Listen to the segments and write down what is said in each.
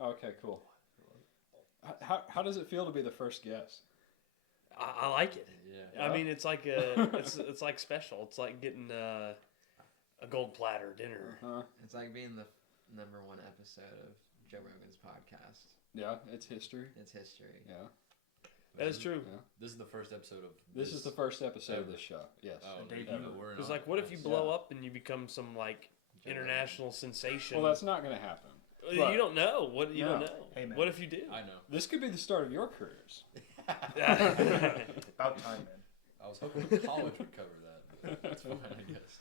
Okay, cool. How does it feel to be the first guest? I like it. Yeah. I mean, it's like it's like special. It's like getting a gold platter dinner. Uh-huh. It's like being the number 1 episode of Joe Rogan's podcast. Yeah, it's history. It's history. Yeah. That is true. Yeah. This is the first episode of. This is the first episode of this show. Yes. Oh, debut. we're It's not- like, what if you blow up and you become some like international sensation? Well, that's not going to happen. You don't know. What you don't know. Hey, man. What if you do? I know. This could be the start of your careers. About time, man. I was hoping college would cover that. But that's fine, I guess.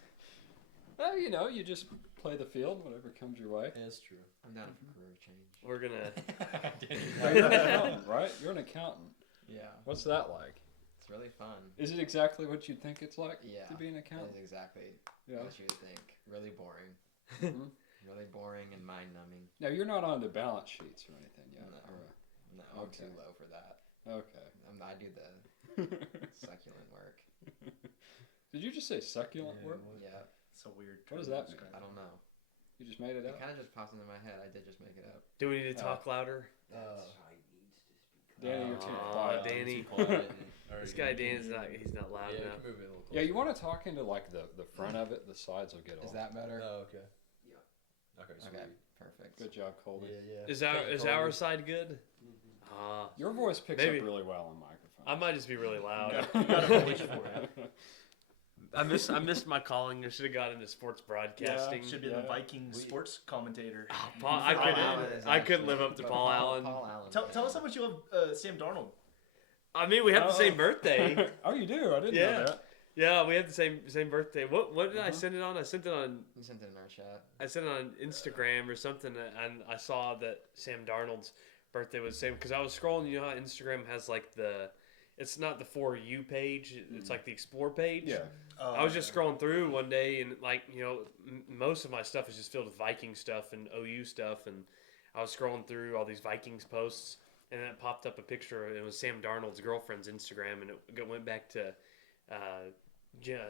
Well, you just play the field, whatever comes your way. Yeah, that's true. I'm down for career change. We're gonna. You're an accountant, right? You're an accountant. Yeah. What's that like? It's really fun. Is it exactly what you think it's like Yeah. to be an accountant? That's exactly Yeah. what you would think. Really boring. Mhm. Really boring and mind-numbing. Now, you're not on the balance sheets or anything yet. No. or- No, I'm Okay. too low for that. Okay. I do the succulent work. Did you just say succulent work? Yeah. So weird. What does that mean? I don't know. You just made it It up? kind of just popped into my head. I did just make it up. Do we need to talk louder? Danny, you're too Aw, quiet. Danny. This guy Dan's he's not loud Yeah, you enough. can move it a little Yeah, closer. you want to talk into like the front of it. The sides will get Is off. that better? Oh, okay. Yeah. Okay, sweet. Okay. Perfect. Good job, Colby. Yeah. Is our side good? Ah, Your voice picks Maybe. up really well on microphone. I might just be really loud. You got a voice for it. I missed my calling. I should have got into sports broadcasting. Should be the Viking sports commentator. Paul, Allen is I couldn't live actually- up to Paul Allen. Paul Allen. Tell us how much you love Sam Darnold. I mean, we have the same birthday. Oh, you do? I didn't Yeah. know that. Yeah, we have the same birthday. What did I send it on? I sent it on You sent it in our chat. Instagram or something, and I saw that Sam Darnold's birthday was the same because I was scrolling. You know how Instagram has like it's not the For You page; it's like the Explore page. Yeah. I was just scrolling through one day, and like most of my stuff is just filled with Viking stuff and OU stuff, and I was scrolling through all these Vikings posts, and then it popped up a picture. It was Sam Darnold's girlfriend's Instagram, and it went back to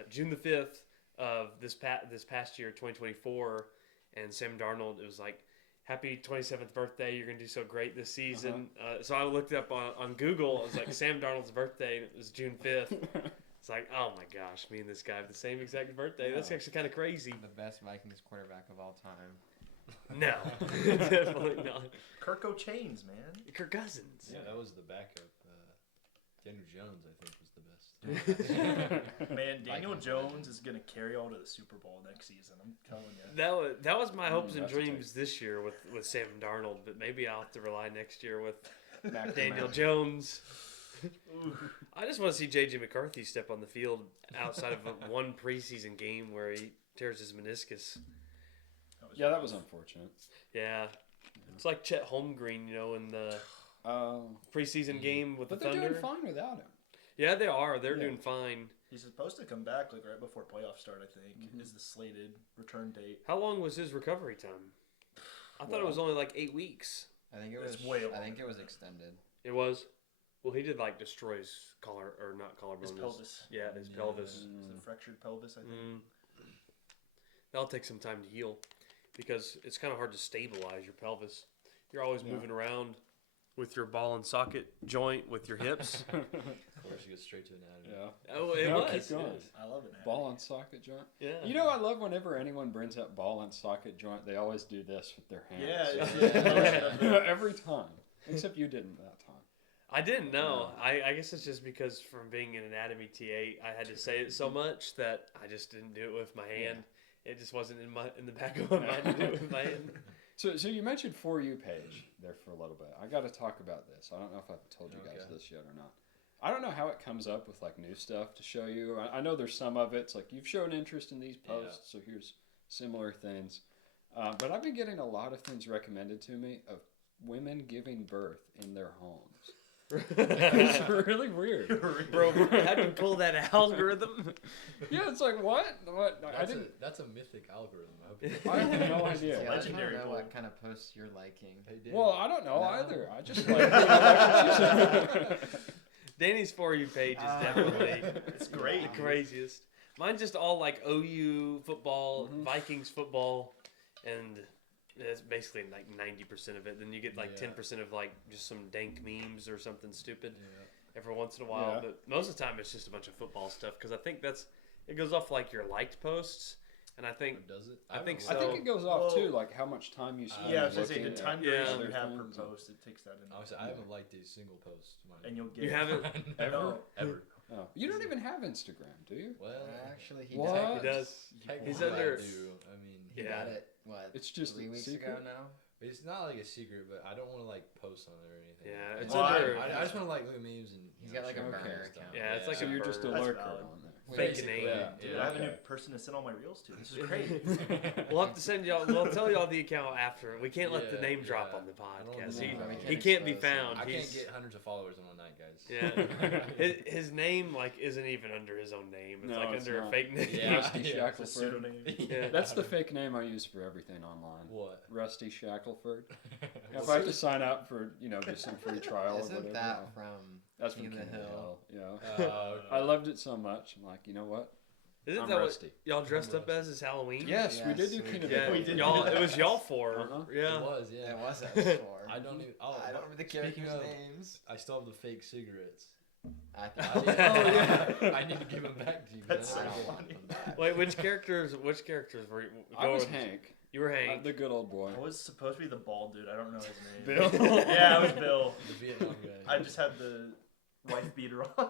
June the 5th of this past year, 2024, and Sam Darnold. It was like, "Happy 27th birthday! You're gonna do so great this season." So I looked it up on Google. It was like Sam Darnold's birthday, and it was June 5th. It's like, oh my gosh, me and this guy have the same exact birthday. That's actually kind of crazy. The best Vikings quarterback of all time. No, definitely not. Kirko Chains, man. Kirk Cousins. Yeah, that was the backup. Daniel Jones, I think, was the best. Man, Daniel Jones is gonna carry all to the Super Bowl next season. I'm telling you. That was my hopes and that's a dreams this year with Sam Darnold, but maybe I'll have to rely next year with Mac Daniel Mac. Jones. I just want to see J.J. McCarthy step on the field outside of one preseason game where he tears his meniscus. Yeah, that was unfortunate. Yeah. It's like Chet Holmgren, in the preseason game with But the they're Thunder. doing fine without him. Yeah, they are. They're Yeah. doing fine. He's supposed to come back like right before playoffs start. I think is the slated return date. How long was his recovery time? I thought it was only like 8 weeks. I think it It's was. way I think longer it was than that. extended. It was. Well, he did like destroy his collar or not collarbone. His pelvis. Yeah, his pelvis. It's a fractured pelvis, I think. Mm. That'll take some time to heal because it's kind of hard to stabilize your pelvis. You're always moving around with your ball and socket joint with your hips. Of course, you get straight to anatomy. Yeah. Oh, it No, was. keep going. I love it. Man. Ball and socket joint. Yeah. You know, I love whenever anyone brings up ball and socket joint, they always do this with their hands. Yeah, Every time. Except you didn't that time. I didn't know. I guess it's just because from being an anatomy TA, I had to say it so much that I just didn't do it with my hand. It just wasn't in the back of my mind to do it with my hand. So you mentioned For You page there for a little bit. I got to talk about this. I don't know if I've told you guys this yet or not. I don't know how it comes up with like new stuff to show you. I know there's some of it. It's like you've shown interest in these posts, so here's similar things. But I've been getting a lot of things recommended to me of women giving birth in their homes. It's really weird. Bro, how'd you pull that algorithm? Yeah, it's like, what? That's a mythic algorithm. I have no idea. Yeah, legendary I don't know pool. what kind of posts you're liking. Well, I don't know either. I just like. Danny's For You page is definitely It's great. the craziest. Mine's just all like OU football, Vikings football, and It's basically like 90% of it. Then you get like 10% of like just some dank memes or something stupid every once in a while. Yeah. But most of the time, it's just a bunch of football stuff because I think it goes off like your liked posts. And I think Or does it? I think I so. think it goes off too, like how much time you spend. Yeah, I was gonna say the looking time at duration Yeah. you have per things. post, it takes that into Obviously, I haven't liked a single post. and you'll get You haven't? Ever? No. ever. Oh. You don't even have Instagram, do you? Well, Actually, he What? does. He does. technically He's under- I do. I mean, He Yeah. got it. What? It's just 3 weeks secret? ago now. it's not like a secret, but I don't want to like post on it or anything. Yeah, it's Well, under. I just want to like look at memes and. He's got, like, a share burner and account. stuff. Yeah, it's like So a you're just a bird. That's lurker valid. on there. Fake Basically, name. Dude, yeah. I have a new Okay. person to send all my reels to. This is great. We'll have to send y'all. We'll tell y'all the account after. We can't let the Yeah, name drop yeah. on the I don't podcast. know. He can't be expose him. found. I can't He's- get hundreds of followers in one night, guys. Yeah, his name like isn't even under his own name. It's No, like it's under a not. fake name. Yeah. Rusty It's a Shackelford. pseudonym. Yeah. That's the fake name I use for everything online. What? Rusty Shackelford. If What's I have it? to sign up for, just some free trial or Isn't whatever. that yeah. from That's from King King of the of the Hill? Hill. Yeah. Okay. I loved it so much. I'm like, you know what? Isn't I'm that Rusty. what y'all dressed up as Halloween? Yes, we did Yes, do we King of did. the Hill. Yeah, We did. y'all. It was y'all four. Uh-huh. Yeah. It was, yeah. It was us four. I don't even. Oh, I don't remember the speaking characters' of- names. I still have the fake cigarettes. I I think. need, yeah. I need to give them back to you. That's guys. I so don't funny. want them back. Wait, which characters were you? I was go- Hank. You were Hank. The good old boy. I was supposed to be the bald dude. I don't know his name. Bill? Yeah, I was Bill. The Vietnam guy. I just had the wife beater on.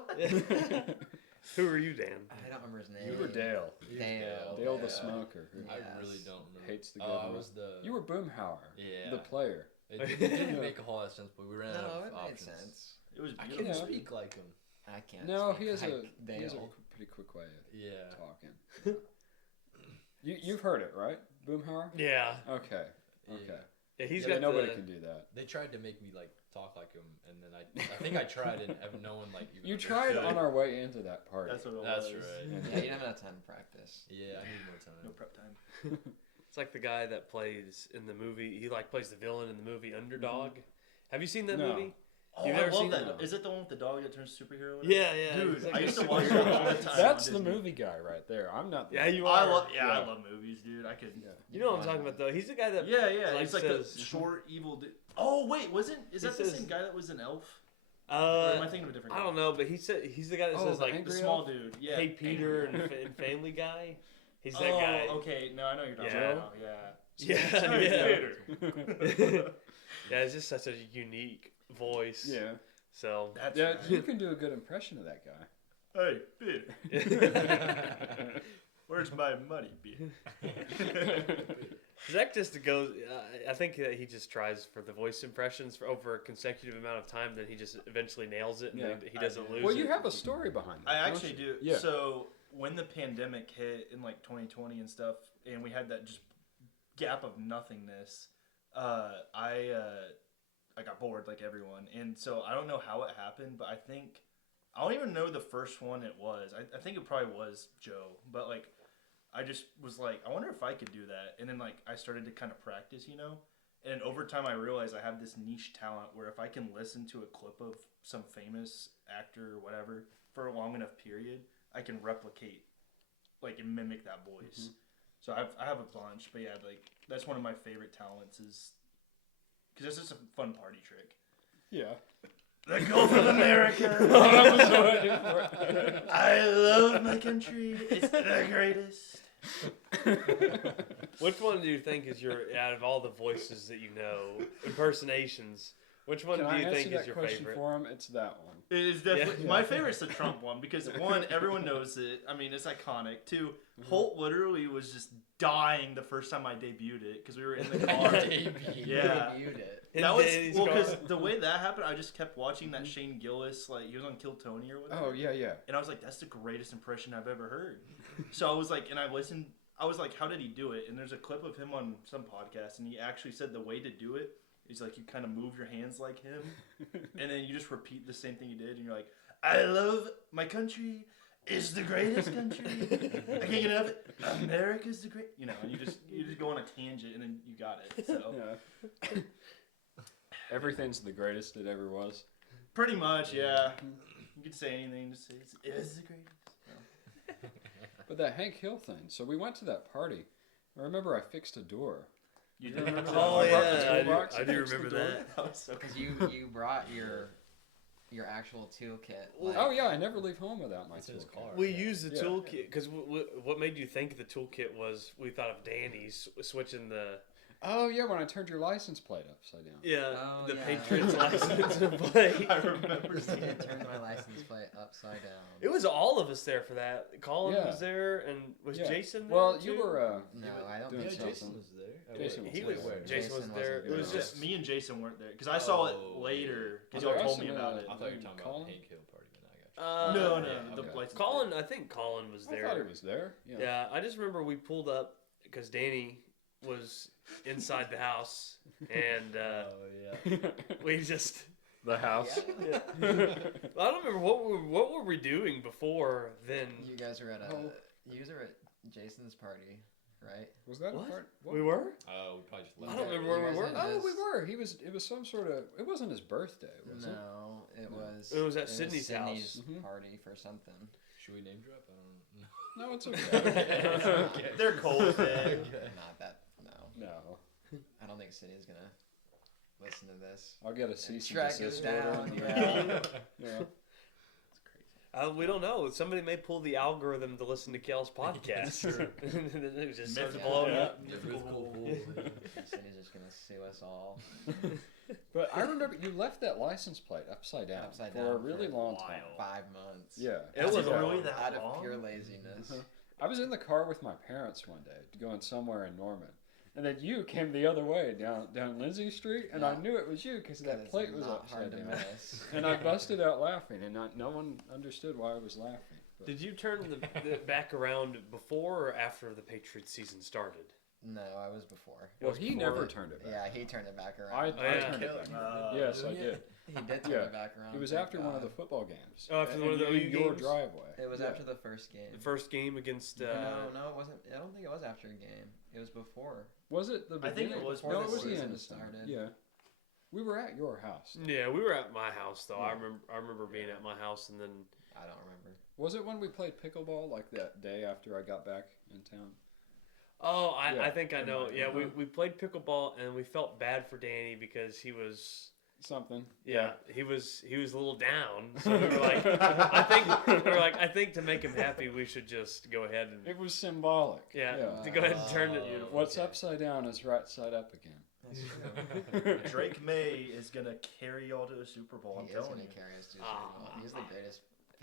Who are you, Dan? I don't remember his name. You were Dale. He was Dale. Dale the Yeah. smoker. Who I Yes. really don't remember. hates the Oh, I government. was the. You were Boomhauer. Yeah. The player. It didn't make a whole lot of sense, but we ran out No, of it made options. sense. It was I beautiful. can't Yeah. speak like him. I can't. No, speak he has a like Dale. pretty quick way of Yeah. talking. You've heard it, right? Boomhauer? Yeah. Okay. Yeah. Okay. Yeah, he's Yeah, got nobody the. can do that. They tried to make me like talk like him, and then I think I tried and no one like even You tried understood. on our way into that party. That's what it That's was. right. Yeah, you didn't have enough time to practice. Yeah, I need more time. No prep time. It's like the guy that plays in the movie. He like plays the villain in the movie Underdog. Have you seen that No. movie? Oh, You've I never love seen that. that? Is it the one with the dog that turns superhero? or whatever? Yeah, yeah. Dude, He's like I a used to watch superhero. that all the time. That's on the Disney. movie guy right there. I'm not. The, Yeah, you I are. love, Yeah. I love movies, dude. I could. Yeah. You know what I'm talking about, though. He's the guy that. Yeah. Like He's like says- the short, evil dude. Oh wait, is He that the says- same guy that was an elf? Or am I Uh, thinking of a different I guy? don't know, but he's the guy that Oh, says the like, angry The small dude. Yeah. "Hey Peter" and Family Guy. He's that oh, guy. okay. No, I know you're talking Yeah. about. Yeah. Yeah, Hey, yeah. Peter. Yeah, it's just such a unique voice. Yeah. So. That's Yeah, right. you can do a good impression of that guy. Hey, Peter. Where's my money, Peter? Zack just goes. I think that he just tries for the voice impressions for over a consecutive amount of time. Then he just eventually nails it, and Yeah. then he doesn't I do. lose Well, it. you have a story behind that. I don't actually you? do. Yeah. So when the pandemic hit in like 2020 and stuff, and we had that just gap of nothingness, I got bored like everyone, and so I don't know how it happened, but I don't even know the first one it was. I think it probably was Joe, but like I just was like, I wonder if I could do that, and then like I started to kind of practice, and over time I realized I have this niche talent where if I can listen to a clip of some famous actor or whatever for a long enough period, I can replicate, like, and mimic that voice. Mhm. So I have a bunch, but yeah, like that's one of my favorite talents is because it's just a fun party trick. Yeah. The Gulf of America. That was what I did for it. I love my country. It's the greatest. Which one do you think is your out of all the voices that you know, impersonations? Which one Can do I you answer think that is your question favorite? for him? It's that one. It is definitely Yeah. my favorite's the Trump one because one, everyone knows it. I mean, it's iconic. Two, Holt literally was just dying the first time I debuted it because we were in the car. Yeah. Debuted it. In That was Danny's well car. because the way that happened, I just kept watching that Shane Gillis, like he was on Kill Tony or whatever. Oh yeah, yeah. And I was like, that's the greatest impression I've ever heard. So I was like, and I listened. I was like, how did he do it? And there's a clip of him on some podcast, and he actually said the way to do it is like you kind of move your hands like him, and then you just repeat the same thing you did, and you're like, I love my country. It's the greatest country. I can't get enough of it. America's the great. And you just go on a tangent, and then you got it. So Yeah. Everything's the greatest it ever was. pretty much, yeah. You could say anything. Just say it's the greatest. But that Hank Hill thing. So we went to that party. I remember I fixed a door. You You remember that? Oh I brought the yeah, toolbox I and do fixed the remember door. that. That was so Because cool. you brought your actual toolkit. Like, Oh yeah, I never leave home without my It's in his toolkit. car. We Yeah. used the Yeah. toolkit because what made you think the toolkit was? We thought of Danny's switching the Oh yeah, when I turned your license plate upside down. Oh, the yeah. Patriots license plate. I remember You seeing did it. turn my license plate upside down. It was all of us there for that. Colin Yeah. was there, and was Yeah. Jason there? Well, too? you were. No, I don't doing Yeah, think so. Jason was there. Jason was He there. was. Where? Jason was Jason there. wasn't It was there. just Me and Jason weren't there because I saw it Oh, later because yeah. y'all Okay, told I me seen, about I it. thought you were talking Colin? about the Hank Hill party, but I got you. No, yeah, the okay. license Colin. I think Colin was I there. thought he was there. Yeah. Yeah, I just remember we pulled up because Danny was inside the house, and Oh yeah. we just. The house. Yeah. I don't remember what were we doing before then. You guys were at Oh. you guys were at Jason's party, right? Was that What? a part? What? We were. Oh, we probably just I left. don't it. remember where we You were. guys had Oh, we his- were. He was. It was some sort of. It wasn't his birthday, was it? No, it was. It was at Sydney's house. Mhm. party for something. Should we name drop? I don't know. No, it's okay. Okay. They're cold, man. Not that. No, No, I don't think Sydney's gonna listen to this. I'll get a cease and Track us desist down. order. Yeah. Yeah. We don't know. Somebody may pull the algorithm to listen to Cale's podcast. And then it just starts Mythical. blowing Yeah. up. Mythical. Sydney's just gonna sue us all. But I remember you left that license plate upside down Upside for a down really for long a time. while. 5 months. Yeah. It Was was it a really long- that Out of long? pure laziness. I was in the car with my parents one day, going somewhere in Norman, and then you came the other way down Lindsay Street, and I Yeah. knew it was you because that It's plate was not upside hard to down. miss. And I busted out laughing, and no one understood why I was laughing. But Did you turn the back around before or after the Patriots season started? No, I was before. well, was he before never it. turned it back. Yeah, he turned it back I around. yeah. turned it back. Uh, Yes, I yeah. did. He did turn Yeah. it back around. It was thank after one of the God. football games. Oh, after And one of the in OU your games? driveway. It was Yeah. after the first game. The first game against. No, it wasn't. I don't think it was after a game. It was before. Was it the I think beginning? it was No, before it the was the season end. started. Yeah, we were at your house. Yeah, we were at my house though. Yeah. I remember being at my house, and then I don't remember. Was it when we played pickleball like that day after I got back in town? I Yeah. think I know. Yeah, Uh-huh. we played pickleball, and we felt bad for Danny because he was. Something. Yeah, he was a little down. So we were like, I think to make him happy, we should just go ahead and It was symbolic. yeah, to go ahead and turn it. Oh. What's Okay. upside down is right side up again. That's true. Drake May is gonna carry y'all to a Super Bowl. I'm He is telling going you. to carry us to the Ah. Super Bowl. He's the greatest.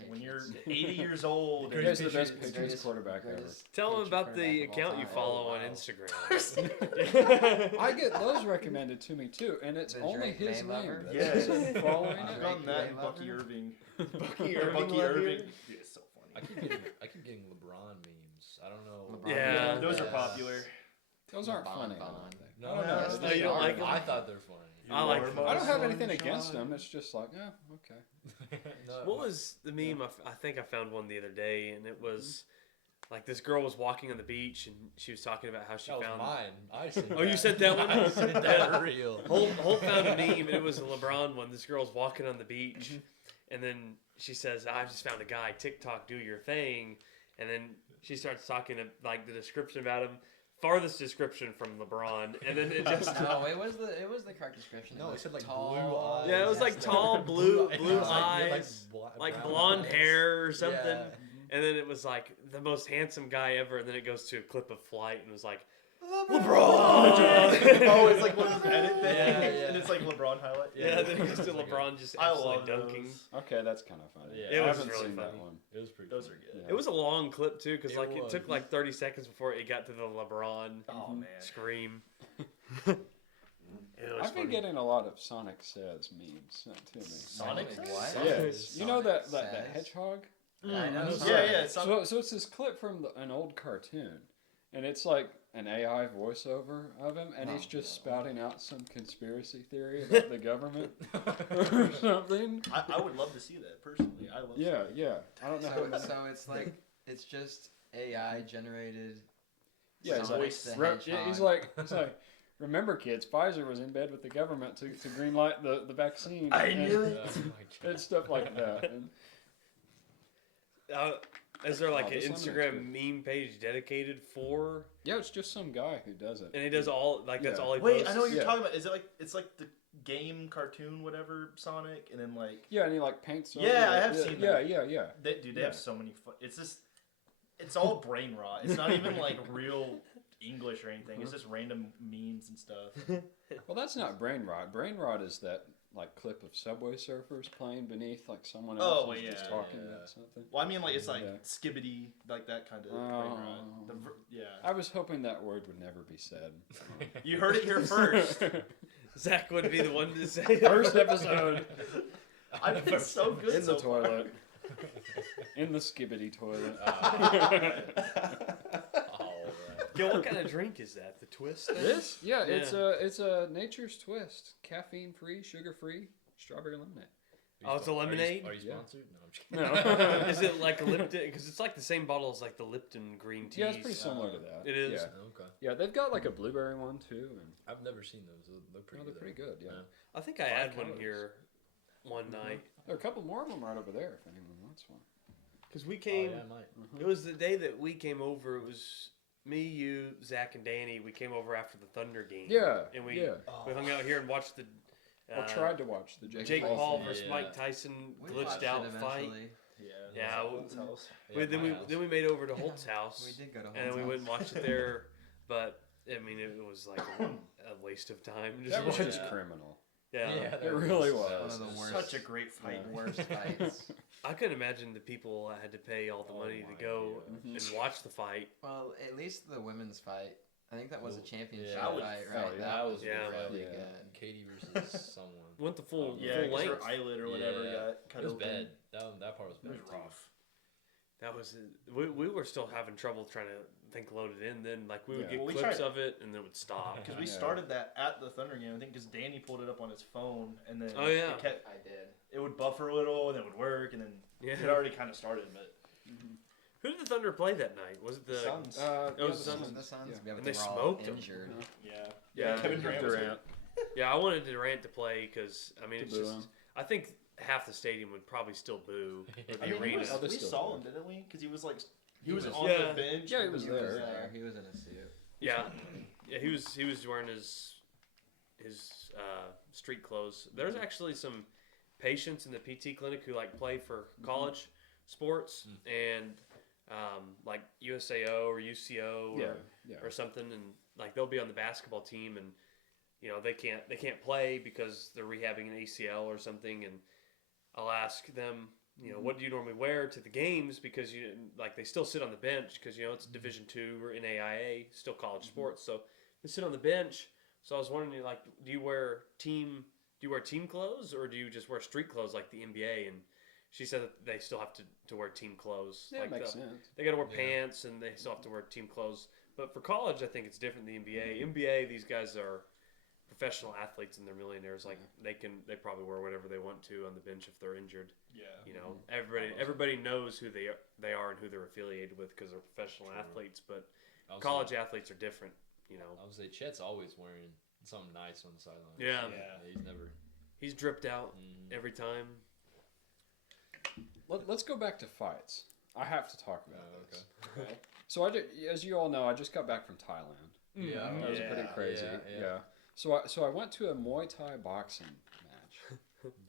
When you're Patriots. 80 years old, You guys are the best Patriots- Patriots quarterback ever. greatest Tell him Patriot about the quarterback of all account you time. follow Oh, on wow. Instagram. I get those recommended to me too, and it's The only Drake his May name. lover? Yes. That's following I've it. done that and May Bucky lover? Irving. Bucky Or Irving. Bucky love Irving. you? Dude, it's so funny. I keep getting LeBron memes. I don't know. LeBron Yeah. James. Those are Yes. popular. Those aren't Bond, funny. I Bond. don't think. No, I don't know. No, you don't like them? I thought they're funny. I like them. them. I don't have anything against them. It's just like, okay. No, What was the meme? I think I found one the other day, and it was like this girl was walking on the beach, and she was talking about how she that was found. mine. I said Oh, you that. said that one? I said that for real. Holt found a meme, and it was a LeBron one. This girl's walking on the beach, and then she says, "I just found a guy. TikTok, do your thing." And then she starts talking like the description about him. Farthest description from LeBron, and then it just. No, it was the correct description. No, it said like tall, blue eyes. Yeah, it was like tall, blue eyes, like brown blonde eyes. hair or something. Yeah. And then it was like the most handsome guy ever, and then it goes to a clip of Flight, and it was like, Oh, LeBron! it's like one of those edit things, Yeah, yeah. and it's like LeBron highlight. Yeah, then it goes to LeBron just I absolutely love dunking. those. Okay, that's kind of funny. Yeah. It I was haven't really seen that funny. one. It was pretty. Those are funny. good. Yeah. It was a long clip too, because It like it was. took like 30 seconds before it got to the LeBron Oh man. scream. It was I've been funny. getting a lot of Sonic Says memes sent to me. Sonic Sonic Says? what? Yes, you know that Sonic hedgehog. I know Mm. Sonic. Yeah, it's So it's this clip from an old cartoon, and it's like an AI voiceover of him, and he's just spouting out some conspiracy theory about the government or something. I would love to see that personally. I love. Yeah, yeah. I don't know how. So it's like it's just AI generated. Yeah, he's Sonic like, the Hedgehog. he's like, remember, kids, Pfizer was in bed with the government to greenlight the vaccine. I and, knew it. Oh my and God. stuff like that. And, Is there like an this lemonade Instagram meme page dedicated for? Yeah, it's just some guy who does it. And he does all like that's Yeah. all he Wait, posts. I know what you're Yeah. talking about. Is it like it's like the game cartoon whatever Sonic, and then like Yeah, and he like paints. Yeah, over I it. have yeah, seen Yeah, that. yeah. they have so many fun. It's just it's all brain rot. It's not even like real English or anything. It's just random memes and stuff. Well, that's not brain rot. Brain rot is that like clip of Subway Surfers playing beneath like someone else Oh, is just yeah, talking yeah. about something. Well, I mean, like it's like Yeah. skibbity, like that kind of brain rot. Yeah, I was hoping that word would never be said. you heard it here first. Zach would be the one to say it. First episode I've been so good in so the toilet, in the skibbity toilet. All right. Yo, what kind of drink is that? The twist? thing? This? Yeah, Yeah. it's a nature's twist, caffeine free, sugar free, strawberry lemonade. Oh, it's a lemonade? Are you Yeah. sponsored? No, I'm just kidding. No. Is it like Lipton? Because it's like the same bottle as like the Lipton green tea. Yeah, it's pretty similar to that. It is? Yeah. Okay. Yeah, they've got like a blueberry one too, and I've never seen those. They look pretty they're good. pretty good. Yeah. I think I 5 had one calories. here one night There are a couple more of them right over there if anyone wants one. because we Oh, came. yeah, I might. It was the day that we came over. It was me, you, Zach, and Danny. We came over after the Thunder game. Yeah, and we yeah. we hung out here and watched the. Or tried to watch the Jake Paul versus Yeah. Mike Tyson We watched glitched it out fight. eventually. Yeah, Holt's house. Yeah, then my house. we made over to Holt's house. We did go to And then we went and watched it there, but I mean, it was like a waste of time. Just That was watching- just criminal. yeah. that It really was was. One of the worst. Such a great fight. Yeah. Worst fights. I couldn't imagine the people that had to pay all the Oh money my to go gosh. and watch the fight. Well, at least the women's fight. I think that was a championship Yeah. fight, Oh, right? yeah. That was Yeah. really Yeah. good. Katie versus someone. Went the full Yeah, full 'cause her length. eyelid or whatever Yeah. got cut It was open. bad. That part was It bad. was too. rough. That was we were still having trouble trying to think load it in. Then like we would Yeah. get Well, we clips tried- of it and then it would stop. Because we Yeah. started that at the Thunder game, I think, because Danny pulled it up on his phone, and then Oh, yeah. it, I did. it would buffer a little, and it would work, and then Yeah. it already kind of started, but Who did the Thunder play that night? Was it the Suns. it was yeah, the the Suns. The Suns, Yeah. yeah, but And they they were all smoked 'em. injured. yeah. Yeah, Kevin Durant. was Durant. Yeah, I wanted Durant to play because I mean To it's boo just him. I think half the stadium would probably still boo or the I mean, arena. Oh, they we still saw do. him, didn't we? Because he was like, he He was was- on Yeah. the bench. Yeah, he was He there. was Yeah. there. He was in a suit. Yeah, yeah, he was wearing his street clothes. There's actually some patients in the PT clinic who like play for college sports and like USAO or UCO or, Yeah, yeah. or something, and like they'll be on the basketball team and you know they can't play because they're rehabbing an ACL or something, and I'll ask them, you know, what do you normally wear to the games, because you like they still sit on the bench because you know it's Division II or NAIA, still college sports, so they sit on the bench. So I was wondering, like, do you wear team clothes or do you just wear street clothes like the NBA? And she said that they still have to wear team clothes. Yeah, like it makes the- sense. They got to wear Yeah. pants and they still have to wear team clothes. But for college, I think it's different than the NBA. NBA, these guys are professional athletes and they're millionaires. Like they probably wear whatever they want to on the bench if they're injured. Yeah. You know, everybody knows who they are and who they're affiliated with because they're professional True. athletes. But I was college athletes are different. You know, I would say Chet's always wearing something nice on the sideline. Yeah. He's never. he's dripped out Mm, every time. Let's go back to fights. I have to talk about Oh, this. Okay. So as you all know, I just got back from Thailand. Yeah, That was Yeah. pretty crazy. Yeah, Yeah. yeah. So I went to a Muay Thai boxing match.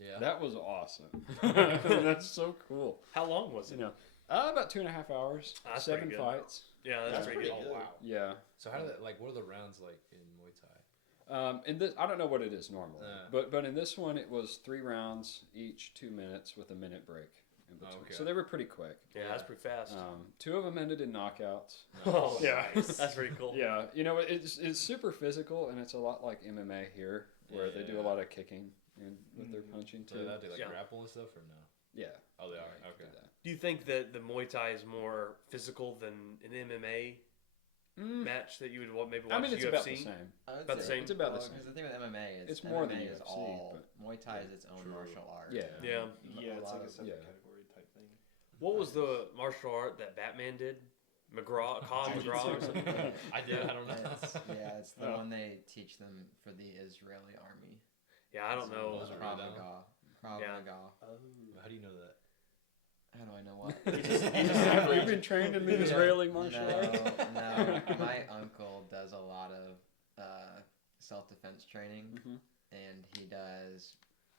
Yeah. That was awesome. That's so cool. How long was You it? know, about 2.5 hours. That's 7 pretty good. fights. Yeah, that's, That's pretty pretty good. good. wow. Yeah. So how do that, like, what are the rounds like in Muay Thai? In this, I don't know what it is normally, Yeah. but in this one it was 3 rounds, each 2 minutes with a minute break in between. Okay. So they were pretty quick. Yeah, that's pretty fast. 2 of them ended in knockouts. Oh, Yeah. nice. That's pretty cool. Yeah, you know, it's super physical, and it's a lot like MMA here, where they do a Yeah. lot of kicking and with their punching So too. they do like Yeah. grapple and stuff or no? Yeah. Oh, they Yeah, are. you can Okay. do that. Do you think that the Muay Thai is more physical than an MMA match that you would maybe watch I mean, it's UFC? about the same. I would About the say- same? It's about the well, same. Because the thing with MMA is It's more than MMA is UFC, all but- Muay Thai is its own True. martial art. Yeah. Yeah. Yeah, it's like a lot separate yeah. category type thing. What was the martial art that Batman did? Khal McGraw or something? I did. I don't know. It's the one they teach them for the Israeli army. Yeah, I don't know. Those are Krav really Maga. Krav Yeah. Maga. How do you know that? How do I know what? You've been trained in the Israeli martial arts? No. My uncle does a lot of self-defense training, and he does.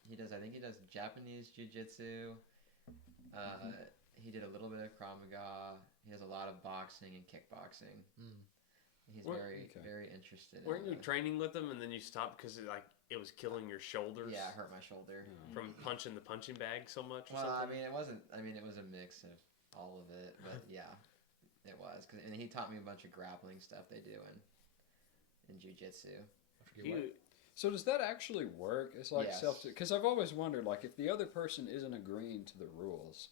I think he does Japanese jiu-jitsu. He did a little bit of Krav Maga. He does a lot of boxing and kickboxing. He's very interested. Weren't you training with him and then you stopped because it was killing your shoulders? Yeah, it hurt my shoulder from punching the punching bag so much. Or well, something? it wasn't. It was a mix of all of it, but yeah, it was. And he taught me a bunch of grappling stuff they do in jiu-jitsu. So does that actually work? It's like because I've always wondered, like, if the other person isn't agreeing to the rules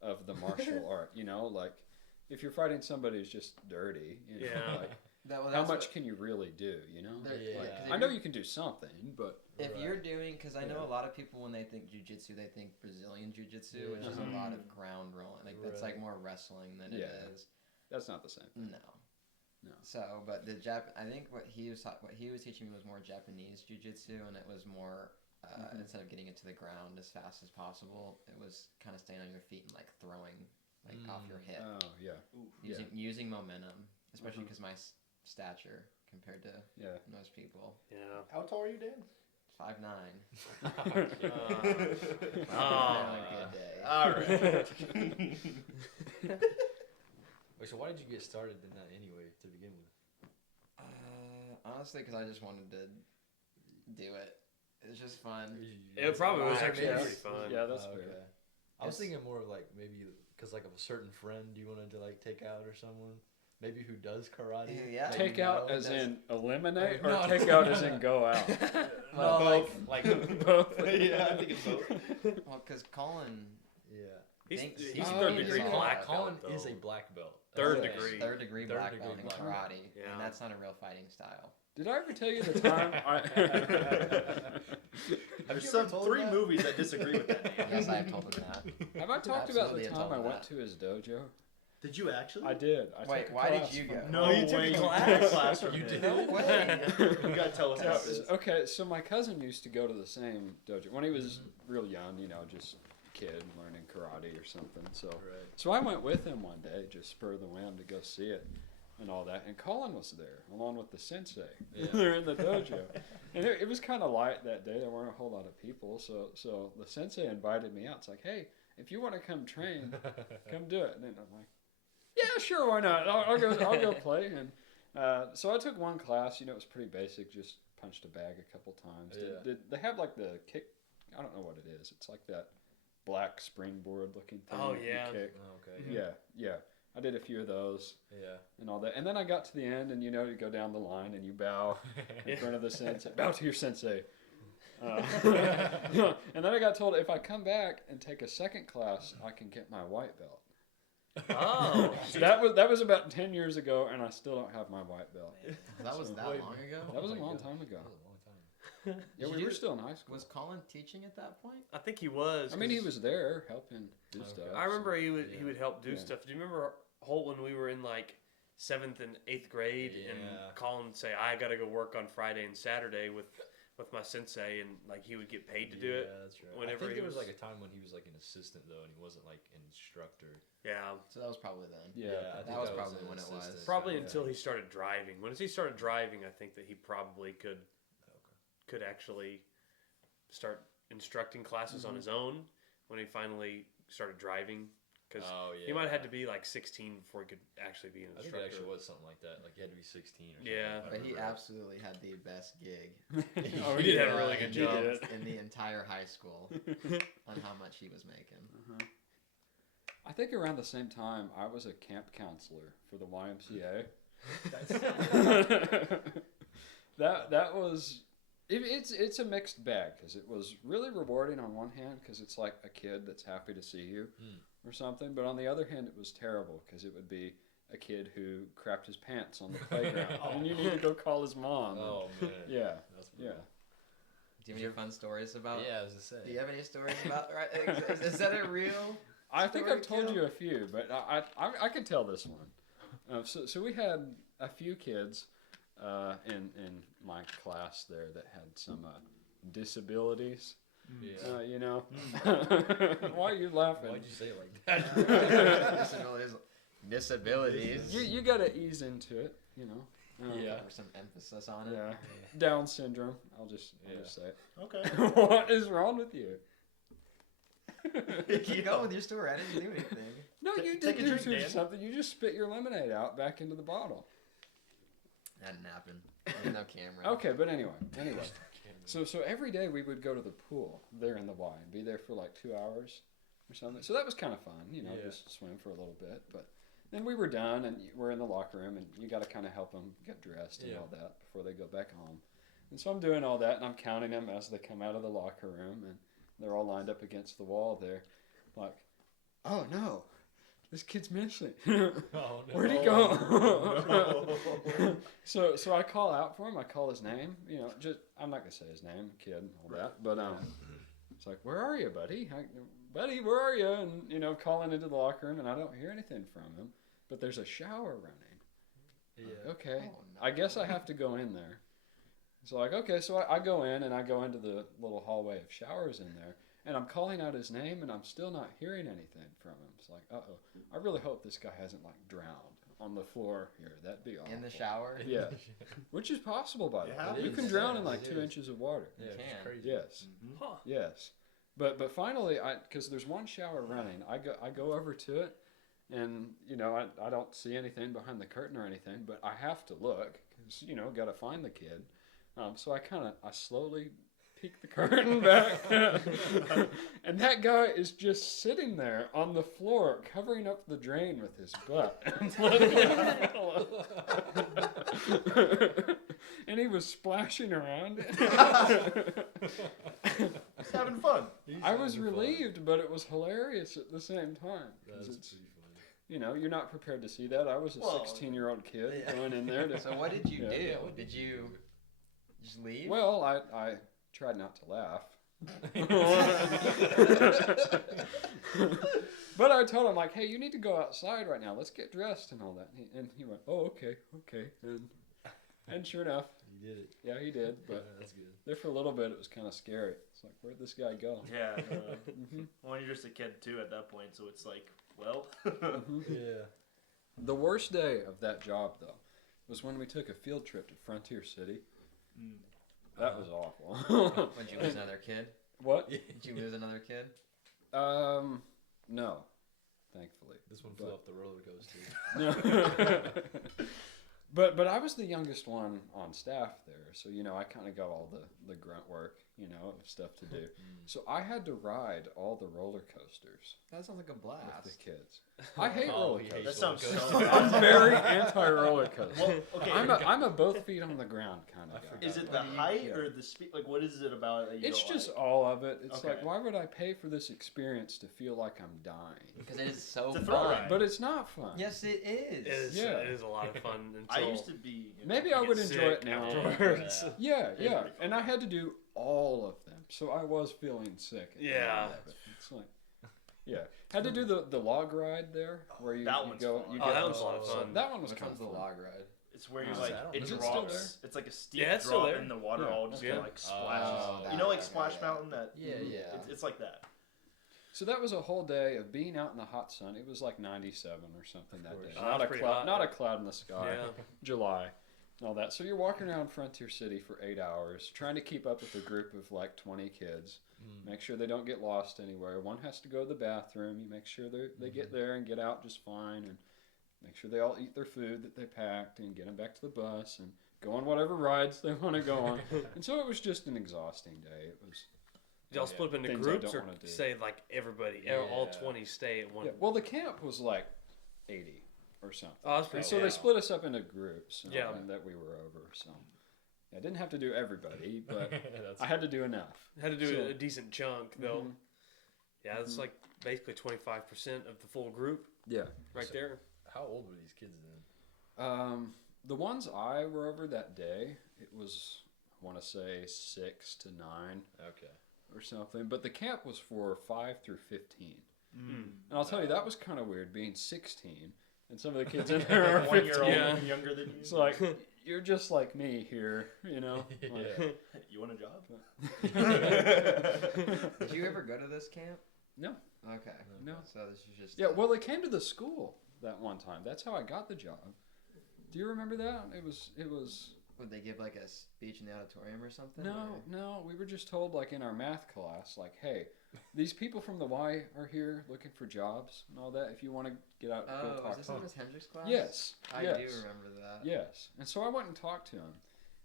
of the martial art, like if you're fighting somebody who's just dirty, like. How much can you really do, I know you can do something, but... If you're doing... Because I know a lot of people, when they think jiu-jitsu, they think Brazilian jiu-jitsu, which is a lot of ground rolling. That's like more wrestling than it is. That's not the same thing. No. So, but I think what he was teaching me was more Japanese jiu-jitsu, and it was more... Instead of getting it to the ground as fast as possible, it was kind of staying on your feet and like throwing off your hip. Oh, yeah. Using momentum, especially because my... stature compared to most people. Yeah. How tall are you, Dan? 5'9". On a good day. All right. Wait, so why did you get started in that anyway to begin with? Honestly, because I just wanted to do it. It's just fun. It probably was actually pretty fun. Yeah, that's fair. I was thinking more of like maybe because like of a certain friend you wanted to like take out or someone. Maybe who does karate? Yeah. Take out as in eliminate, or take out as in go out? No, both. like Both. Yeah, I think it's both. Well, because Colin. He's He's third degree black Colin belt, is though. a black belt. Third degree. Third degree black belt in karate, Yeah. and that's not a real fighting style. Did I ever tell you the time There's three movies that disagree with that name. Yes, I have told him that. Have I talked about the Absolutely, I time told I him went that. to his dojo? Did you actually? I did. Wait, took a why did class you from go? him. No, you took way. a class? You took a class from You him. did? No way. You gotta tell us Yeah, about this. okay, so my cousin used to go to the same dojo when he was real young, just kid learning karate or something. So I went with him one day, just spur of the wind, to go see it and all that. And Colin was there along with the sensei. They're in the dojo, and it was kind of light that day. There weren't a whole lot of people, so the sensei invited me out. It's like, hey, if you want to come train, come do it. And then I'm like, yeah, sure, why not? I'll go play. And so I took one class. It was pretty basic. Just punched a bag a couple times. Yeah. They have like the kick. I don't know what it is. It's like that black springboard looking thing. Oh, that yeah. You kick. Oh, okay. Yeah. I did a few of those. Yeah. And all that. And then I got to the end, and you go down the line and you bow in front of the sensei. Bow to your sensei. And then I got told if I come back and take a second class, I can get my white belt. Oh. That was about 10 years ago, and I still don't have my white belt. That was that long ago? That was a long time ago. That was a long time. Yeah, we were still in high school. Was Colin teaching at that point? I think he was. I mean, he 'cause was there helping do stuff. I remember he would help do stuff. Do you remember Holt when we were in like 7th and 8th grade, and Colin would say, "I got to go work on Friday and Saturday with my sensei," and like he would get paid to do it. Yeah, that's right. Whenever I think he there was was- like a time when he was like an assistant though, and he wasn't like an instructor. Yeah, So that was probably then. Yeah, I think was an probably when it was. assistant. probably Yeah. until he started driving. Once he started driving, I think that he probably could actually start instructing classes on his own when he finally started driving. Because he might have had to be like 16 before he could actually be an I think instructor. it actually was something like that. Like you had to be 16 or something. Yeah. if I But he remember right. absolutely had the best gig. Oh, He did have a yeah, really good he job. did. In the entire high school on how much he was making. I think around the same time, I was a camp counselor for the YMCA. that was it's a mixed bag because it was really rewarding on one hand because it's like a kid that's happy to see you or something, but on the other hand, it was terrible because it would be a kid who crapped his pants on the playground and you need to go call his mom. Oh man. Yeah. That's Yeah. brutal. Do you have any fun stories about? Yeah, I was just saying. Do you have any stories about? Right? Is that a real? I think story, I've told Cale? you a few, but I could tell this one. So we had a few kids in my class there that had some disabilities, Yeah. You know. Why are you laughing? Why'd you say it like that? Disabilities. You got to ease into it, you know. Yeah. Or some emphasis on it. Yeah. Down syndrome. I'll just say it. Okay. What is wrong with you? Keep going with your story. I didn't do anything. No, you Take did a drink, do Dan. something. You just spit your lemonade out back into the bottle. That didn't happen. There's no camera. Okay, but anyway. So every day we would go to the pool there in the Y and be there for like 2 hours or something. So that was kind of fun, you know, just swim for a little bit. But then we were done and we're in the locker room and you got to kind of help them get dressed and all that before they go back home. And so I'm doing all that and I'm counting them as they come out of the locker room and they're all lined up against the wall there. Like, oh no, this kid's missing. Oh, no. Where'd he go? No. So I call out for him. I call his name. You know, just I'm not gonna say his name, kid, and all that. But it's like, where are you, buddy? Buddy, where are you? And you know, calling into the locker room, and I don't hear anything from him. But there's a shower running. Yeah. Okay, Oh, no. I guess I have to go in there. So like, okay, so I go in and I go into the little hallway of showers in there. And I'm calling out his name, and I'm still not hearing anything from him. It's like, uh-oh. I really hope this guy hasn't, like, drowned on the floor here. That'd be awful. In the shower? Yeah. Which is possible, by the Yeah, way. You it can is. drown in, like, It 2 is. inches of water. Yeah, You it's can. crazy. Yes. Huh. Yes. But finally, because there's one shower running, I go over to it, and, you know, I don't see anything behind the curtain or anything, but I have to look, because, you know, got to find the kid. So I slowly peek the curtain back, and that guy is just sitting there on the floor, covering up the drain with his butt, and he was splashing around it. Just having fun. I was relieved, but it was hilarious at the same time. 'Cause That's it's, pretty funny. you know, you're not prepared to see that. I was a Well, 16-year-old kid yeah. going in there to. So what did you Yeah. do? Yeah, what Did you just leave? Well, I tried not to laugh. But I told him, like, hey, you need to go outside right now. Let's get dressed and all that. And he went, oh, okay. And sure enough, You did it. yeah, he did. But That's good. there for a little bit, it was kind of scary. It's like, where'd this guy go? Yeah. Mhm. Well, you're just a kid too at that point, so it's like, well. Mhm. Yeah. The worst day of that job, though, was when we took a field trip to Frontier City. Mm. That was awful. Did you lose another kid? What? Did you lose another kid? No, thankfully. This one flew off the roller coaster. No. But I was the youngest one on staff there, so you know I kind of got all the grunt work, you know, of stuff to do. So I had to ride all the roller coasters That sounds like a with blast. the kids. I hate Oh, roller he hates coasters. That sounds roller so coasters. bad. I'm very anti roller coaster. Well, okay. I'm a both feet on the ground kind I of guy. forgot. Is it the height Yeah. or the speed? Like, what is it about it that you It's don't just like? all of it. It's like, Okay. why would I pay for this experience to feel like I'm dying? Because it is so It's a thrill fun. ride. But it's not fun. Yes, it is. Yeah. It is a lot of fun. I Until used to be. Maybe I you would get enjoy it sick now. afterwards. Yeah. Yeah. And I had to do all of them, so I was feeling sick. At the Yeah. end of it. It's like, yeah, had to do the log ride there where you, That you one's go. fun. You Oh, get that was a lot of so fun. That one was Which kind one's of the fun. log ride? It's where you Oh, like I don't it know. Is it drops. still there? It's like a steep Yeah, it's still drop, there. and the water Yeah, all just okay. kind of like splashes. Oh, you know, like that, Splash yeah. Mountain. That Yeah, yeah. it's like that. So that was a whole day of being out in the hot sun. It was like 97 or something that day. Oh, Not that's a pretty cloud, hot. not a cloud in the sky. Yeah. July, and all that. So you're walking around Frontier City for 8 hours, trying to keep up with a group of like 20 kids. Make sure they don't get lost anywhere. One has to go to the bathroom. You make sure they get there and get out just fine, and make sure they all eat their food that they packed, and get them back to the bus, and go on whatever rides they want to go on. And so it was just an exhausting day. It was. Did y'all split up into Things I groups don't or wanna do. say like everybody, Yeah. all 20 stay at one? Yeah, well, the camp was like 80 or something. Oh, that's And pretty so cool. they split us up into groups Yeah. that we were over. So I didn't have to do everybody, but That's I had to do enough. Had to do So- a decent chunk though. Mhm. Yeah, it's like basically 25% of the full group Yeah. right So- there. How old were these kids then? The ones I were over that day, it was, I want to say 6 to 9 Okay. or something. But the camp was for 5 through 15. Mm. And I'll tell you, that was kind of weird being 16 and some of the kids in there are 1 year 15. old Yeah. younger than you. It's like, you're just like me here, you know? Like, You want a job? Did you ever go to this camp? No. Okay. No. So this is just. Yeah, well, they came to the school that one time. That's how I got the job. Do you remember that? It was. Would they give like a speech in the auditorium or something? No. We were just told, like, in our math class, like, hey, these people from the Y are here looking for jobs and all that. If you want to get out, go Oh, talk is this to in them. Miss Hendricks' class? Yes. I yes. do remember that. Yes. And so I went and talked to him.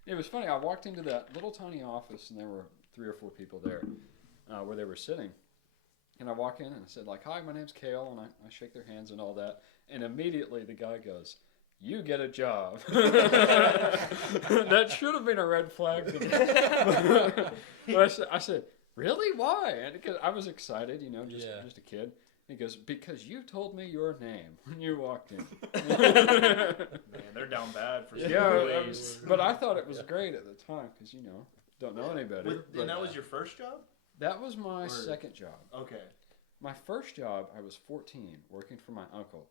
It was funny. I walked into that little tiny office, and there were 3 or 4 people there where they were sitting. And I walk in and I said, like, hi, my name's Cale, and I shake their hands and all that. And immediately the guy goes, you get a job. That should have been a red flag to me. But I said, really? Why? And because I was excited, you know, just a kid. He goes, because you told me your name when you walked in. Man, they're down bad for Yeah, ways. but I thought it was great at the time because, you know, don't know any better. And that was your first job? That was my second job. Okay. My first job, I was 14, working for my uncle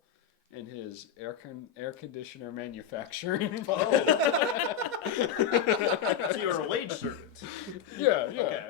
in his air conditioner manufacturing. So you were a wage servant. Yeah. Okay.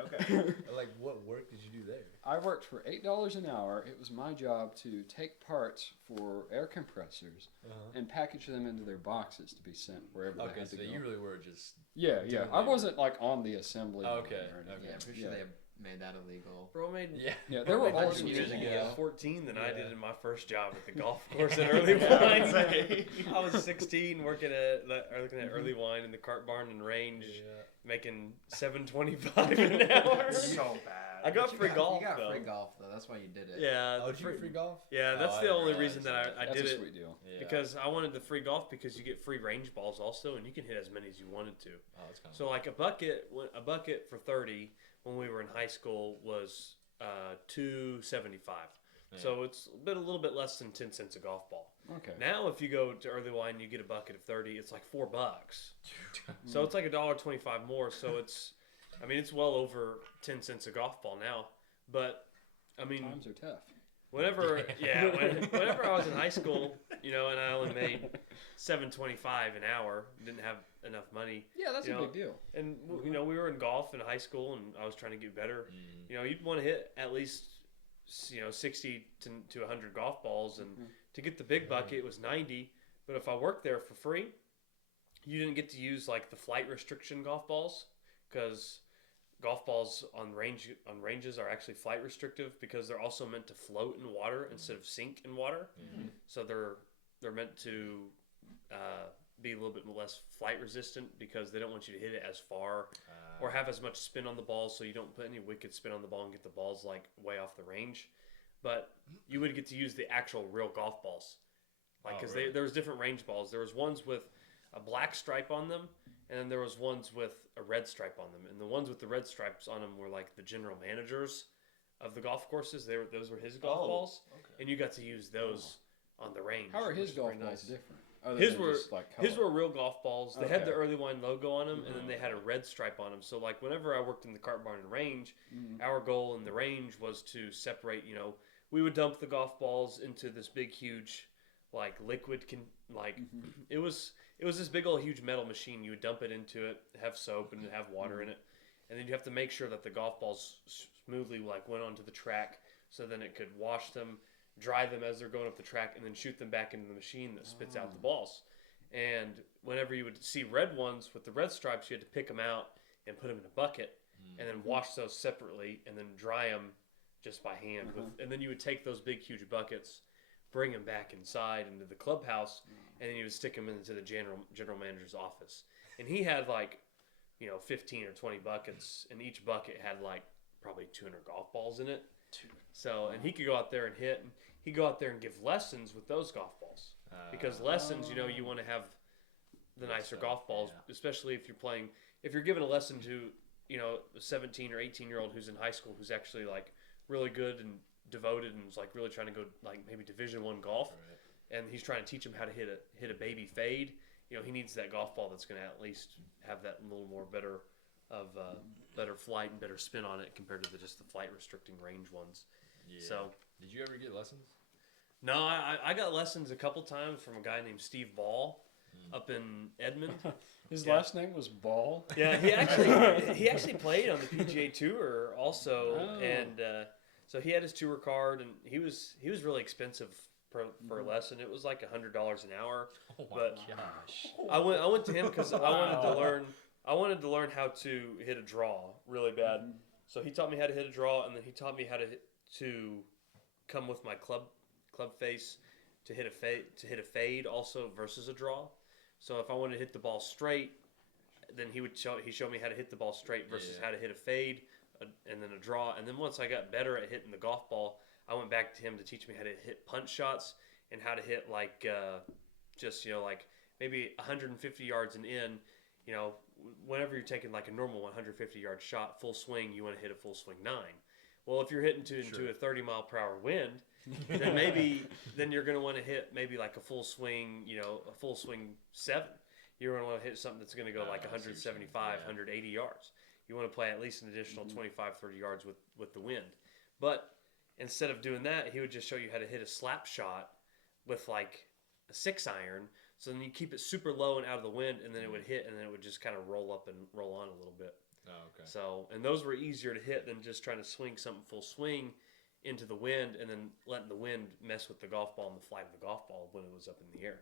Like, what work did you do there? I worked for $8 an hour. It was my job to take parts for air compressors and package them into their boxes to be sent wherever they Okay, had so to go. you really were just. Yeah. doing I that. wasn't like on the assembly line Okay, or anything. Yeah, I'm pretty sure they made that illegal. Bro made Yeah, there were made all more sorts years of ago Yeah. at 14 than I did Yeah. in my first job at the golf course at Early Yeah, Wine. exactly. I was 16 working looking at Early Wine in the cart barn and range, Yeah. making $7.25 an hour. So bad. I got free golf You got though. free golf though. That's why you did it. Yeah, Oh, the did you get free golf? Yeah, that's Oh, I the didn't only realize reason that I That's did a it. sweet deal. Yeah. Because I wanted the free golf because you get free range balls also, and you can hit as many as you wanted to. Oh, that's kind of. So like a bucket for 30 when we were in high school was $2.75. Yeah. So it's been a little bit less than 10 cents a golf ball. Okay. Now if you go to Early Wine, you get a bucket of 30. It's like $4. So it's like $1.25 more. So it's well over 10 cents a golf ball now. But I mean, Times are tough. whenever I was in high school, you know, and I only made $7.25 an hour, didn't have enough money. Yeah, that's You a know, big deal. And you know, we were in golf in high school, and I was trying to get better. You know, you'd want to hit at least 60 to 100 golf balls, and to get the big bucket it was 90. But if I worked there for free, you didn't get to use like the flight restriction golf balls, because golf balls on ranges are actually flight restrictive because they're also meant to float in water instead of sink in water. So they're meant to be a little bit less flight resistant because they don't want you to hit it as far or have as much spin on the ball, so you don't put any wicked spin on the ball and get the balls like way off the range. But you would get to use the actual real golf balls, like because really? there was different range balls. There was ones with a black stripe on them, and then there was ones with a red stripe on them. And the ones with the red stripes on them were like the general managers of the golf courses. Those were his golf balls, and you got to use those on the range. How are his which was golf pretty balls nice. different? Other His than were just, like, his color? were real golf balls. They had Okay. the Early Wine logo on them, and then they had a red stripe on them. So like whenever I worked in the cart barn and range, our goal in the range was to separate. You know, we would dump the golf balls into this big, huge, like liquid it was this big old huge metal machine. You would dump it into it, have soap and have water in it, and then you have to make sure that the golf balls smoothly like went onto the track, so then it could wash them, dry them as they're going up the track, and then shoot them back into the machine that spits out the balls. And whenever you would see red ones with the red stripes, you had to pick them out and put them in a bucket, and then wash those separately, and then dry them just by hand. And then you would take those big huge buckets, bring them back inside into the clubhouse, and then you would stick them into the general manager's office. And he had like, 15 or 20 buckets, and each bucket had like probably 200 golf balls in it. So, and he could go out there and hit, and he'd go out there and give lessons with those golf balls. Because lessons, you want to have the nicer golf balls, especially if you're giving a lesson to, a 17 or 18-year-old who's in high school who's actually like really good and devoted and is like really trying to go like maybe Division I golf, and he's trying to teach him how to hit a baby fade. He needs that golf ball that's going to at least have that little more better flight and better spin on it compared to just the flight restricting range ones. Yeah. So did you ever get lessons? No, I got lessons a couple times from a guy named Steve Ball up in Edmond. His last name was Ball. Yeah, he actually played on the PGA Tour also, and so he had his tour card, and he was really expensive for a lesson. It was like $100 an hour. Oh my but gosh! I went to him because I wanted to learn how to hit a draw really bad. So he taught me how to hit a draw, and then he taught me how to come with my club face to hit a fade also versus a draw. So if I wanted to hit the ball straight, then he showed me how to hit the ball straight versus how to hit a fade and then a draw. And then once I got better at hitting the golf ball, I went back to him to teach me how to hit punch shots and how to hit like like maybe 150 yards and in. Whenever you're taking like a normal 150-yard shot, full swing, you want to hit a full swing 9. Well, if you're hitting into a 30-mile-per-hour wind, then you're going to want to hit maybe like a full swing, a full swing 7. You're going to want to hit something that's going to go like 175, 180 yards. You want to play at least an additional 25, 30 yards with the wind. But instead of doing that, he would just show you how to hit a slap shot with like a 6-iron. So then you keep it super low and out of the wind, and then it would hit, and then it would just kind of roll up and roll on a little bit. Oh, okay. So, and those were easier to hit than just trying to swing something full swing into the wind and then letting the wind mess with the golf ball and the flight of the golf ball when it was up in the air.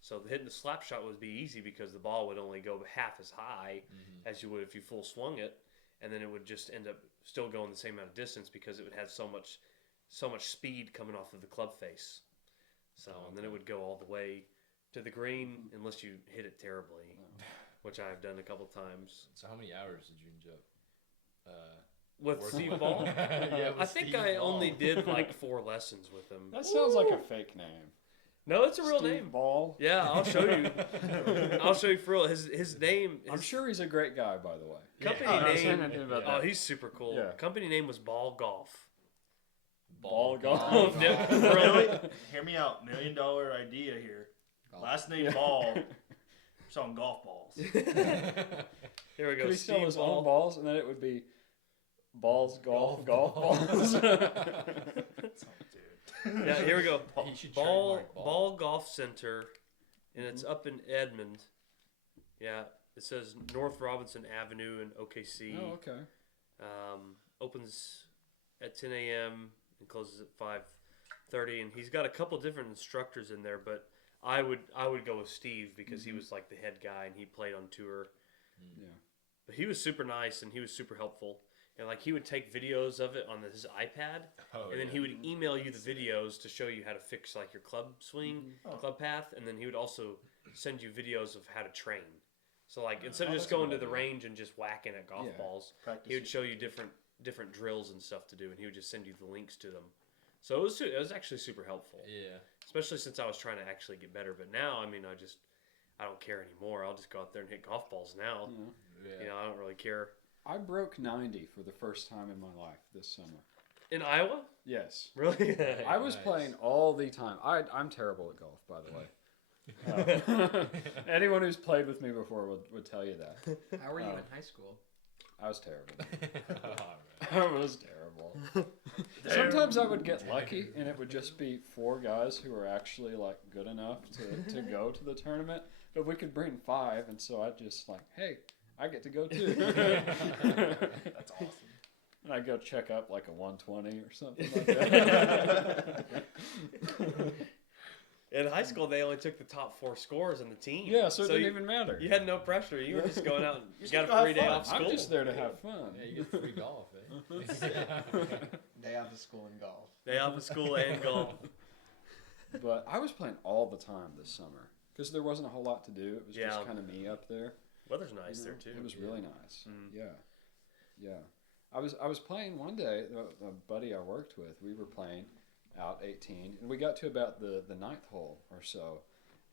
So hitting the slap shot would be easy because the ball would only go half as high as you would if you full swung it, and then it would just end up still going the same amount of distance because it would have so much speed coming off of the club face. So, and then it would go all the way to the green unless you hit it terribly, which I've done a couple times. So how many hours did you enjoy? With Steve Ball? Yeah, with I think Steve I Ball. only did like 4 lessons with him. That sounds like a fake name. No, it's a real Steve name. Ball. Yeah, I'll show you. I'll show you for real. His name. I'm sure he's a great guy, by the way. Company I was saying name. anything about Oh, that. he's super cool. Yeah. Company name was Ball Golf. Ball golf. Yeah, Really? really? Hear me out. $1 million idea here. Golf. Last name Ball. Selling golf balls. Here we go. Could he sell Steve his Ball. own balls, and then it would be balls, golf Golf balls? Dude. Yeah, here we go. He should Ball trademark Ball. Golf Center, and it's up in Edmond. Yeah, it says North Robinson Avenue in OKC. Oh, okay. Opens at 10 a.m. and closes at 5:30. And he's got a couple different instructors in there, but I would go with Steve because he was like the head guy and he played on tour. Yeah. But he was super nice and he was super helpful. And like he would take videos of it on his iPad, and then he would email you the videos to show you how to fix like your club swing, club path, and then he would also send you videos of how to train. So like instead of just going to the range and just whacking at golf balls, Practice he would show you different drills and stuff to do, and he would just send you the links to them. So it was actually super helpful. Yeah. Especially since I was trying to actually get better. But now, I mean, I don't care anymore. I'll just go out there and hit golf balls now. Yeah. I don't really care. I broke 90 for the first time in my life this summer. In Iowa? Yes. Really? I was Nice. playing all the time. I'm terrible at golf, by the way. Anyone who's played with me before would tell you that. How were you in high school? I was terrible. Alright. I was terrible. Sometimes I would get lucky, and it would just be 4 guys who were actually like good enough to go to the tournament. But we could bring 5, and so I'd just like, hey, I get to go too. That's awesome. And I'd go check up like a 120 or something like that. In high school, they only took the top 4 scores in the team. Yeah, so it didn't you, even matter. You had no pressure. You were just going out and Just got go a free have day fun. off school. I'm just there to have fun. Yeah, you get free golf, eh? Day off of school and golf. Day off of school and golf. But I was playing all the time this summer because there wasn't a whole lot to do. It was Yeah. just kind of me up there. Weather's nice there too. It was really nice. Mm. Yeah. I was playing one day. A buddy I worked with, we were playing out 18, and we got to about the 9th hole or so,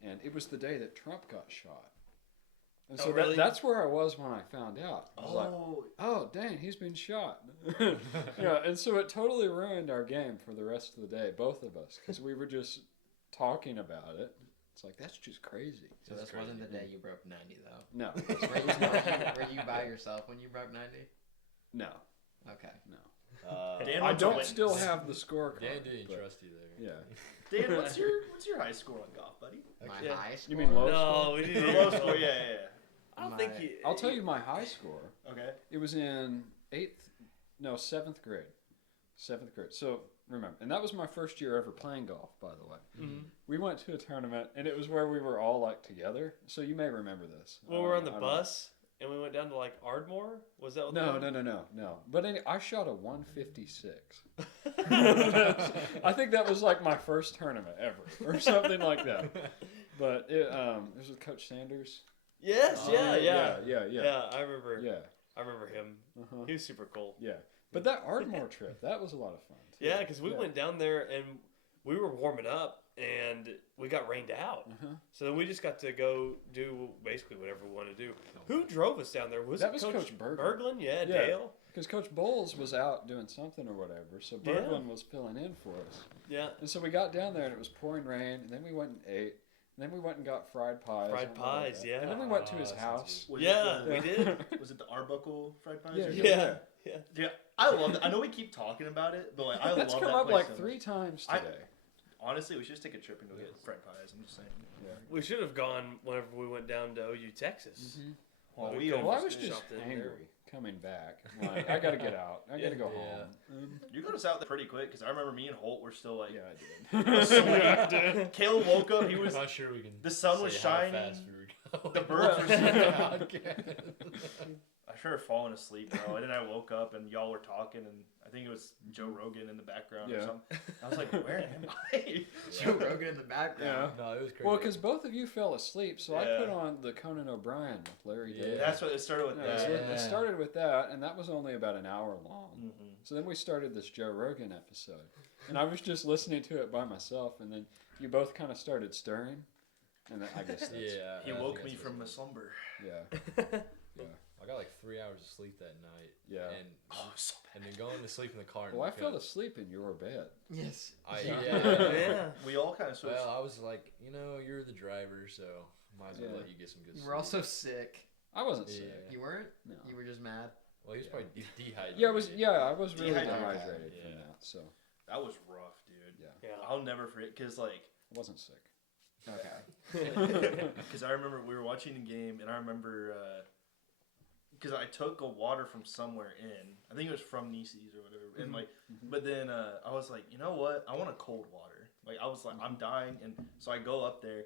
and it was the day that Trump got shot. And so really? that's where I was when I found out. I was like, Oh, oh, dang, he's been shot. Yeah, and so it totally ruined our game for the rest of the day, both of us, because we were just talking about it. It's like, that's just crazy. So this wasn't the day you broke 90, though. No. Were you by yourself when you broke 90? No. Okay. No. Dan I went to don't witness. still have the scorecard. Dan didn't but- trust you there. Yeah. Dan, what's your high score on golf, buddy? My Yeah. high score. You mean low No, score? we Your didn't. low score, yeah. I don't think you. I'll tell you my high score. Okay. It was in 7th grade. 7th grade. So remember, and that was my first year ever playing golf, by the way. Mhm. We went to a tournament, and it was where we were all like together. So you may remember this. Well, we were on the I don't know. bus and we went down to like Ardmore. Was that what? No. But I shot a 156. I think that was like my first tournament ever, or something like that. But it was with Coach Sanders. Yes, yeah. Yeah. I remember. Yeah. I remember him. Uh-huh. He was super cool. Yeah. But that Ardmore trip, that was a lot of fun. Too. Yeah, because we went down there and we were warming up and we got rained out. Uh-huh. So then we just got to go do basically whatever we wanted to do. Who drove us down there? Was That it was Coach Coach Berglund. Berglund? Yeah, Yeah. Dale. Because Coach Bowles was out doing something or whatever, so Yeah. Berglund was filling in for us. Yeah. And so we got down there and it was pouring rain, and then we went and ate, and then we went and got fried pies. Fried and all pies, that. yeah. And then we went to his that sounds house. Was Yeah, it we did. Was it the Arbuckle fried pies? Yeah, or yeah. Yeah. Yeah, I love it. I know we keep talking about it, but like, I That's love come that up place like so much. 3 times I- today. Honestly, we should just take a trip and go get fried pies. I'm just saying. We should have gone whenever we went down to OU, Texas. Well, We we could've Well, I almost was did. just shopped in there. angry coming back. Like, I gotta get out. I gotta go Yeah. home. You got us out there pretty quick because I remember me and Holt were still like. Yeah, I was did. sweating. Cale woke up. He I'm was. not sure we can. The sun was say how shining. fast we were going. The birds were singing. Okay. I should have fallen asleep, bro. And then I woke up and y'all were talking, and I think it was Joe Rogan in the background or Yeah. something. I was like, where am I? Joe Rogan in the background. Yeah. No, it was crazy. Well, because both of you fell asleep, so I Yeah. put on the Conan O'Brien with Larry Yeah. David. That's what it started with. Yeah, That. so Yeah. it started with that, and that was only about an hour long. Mhm. So then we started this Joe Rogan episode, and I was just listening to it by myself, and then you both kind of started stirring, and then I guess that's yeah, He I woke think me that's from what a it slumber. yeah, I got like 3 hours of sleep that night. yeah. And Oh, so and then going to sleep in the car. and Well, I wake fell up. asleep in your bed. Yes. Yeah. Yeah. we all kind of switched. Well, I was like, you're the driver, so might as well Yeah. let you get some good You sleep. were also sick. I wasn't Yeah. sick. You weren't? No. You were just mad? Well, he was probably dehydrated. Yeah, I was really Dehydrated. dehydrated Yeah. from that, so that was rough, dude. yeah, Yeah. I'll never forget because like. I wasn't sick. Okay. Because I remember we were watching a game, and I remember because I took a water from somewhere in. I think it was from Nieces or whatever. And like, but then I was like, you know what? I want a cold water. Like I was like, I'm dying, and so I go up there.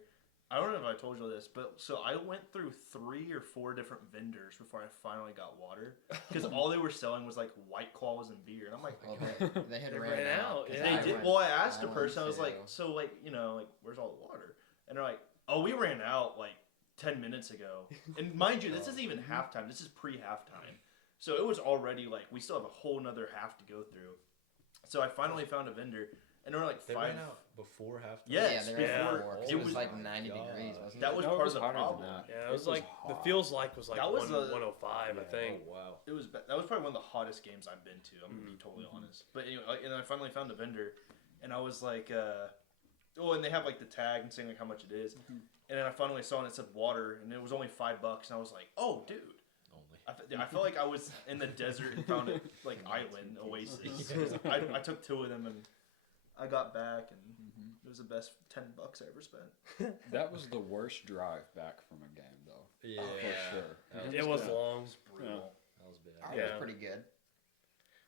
I don't know if I told you this, but so I went through 3 or 4 different vendors before I finally got water. Because all they were selling was like White Claws and beer, and I'm like, Well, they had They ran ran out. out, 'cause yeah. they I did. went- Well, I asked a I person. I went was like, to- so like like where's all the water? And they're like, oh, we ran out like 10 minutes ago. And mind you, this isn't even halftime. This is pre-halftime. So it was already like we still have a whole nother half to go through. So I finally found a vendor, and there were like They 5. ran out before halftime. Yes, yeah, they ran before- out because it it was was- like oh my 90 God. degrees, wasn't That it? was No, it part was of the hotter than problem. that. Yeah, it It was was like the hot. feels like was like That was 105, I think. Oh wow. It was that was probably one of the hottest games I've been to. I'm gonna be totally honest. But anyway, and I finally found a vendor, and I was like, oh, and they have like the tag and saying like how much it is. And then I finally saw it, and it said water, and it was only $5, and I was like, oh, dude. Only. I felt like I was in the desert and found a like island oasis. 'Cause I took 2 of them, and I got back, and it was the best $10 I ever spent. That was the worst drive back from a game, though. Yeah. For sure. It was Yeah. long. It was brutal. That was bad. Ours Yeah. was pretty good.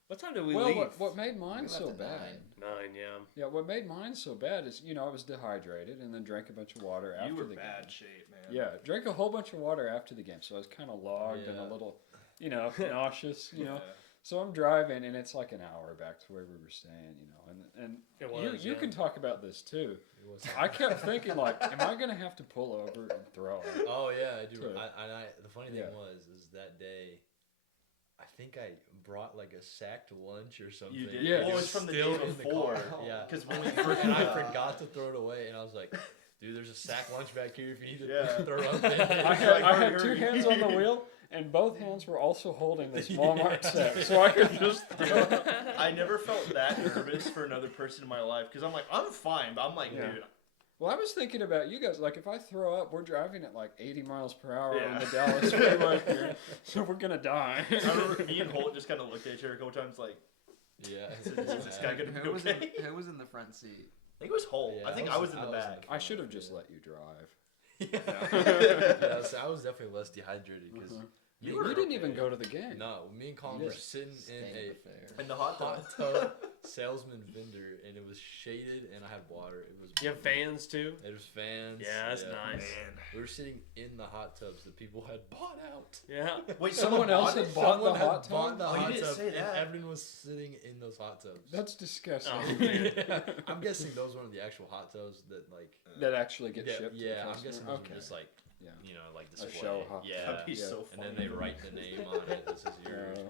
What time did we Well, leave? what made mine We so left at bad? 9, yeah. Yeah, what made mine so bad is, I was dehydrated and then drank a bunch of water after You were the bad game. shape, man. Yeah, drank a whole bunch of water after the game, so I was kind of logged and a Yeah. little, nauseous, Yeah. So I'm driving, and it's like an hour back to where we were staying, and It was, you yeah. can talk about this too. It was. I kept thinking like, am I gonna have to pull over and throw up? Oh yeah, I do. So- The funny thing Yeah. is that day, I think I brought like a sacked lunch or something. You did. Yeah. Well, It it's was from the still day in the before. car. Yeah. Because when we And I forgot to throw it away, and I was like, dude, there's a sack lunch back here if you need to Yeah. throw up in it. I had 2 hands on the wheel, and both hands were also holding this Walmart sack, so I could just throw up. I never felt that nervous for another person in my life because I'm like, I'm fine, but I'm like, Yeah. dude, Well, I was thinking about you guys. Like, if I throw up, we're driving at like 80 miles per hour Yeah. on the Dallas Freeway here, so we're gonna die. I remember me and Holt just kind of looked at each other a couple times like, Yeah. is this guy gonna be Who was okay? who was in the front seat? think it was whole. Yeah, I think I was in the back. I should have just let you drive. Yeah, so I was definitely less dehydrated because You didn't even go to the game. no, me and Colin were sitting in in the hot tub. tub salesman vendor, and it was shaded, and I had water. It was. You have fans too? There was fans. Yeah, that's nice. Man. We were sitting in the hot tubs that people had bought out. Yeah. Wait, Someone else had bought the hot bought tub? the Oh, you hot didn't tub, say that. and everyone was sitting in those hot tubs. That's disgusting. Oh, man. I'm guessing those weren't the actual hot tubs that like. That actually get Yeah, shipped. to the yeah. I'm customer? guessing those Okay. were just like, Yeah. you know, like A display. show hot tub. Yeah. That'd be so And funny. then they write the name on it. This is yours. Yeah.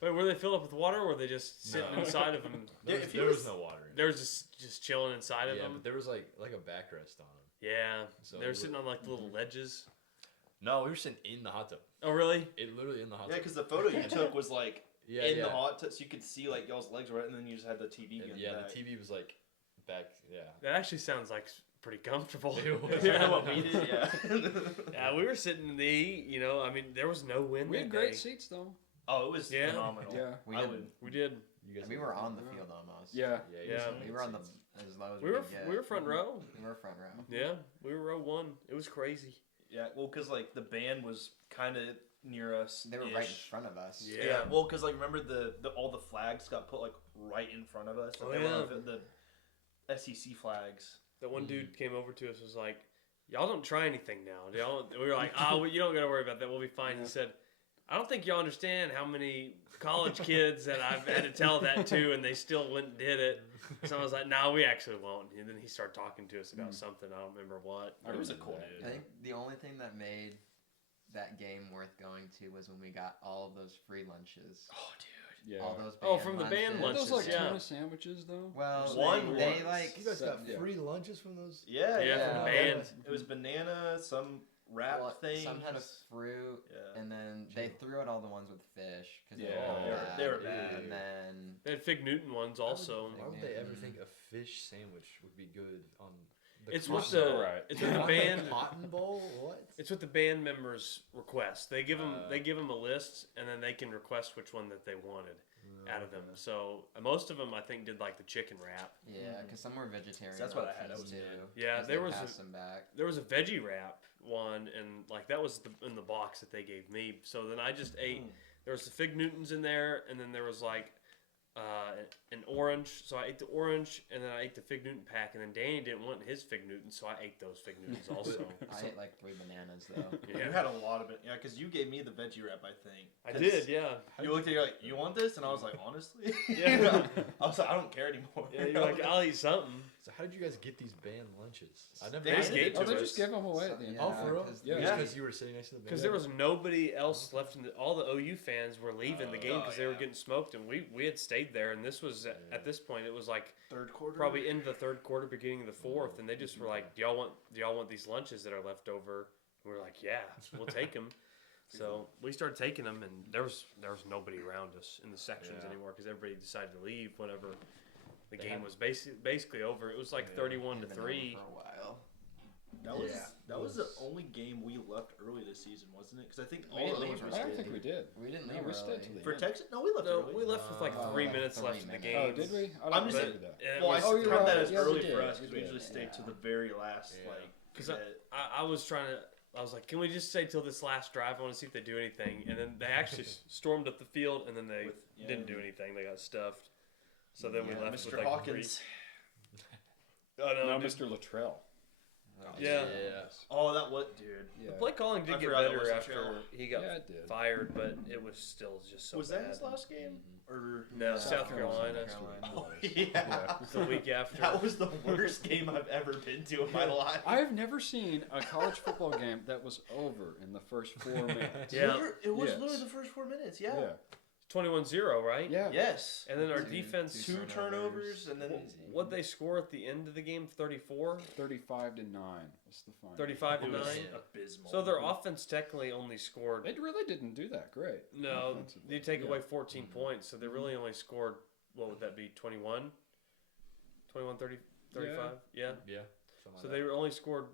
But Wait, were they filled up with water, or were they just sitting No. inside of them? there, If was, you there was- was no water. In They were just chilling inside of yeah, them. but there was like a backrest on them. Yeah, So they were it sitting on like the little ledges. No, we were sitting in the hot tub. Oh, really? It literally in the hot Yeah, tub. because the photo you took was like Yeah, in yeah. the hot tub, so you could see like y'all's legs right, and then you just had the TV. And in yeah, back. the TV was like back. Yeah. That actually sounds like pretty comfortable. It was. Is that what we did? Yeah. Yeah, we were sitting in the heat. You know, I mean, there was no wind. We that had great day. seats though. Oh, it was Yeah. phenomenal. Yeah. We I did. would. We did. You guys. We were on the field almost. Yeah. Yeah. Yeah. We were on the as low as We were could get. we were front row. We were front row. Yeah, we were row one. It was crazy. Yeah, well, because like the band was kind of near us. They were right in front of us. Yeah. Yeah, well, because like remember the all the flags got put like right in front of us. Like, Oh, they were yeah. the SEC flags. That one dude came over to us was like, "Y'all don't try anything now." We were like, "Oh, well, you don't got to worry about that. We'll be fine." He said, "I don't think y'all understand how many college kids that I've had to tell that to, and they still went and did it." So I was like, "No, we actually won't." And then he started talking to us about something. I don't remember what. I It was a remember cool that. dude. I think the only thing that made that game worth going to was when we got all of those free lunches. Oh, dude. Yeah. All those Oh, band from the band Weren't lunches. those like yeah. tuna sandwiches though? Well, One they was. like You guys got Yeah. free lunches from those. Yeah, Yeah, yeah. from the Yeah. band. It was banana, some wrap well, thing. some had a fruit, Yeah. and then they threw out all the ones with fish because Yeah. They were bad. And then They had Fig Newton ones also. Why would they ever think a fish sandwich would be good on the It's what cotton the Right. it's what the band cotton bowl? What? it's what the band members request. They give them a list, and then they can request which one that they wanted out of them. So most of them, I think, did like the chicken wrap. yeah, because some were vegetarian. That's what I had. options, That was too. good. Yeah, 'cause there they was passed them back. there was a veggie wrap one, and like that was in the box that they gave me. So then I just ate. There was the Fig Newtons in there, and then there was like an orange. So I ate the orange, and then I ate the Fig Newton pack, and then Danny didn't want his Fig Newtons, so I ate those Fig Newtons also. I ate like 3 bananas though. Yeah. You had a lot of it. Yeah, because you gave me the veggie wrap, I think. I 'Cause did, yeah. You looked at it, you're like, you want this? And I was like, honestly? Yeah. I was like, I don't care anymore. Yeah, you're like, I'll eat something. So how did you guys get these band lunches? I never. They just gave Oh, to they us. just give them away at the end. Oh, for real? Yeah. Just because you were sitting next to the band. Because there was nobody else left in the. All the OU fans were leaving the game because they were yeah. getting smoked, and we had stayed there. And this was at this point, it was like Third quarter? probably into the third quarter, beginning of the fourth, and they just were like, "Do y'all want these lunches that are left over?" And we were like, "Yeah, we'll take them." So we started taking them, and there was nobody around us in the sections anymore because everybody decided to leave whenever the game was basically over. It was like 31 to Been over 3. for a while. That was the only game we left early this season, wasn't it? Because I think all We the didn't others leave were I don't stayed. think we did. We didn't No, leave we early. stayed till the For end. Texas? No, we left No, early. we left with like 3 like minutes 3 left in the minutes. game. Oh, did we? I I'm don't just remember saying- that. Well, I Oh, you're count that right. as Yeah, we early did. for us We because we did. usually stay to the very last, Because bit. I was trying to. I was like, can we just stay till this last drive? I want to see if they do anything. And then they actually stormed up the field, and then they didn't do anything. They got stuffed. So then we left Mr. with like Hawkins. 3. Oh No, dude. Mr. Luttrell. Yeah. Oh, that was, dude. The play calling did I get forgot that better was after Latrell. he got Yeah, it did. fired, but it was still just so Was bad. that his last game? Or No, South Carolina. Oh, yeah. The week after. That was the worst game I've ever been to in my life. I've never seen a college football game that was over in the first 4 minutes. Yeah. It was Yes. literally the first 4 minutes, yeah. Yeah. 21-0, right? Yeah. Yes. And then our Two- defense. Two turnovers, and then What'd they score at the end of the game? 34? 35 to 9 was the final. 35 to it 9? was abysmal. So their offense technically only scored. They really didn't do that great. No, offensively. you take Yeah. away 14 points, so they really only scored, what would that be, 21? 21, 30, 35? Yeah. Yeah. So they only scored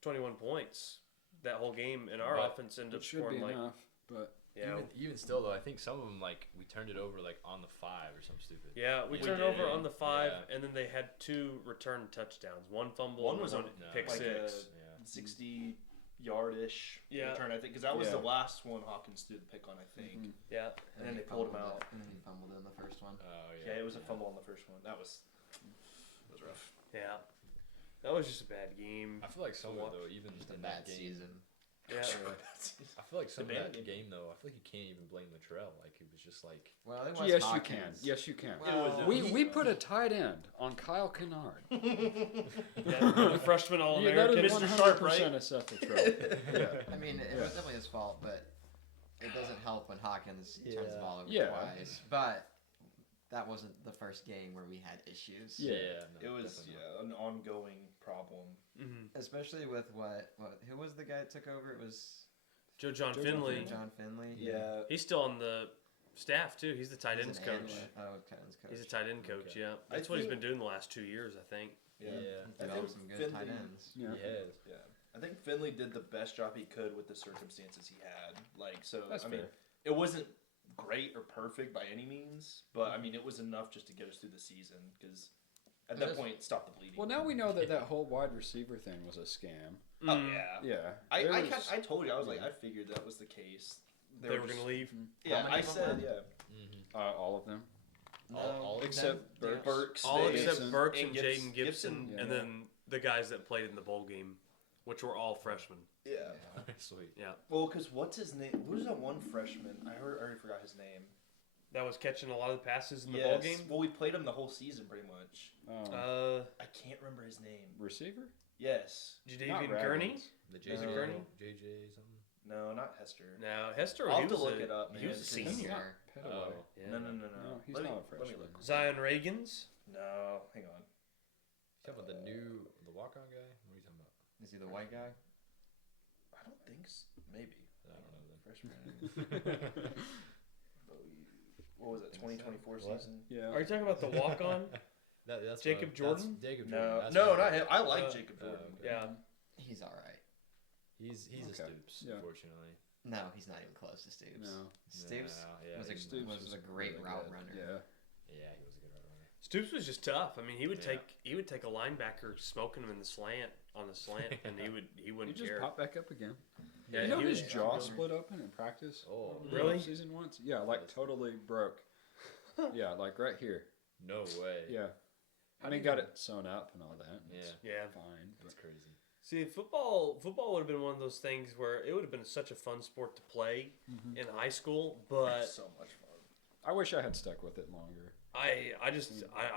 21 points that whole game, and our But offense ended up It should scoring be like, enough, but Yeah. Even still though, I think some of them like we turned it over like on the 5 or something stupid. Yeah, we We turned did. over on the 5, Yeah. and then they had 2 return touchdowns. One fumble, One and was one a- pick like a- 6. Yeah. 60-yard-ish Yeah. return, I think, because that was Yeah. the last one Hawkins threw the pick on, I think. Mhm. Yeah. And then he they pulled him fumbled out. it, and then he fumbled in the first one. Oh yeah. Yeah, it was a fumble on the first one. That was rough. Yeah. That was just a bad game. I feel like some of Watch. it though, even Just a in bad that game, season. Yeah. I feel like some of The that bad game though, I feel like you can't even blame Latrell. Like it was just like Well, it was Yes, Hawkins. you can. Yes, you can. Well, We put a tight end on Kyle Kennard. Yeah, the freshman Yeah, All-American. that is Mr. Sharp, 100% a Seth Latrell. Yeah. I mean, it was definitely his fault, but it doesn't help when Hawkins turns the ball over Yeah. twice. But that wasn't the first game where we had issues. Yeah. It was definitely not. an ongoing problem. Mm-hmm. Especially with who was the guy that took over? It was John Joe Finley. John Finley. Yeah. He's still on the staff, too. He's the tight He's ends an coach. analyst. Oh, tight ends coach. He's a tight end coach, Okay. yeah. I That's what he's think- been doing the last 2 years, I think. Yeah. He's I developed think some good tight Finley- ends. Yeah. He has. Yeah. I think Finley did the best job he could with the circumstances he had. Like, so, That's I mean, fair. it wasn't great or perfect by any means, but I mean, it was enough just to get us through the season because at It that is- point, stop the bleeding. Well, now we know that whole wide receiver thing was a scam. Oh, Mm. yeah. Yeah. I There kind was- I told you, I was like, yeah. I figured that was the case. They were going just- to leave. Yeah, How many I of them said, were? yeah. Mm-hmm. All of them. All of Except them? Burks. Burks, All Davis, except Gibson. Burks and and Jaden Gibson, Gibson, and yeah. then the guys that played in the bowl game, which were all freshmen. Yeah. Sweet. Well, because what's his name? Who's that one freshman? I already forgot his name. That was catching a lot of the passes in the bowl game. Well, we played him the whole season pretty much. I can't remember his name. Receiver? Yes. Jadavian Gurney? The Is it JJ, Gurney? JJ something. No, not Hester. No, Hester. I'll he have to was look a- it up, He was a man. senior. Senior. Petaway. Yeah. No. No, he's Let not me- a freshman. Let me look. Zion Reagans. No, hang on. You talking about the walk-on guy? What are you talking about? Is he the white guy? I don't think so. Maybe. I don't know then. Freshman. What was it? 2024 What? season. Yeah. Are you talking about the walk-on? That's Jacob Jordan? That's Jacob No, Jordan. That's no, what not I'm- him. I like Uh, Jacob Jordan. okay. Yeah. He's all right. He's Okay. a Stoops, Yeah. unfortunately. No, he's not even close to Stoops. No. Stoops Yeah, was, a, he's Stoops was a great really route good. runner. Yeah. Yeah, he was a good route runner. Stoops was just tough. I mean, he would Yeah. take a linebacker smoking him in the slant on the slant, and he He wouldn't just care. popped back up again. Yeah, you know he his was- jaw split open in practice? Oh, Really? Season once? Yeah, like totally broke. Yeah, like right here. no way. Yeah. I mean, got it sewn up and all that. It's Yeah. fine. That's crazy. See, football would have been one of those things where it would have been such a fun sport to play in high school, but So much fun. I wish I had stuck with it longer. I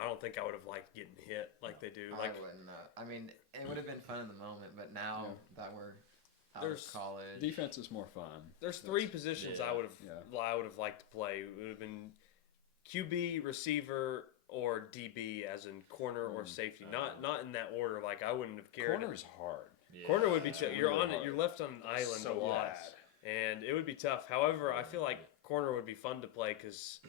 don't think I would have liked getting hit like they do. Like I wouldn't. I mean, it would have been fun in the moment, but now that we're out There's- of college, Defense is more fun. there's 3 positions yeah, I would have liked to play. It would have been QB, receiver, or DB, as in corner or safety. Not in that order. Like I wouldn't have cared. Corner's hard. Yeah. Corner would be you're really on it. hard. You're left on an island So a lot, bad. and it would be tough. However, I feel like corner would be fun to play because,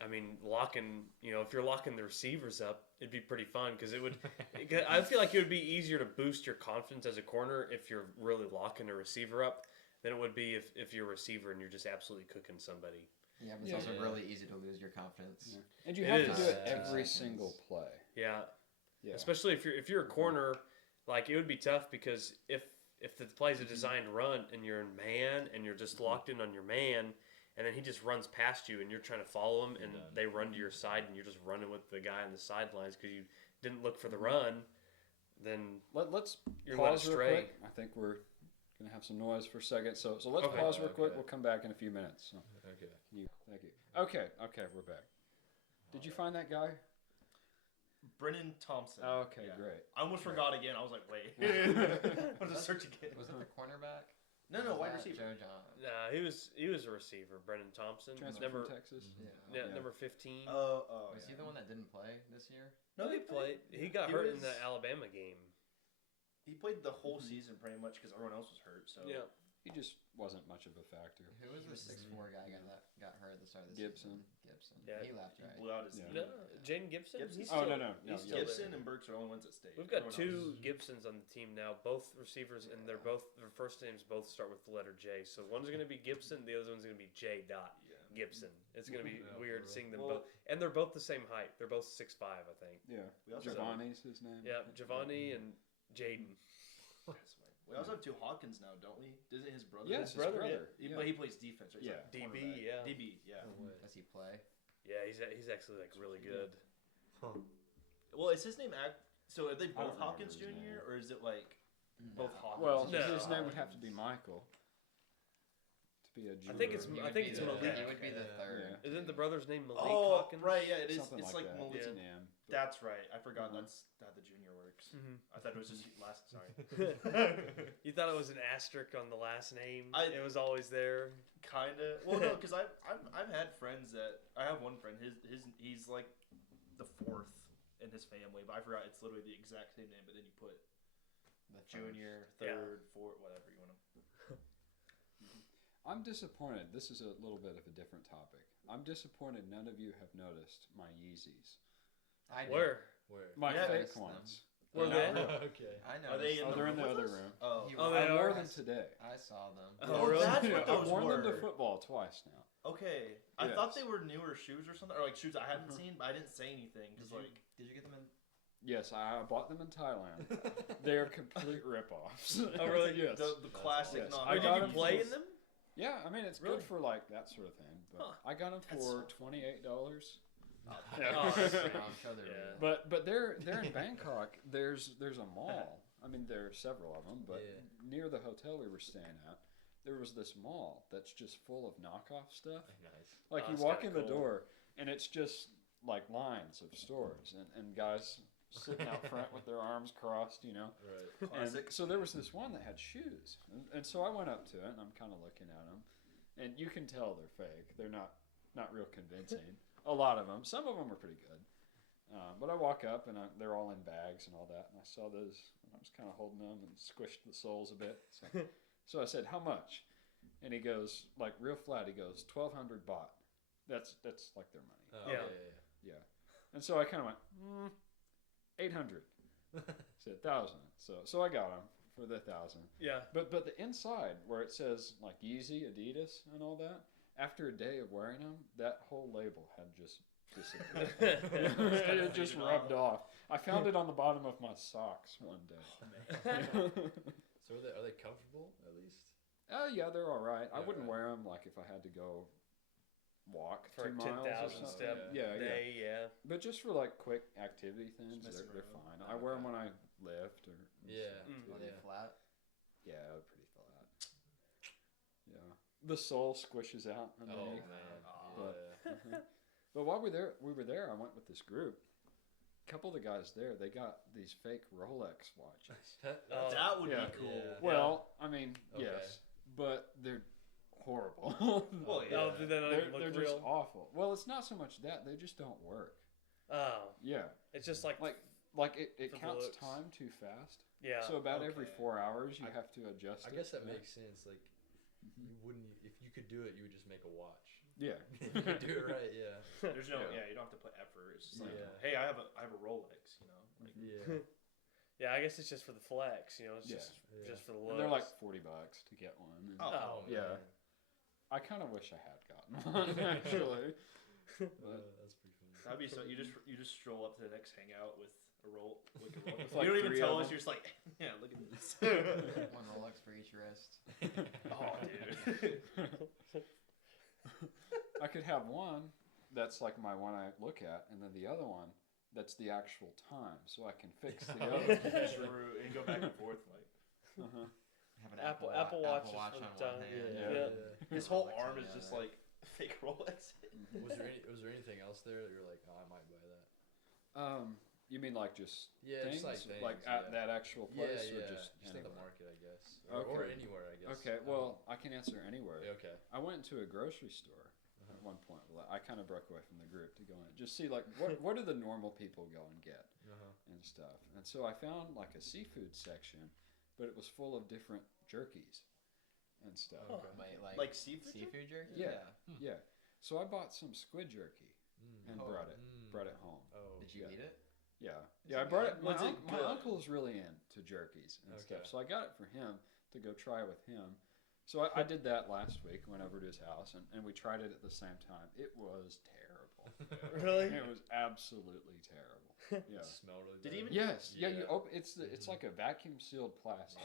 I mean, locking. You know, if you're locking the receivers up, it'd be pretty fun because it would. I feel like it would be easier to boost your confidence as a corner if you're really locking a receiver up than it would be if you're a receiver and you're just absolutely cooking somebody. yeah, but it's Yeah. also Yeah. really easy to lose your confidence. Yeah. And you It have to is. do it Yeah. every 2 single seconds. play. Yeah. Yeah. Especially if you're a corner, like it would be tough because if the play's a designed run and you're in man and you're just locked in on your man, and then he just runs past you and you're trying to follow him and done. they run to your side and you're just running with the guy on the sidelines because you didn't look for the run, then Let's You're led pause real astray. quick. I think we're gonna have some noise for a second. So let's Okay. pause real quick. Okay. We'll come back in a few minutes. So, Okay. thank you. Okay, we're back. Did you find that guy? Brennan Thompson. Okay, Yeah. great. I almost forgot again. I was like, wait. I was search again. Was it the cornerback? No, Was wide that receiver. Joe John. he was a receiver, Brendan Thompson, Transfer number from Texas. Yeah. Yeah. number 15. Oh, Was he the one that didn't play this year? No, he played. He got He hurt in was- the Alabama game. He played the whole season pretty much because everyone else was hurt. So Yeah. he just wasn't much of a factor. Who was the 6'4" guy that got hurt at the start of the Gibson. season? Gibson. Yeah. He left, He right? blew out his Yeah. knee. No, Jaden Gibson. Gibson? He's Oh, still, no. He's Yeah. still Gibson there. and Burks are the only ones that stayed. We've got Everyone two else- Gibsons on the team now, both receivers, and they're both their first names both start with the letter J. So one's going to be Gibson, the other one's going to be J. Dot Yeah. Gibson. It's going to be Yeah, weird for real. seeing them Well- both, and they're both the same height. They're both 6'5", I think. Yeah. We also Giovanni's his name. Yeah, Giovanni and Jaden. That's right. We also have two Hawkins now, don't we? Isn't his brother? Yes, His brother, yeah. But he plays defense, right? He's Yeah. like a DB, cornerback. yeah. DB, yeah. No way. Does he play? Yeah, he's actually like really good. Huh. Well, is his name so are they don't both remember Hawkins his Jr. name. or is it like both Hawkins? Well, No. his name would have to be Michael. To be a junior. I think it's He I would think be it's the- Malik. He would be the Yeah. third. Yeah. Isn't the brother's name Malik Oh, Hawkins? right, yeah, it is. Something It's like like that. Malik. It's Yeah. an M. That's right. I forgot Uh-huh. that's how the junior works. Mhm. I thought it was just last. Sorry. You thought it was an asterisk on the last name? I- It was always there. Kinda. Well, no, because I've had friends that I have one friend. He's like the fourth in his family, but I forgot it's literally the exact same name. But then you put The junior, Yeah. third, fourth, whatever you want to. I'm disappointed. This is a little bit of a different topic. I'm disappointed none of you have noticed my Yeezys. I do. Where? Where? My Yeah, fake noticed them. ones. Were No, they? no. Okay. I know. Are they in Oh, the they're in the room with other us? room. Oh. He- Oh, I they wore are? them today. I saw them. Oh, that's what I've those worn them were. to football twice now. Okay. I Yes. thought they were newer shoes or something, or like shoes I hadn't seen, but I didn't say anything because Did you get them in? Yes, I bought them in Thailand. They are complete rip-offs. Oh, really? Yes. the classic. Yes. No, I Did got you them play for- in them? Yeah, I mean it's Really? good for like that sort of thing. But Huh. I got them That's for so $28. Oh, that's I'm great. sure they're Yeah. real. But they're in Bangkok. There's a mall. I mean there are several of them, but Yeah. near the hotel we were staying at, there was this mall that's just full of knockoff stuff. Nice. Like Oh, you that's walk kinda in the cool. door and it's just like lines of stores and guys sitting out front with their arms crossed, you know. Right. And Classic. so there was this one that had shoes, and so I went up to it and I'm kind of looking at them, and you can tell they're fake. They're not real convincing. A lot of them. Some of them are pretty good. But I walk up and they're all in bags and all that, and I saw those and I was kind of holding them and squished the soles a bit. So I said, "How much?" And he goes like real flat. He goes 1,200 baht. That's like their money. Oh, Yeah. Yeah. And so I kind of went 800. Said 1,000. So I got them for the 1,000. Yeah. But the inside where it says like Yeezy, Adidas, and all that, after a day of wearing them, that whole label had just disappeared. It just rubbed off. I found it on the bottom of my socks one day. So are they comfortable at least? Oh yeah, they're all right. I Yeah, wouldn't right. wear them like if I had to go walk For 2 a miles or 10,000 something. step Yeah, yeah. day, yeah. But just for like quick activity things, Just messing they're around. fine. I wear them when I lift or Yeah. Mm. Are they Yeah. flat? yeah, they're pretty flat. Yeah, the sole squishes out Oh underneath. man. But- Yeah. But while we were there. I went with this group. A couple of the guys there, they got these fake Rolex watches. Oh, That would Yeah. be cool. Yeah. Well, I mean, Okay. yes, but they're horrible. Well, yeah. Oh, did they not even they're look just real? awful. Well, it's not so much that they just don't work. Oh, Yeah, it's just like like it For the counts looks. time too fast. yeah. So about every Okay. 4 hours, you I- have to adjust. I it. guess that Yeah. makes sense. Like, you wouldn't if you could do it, you would just make a watch. Yeah. If you could do it right, yeah. There's no, Yeah. you don't have to put effort. It's just like, Yeah. hey, I have a Rolex, you know. Like, Yeah. Yeah, I guess it's just for the flex, you know. It's Yeah. Yeah. just for the looks. And they're like $40 to get one. And Oh, yeah. man. I kind of wish I had gotten one actually. But That's pretty funny. that'd be so. You just stroll up to the next hangout with a roll. Like a roll. With You like don't even 3 tell of us. them. You're just like, yeah, look at this. One Rolex for each wrist. Oh, dude. I could have one that's like my one I look at, and then the other one that's the actual time, so I can fix the other. True, and go back and forth like. Uh-huh. Have an Apple Apple Watch Watch is on for one the time. hand. Yeah. His whole Rolex arm on is the just other. like fake Rolex. Was there anything else there that you're like, oh, I might buy that? You mean like just Yeah, things? just like things. Like yeah. at that actual place, or just at the anywhere? market, I guess, or Okay. anywhere, I guess. Okay, well, I can answer anywhere. Okay. I went into a grocery store Uh-huh. at one point. Well, I kind of broke away from the group to go in, just see like what do the normal people go and get Uh-huh. and stuff. And so I found like a seafood section, but it was full of different jerkies. and stuff. Oh. Wait, Like seafood? seafood jerky? Yeah. Yeah. So I bought some squid jerky and brought it home. Oh, Did you eat it? Yeah. Is Yeah, I it brought good? it. Was it My good? uncle's really into jerkies and Okay. stuff. So I got it for him to go try with him. So I did that last week. Went over to his house and we tried it at the same time. It was terrible. Really? It was absolutely terrible. Yeah. It smelled really Did bad. he even- Yes. Yeah. You Yeah. open. It's like a vacuum sealed plastic,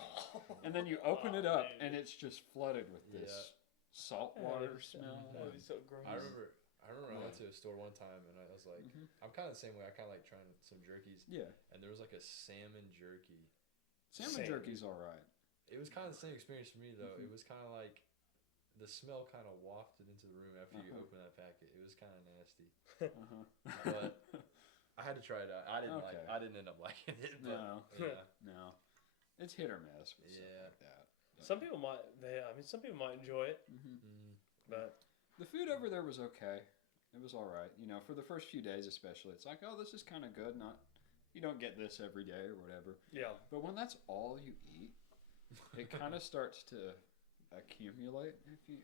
and then you open it up and it's just flooded with this salt water smell. That would be so gross. I remember I went to a store one time and I was like, I'm kind of the same way. I kind of like trying some jerkies. Yeah. And there was like a salmon jerky. Salmon jerky's all right. It was kind of the same experience for me though. It was kind of like the smell kind of wafted into the room after you open that packet. It was kind of nasty. But I had to try it out. I didn't end up liking it. But, No. Yeah. No. It's hit or miss with stuff Yeah. like that. Some people might. Some people might enjoy it, but The food over there was okay. It was all right. You know, for the first few days especially, it's like, oh, this is kind of good. You don't get this every day or whatever. yeah. But when that's all you eat, it kind of starts to accumulate,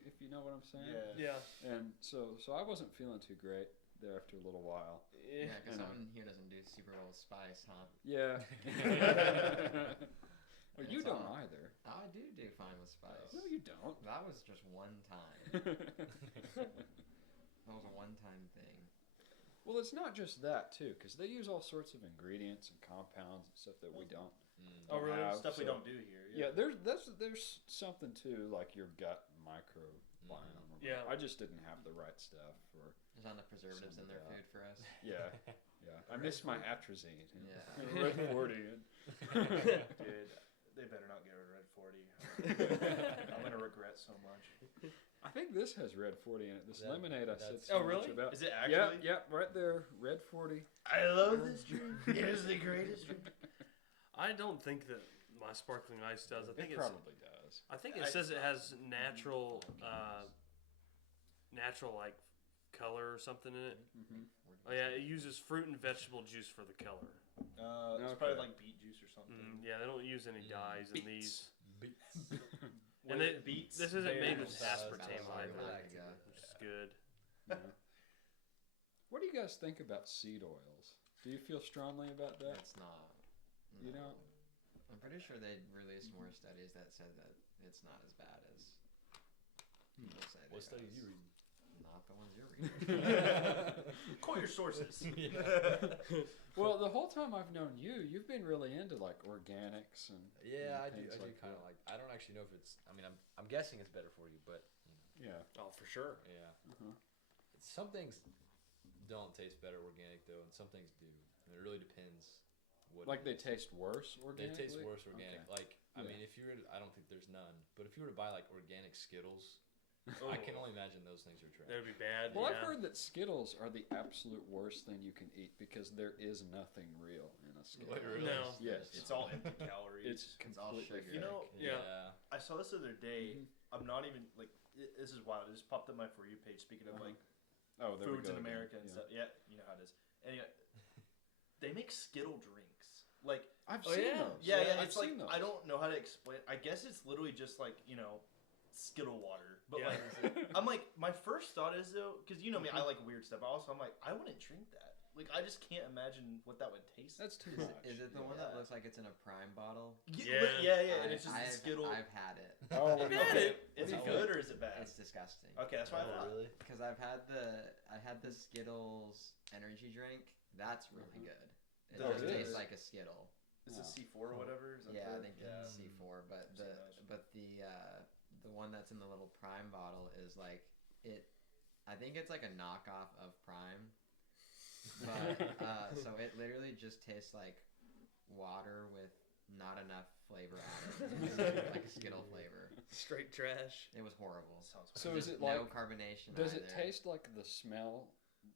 if you know what I'm saying. Yeah. Yeah. And so I wasn't feeling too great there after a little while. Yeah, because I know. someone here doesn't do super well with spice, huh? Yeah. Well, you It's don't all- either. I do fine with spice. No, you don't. That was just one time. That was a one-time thing. Well, it's not just that too, because they use all sorts of ingredients and compounds and stuff that we don't. Oh, really? have, Stuff we so- don't do here. Yeah, there's something to like your gut microbiome. or Yeah. whatever. I just didn't have the right stuff for. There's not enough preservatives Some in of their that. food for us. Yeah, yeah. I missed my atrazine. And Yeah. Red 40. And Dude, they better not get rid of Red 40. I'm gonna regret so much. I think this has Red 40 in it. This lemonade I said that's- so Oh, really? much about. Is it Yeah, actually? yeah, right there, Red 40. I love this drink. It is the greatest drink. I don't think that my sparkling ice does. I think It it's. probably does. I think it says it has natural, natural like color or something in it. Mm-hmm. Oh yeah, it uses fruit and vegetable juice for the color. It's probably like beet juice or something. Yeah, they don't use any dyes in these. Beets. And Wait, beets. this isn't made with Very aspartame nice. either, Yeah. which is good. Yeah. What do you guys think about seed oils? Do you feel strongly about that? It's not. You no. don't? I'm pretty sure they released more studies that said that it's not as bad as people say. What they study are. you reading? Not the ones you're reading. Call your sources. Well, the whole time I've known you, you've been really into like organics and Yeah, I and do. things I do like kind of that. like. I don't actually know if it's. I mean, I'm guessing it's better for you, but Yeah. Oh, for sure. yeah. Uh-huh. Some things don't taste better organic though, and some things do. And it really depends. What Like it they is. taste worse They organically. taste worse organic. Okay. Like I Yeah. mean, if you were, I don't think there's none. But if you were to buy like organic Skittles, Oh. I can only imagine those things are trash. That would be bad. Well, yeah. I've heard that Skittles are the absolute worst thing you can eat because there is nothing real in a Skittle. Literally. No. Yes. It's all empty calories. It's all completely sugar. You know, Yeah. I saw this the other day. Mhm. I'm not even like this is wild. It just popped up my For You page. Speaking of Uh-huh. like Oh, there foods we in go again. America and Yeah. stuff. Yeah, you know how it is. Anyway, they make Skittle drinks. Like I've Oh, seen yeah. those. yeah, I've it's like seen those. I don't know how to explain. I guess it's literally just like Skittle water. But Yeah. like I'm like my first thought is though because you know me, I like weird stuff. Also, I'm like I wouldn't drink that. Like I just can't imagine what that would taste. That's too Is much. it, is it the one that looks like it's in a prime bottle? Yeah, and it's just I've, Skittle. I've had it. Oh, You've had it? Is it Okay. good or is it bad? It's disgusting. Okay, that's what I thought. really? Because I had the Skittles energy drink. That's really good. It Oh, just it tastes is? like a Skittle. Is Oh. it C4 or whatever? Is that Yeah, I the- think yeah. it's C4, but I've seen the one that's in the little Prime bottle is like it. I think it's like a knockoff of Prime, but so it literally just tastes like water with not enough flavor added, It's like a Skittle flavor. Straight trash. It was horrible. Sounds So Just is it no like? carbonation? Does it either. taste like the smell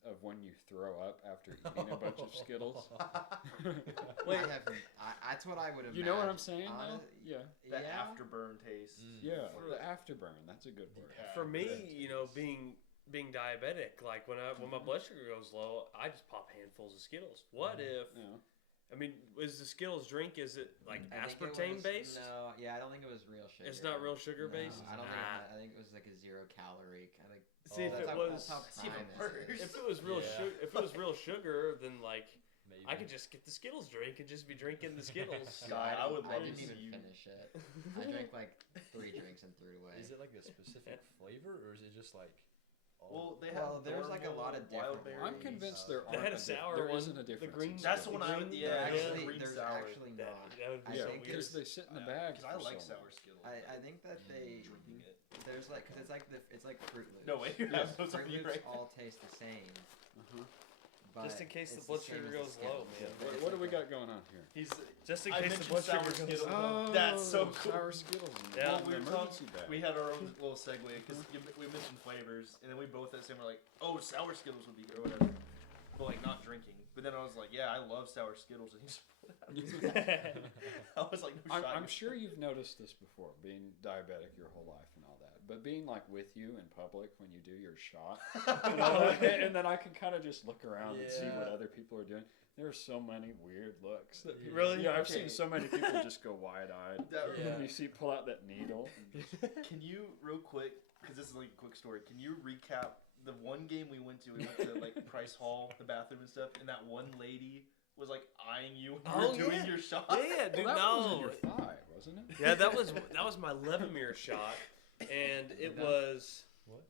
of when you throw up after eating a bunch of Skittles? Wait, that's what I would imagine. You know what I'm saying? though? Honest- Yeah. that yeah. afterburn taste. Yeah. The afterburn. That's a good word. Yeah. For me, Afterburn taste. being diabetic, like when my blood sugar goes low, I just pop handfuls of Skittles. What if Yeah. I mean, is the Skittles drink? Is it like I think it aspartame was- based? No, yeah, I don't think it was real sugar. It's not real sugar No, based. I don't think. I think it was like a 0 calorie kind of. See, if that's it how- was, That's how even prime worse. is. if it was real Yeah. sugar, if it was real sugar, then like Maybe. I could just get the Skittles drink and just be drinking the Skittles. Sky, I would I love didn't to even see you. finish it. I drank like 3 drinks and threw it away. Is it like a specific flavor, or is it just like? Well, they Well, have there's like a lot of wild different berries. I'm convinced there They aren't. had a sour there one, isn't a the difference. green- in That's the Skittles. one I would. green- Yeah, yeah. actually, Actually, green there's sour. actually That, not. that would be I Yeah, so think weird. because they sit in the bag. Because I for like so sour long. Skittles. I think that they Drinking it. there's like because it's like Fruit Loops. No way, you Yeah. have those on Fruit you Loops right now. all taste the same. Uh-huh. But Just in case the it's blood same sugar as the goes low, Skittles. man. But it's What do we like got going on here? He's. Just in I case the mentioned blood sour sugar goes Skittles. low. That's so cool. Sour Skittles. Yeah. Well, we were emergency talking. bag. We had our own little segue because we mentioned flavors, and then we both at the same were like, "Oh, sour Skittles would be good," or whatever. But like not drinking. But then I was like, "Yeah, I love sour Skittles," and he just pulled it out. I was like, "No shot." I'm sure you've noticed this before, being diabetic your whole life and all that. But being like with you in public when you do your shot, you know, and then I can kind of just look around and see what Yeah. other people are doing. There are so many weird looks that people. Really? Yeah, I've Okay. seen so many people just go wide-eyed. That- Yeah. And you see pull out that needle. And just, Can you real quick? Because this is like a quick story. Can you recap the one game we went to? We went to like Price Hall, the bathroom and stuff, and that one lady was like eyeing you when you Oh, were doing yeah. your shot. Yeah, dude, well, that was in no. your thigh, wasn't it? Yeah, that was my Levemere shot, and it was. What?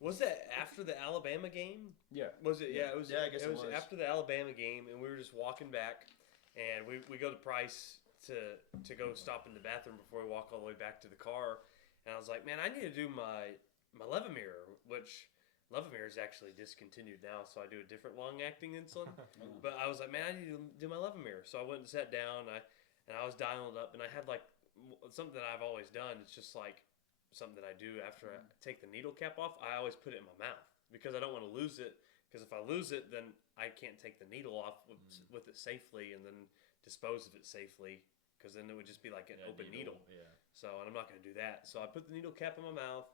Was that after the Alabama game? Yeah. Was it? Yeah, it was. Yeah, I guess it was was. after the Alabama game, and we were just walking back, and we go to Price to go stop in the bathroom before we walk all the way back to the car, and I was like, man, I need to do my Levemere, which Levemere is actually discontinued now, so I do a different long-acting insulin. But I was like, man, I need to do my Levemere, so I went and sat down, and I was dialing it up, and I had like something that I've always done. It's just like something that I do after I take the needle cap off. I always put it in my mouth because I don't want to lose it. Because if I lose it, then I can't take the needle off with it safely and then dispose of it safely. Because then it would just be like an open needle. Yeah. So, and I'm not going to do that. So I put the needle cap in my mouth,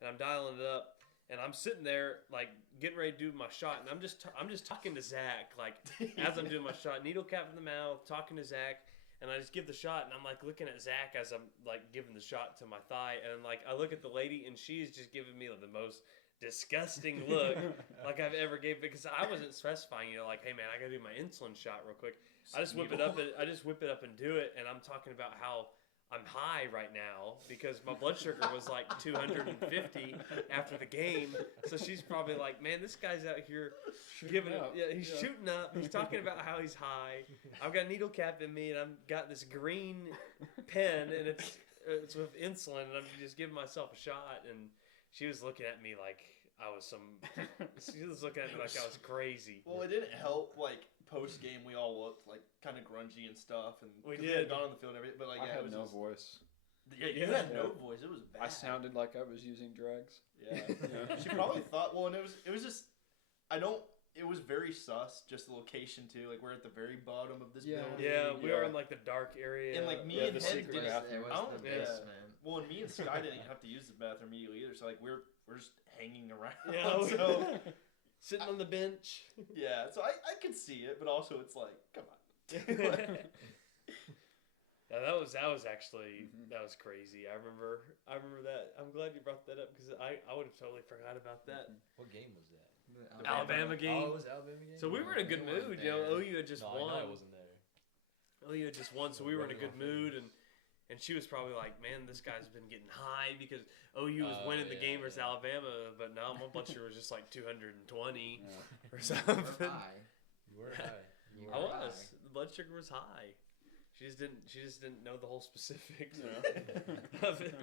and I'm dialing it up, and I'm sitting there like getting ready to do my shot, and I'm just talking to Zack like as I'm doing my shot, needle cap in the mouth, talking to Zack. And I just give the shot, and I'm like looking at Zack as I'm like giving the shot to my thigh, and like I look at the lady, and she's just giving me the most disgusting look like I've ever gave, because I wasn't specifying, you know, like, hey man, I gotta do my insulin shot real quick. I just whip it up and do it, and I'm talking about how I'm high right now because my blood sugar was like 250 after the game. So she's probably like, man, this guy's out here giving it. Yeah, he's shooting up. He's talking about how he's high. I've got a needle cap in me, and I've got this green pen, and it's with insulin, and I'm just giving myself a shot. And she was looking at me like I was she was looking at me like I was crazy. Well, it didn't help. Like post game, we all looked like kind of grungy and stuff, and We 'cause did. had gone on the field and everything. But like, I yeah, had it was no just, voice. Yeah, you had no voice. It was bad. I sounded like I was using drugs. Yeah. She probably thought. Well, and it was just. I don't. It was very sus. Just the location too. Like we're at the very bottom of this Yeah. building. Yeah, we were in like the dark area. And like me Yeah, and the Head secret didn't. bathroom. It was I don't- the yeah. basement. Well, and me and Sky didn't have to use the bathroom immediately either. So like we're just hanging around. Yeah, so sitting on the bench. yeah. So I could see it, but also it's like, come on. Yeah, that was actually that was crazy. I remember that. I'm glad you brought that up because I would have totally forgot about that. What game was that? The Alabama game. Oh, it was Alabama game. So we were in a good You weren't mood. You know, there. OU had just no, won. I know I wasn't there. OU had just won, so we were in a Running good off mood, favorites. and she was probably like, "Man, this guy's been getting high because OU was Oh, winning the yeah, game versus yeah. Alabama, but now my blood sugar was just like 220 Yeah. or You something." were high. You were high. You I were was. high. The blood sugar was high. She just didn't know the whole specifics Yeah. of it.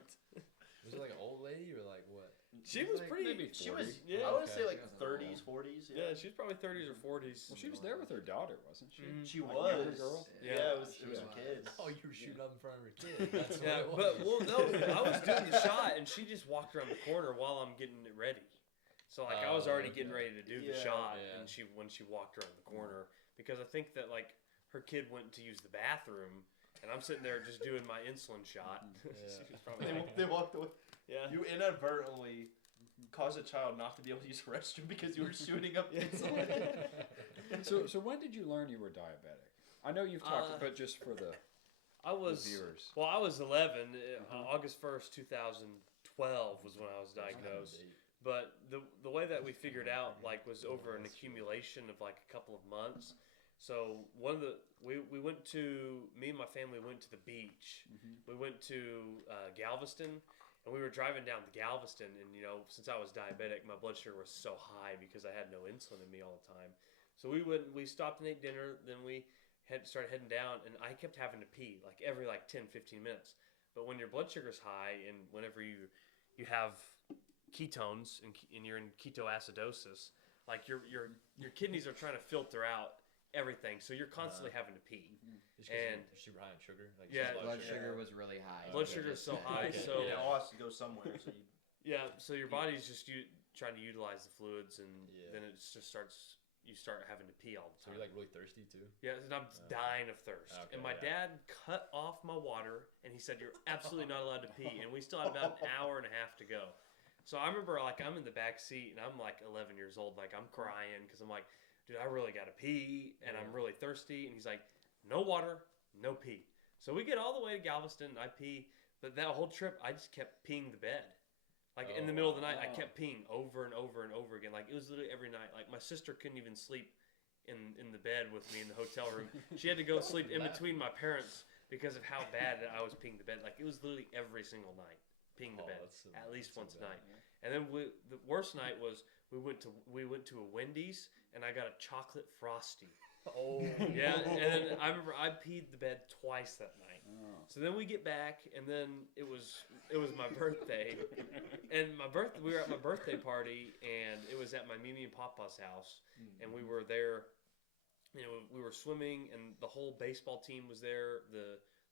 Was it like an old lady or like what? She was Like, pretty. maybe She was. 40. Yeah. I would Okay. say like She wasn't 30s, old. 40s. Yeah, she was probably 30s or 40s. Well, she was there with her daughter, wasn't she? Mhm. She Like was. younger girl? Yeah, it was She a was. kid. Oh, you were shooting up in front of her kid. That's what Yeah, it was. but well, no, I was doing the shot, and she just walked around the corner while I'm getting it ready. So like I was Oh, already okay. getting ready to do the Yeah. shot, Yeah. and when she walked around the corner, because I think that like her kid went to use the bathroom, and I'm sitting there just doing my insulin shot. Yeah. She was probably They, like, they walked away. yeah. You inadvertently caused a child not to be able to use the restroom because you were shooting up insulin. So when did you learn you were diabetic? I know you've talked, but just for the viewers. Well, I was 11. August 1st, 2012 was when I was diagnosed. But the way that we figured out was over an accumulation of a couple of months. So we went to me and my family went to the beach. We went to Galveston, and we were driving down to Galveston. And since I was diabetic, my blood sugar was so high because I had no insulin in me all the time. So we stopped and ate dinner. Then we started heading down, and I kept having to pee every 10, 15 minutes. But when your blood sugar's high, and whenever you have ketones and you're in ketoacidosis, your kidneys are trying to filter out everything, so you're constantly having to pee. And super high in sugar. Blood sugar was really high. Blood sugar is so high, so it all has to go somewhere. So your body's just trying to utilize the fluids, and then it just starts. You start having to pee all the time. So you're really thirsty too? Yeah, and I'm dying of thirst. Okay, and my dad cut off my water, and he said, "You're absolutely not allowed to pee." And we still had about an hour and a half to go. So I remember, I'm in the back seat, and I'm 11 years old. I'm crying because I'm like, dude, I really got to pee, and I'm really thirsty. And he's like, no water, no pee. So we get all the way to Galveston, and I pee. But that whole trip, I just kept peeing the bed. In the middle of the night, I kept peeing over and over and over again. It was literally every night. My sister couldn't even sleep in the bed with me in the hotel room. She had to go sleep in between my parents because of how bad I was peeing the bed. It was literally every single night. Peeing the bed at least once a night. And then the worst night was we went to a Wendy's, and I got a chocolate frosty. Oh yeah, and then I remember I peed the bed twice that night. Oh. So then we get back, and then it was my birthday, and we were at my birthday party, and it was at my Mimi and Papa's house, and we were there. We were swimming, and the whole baseball team was there.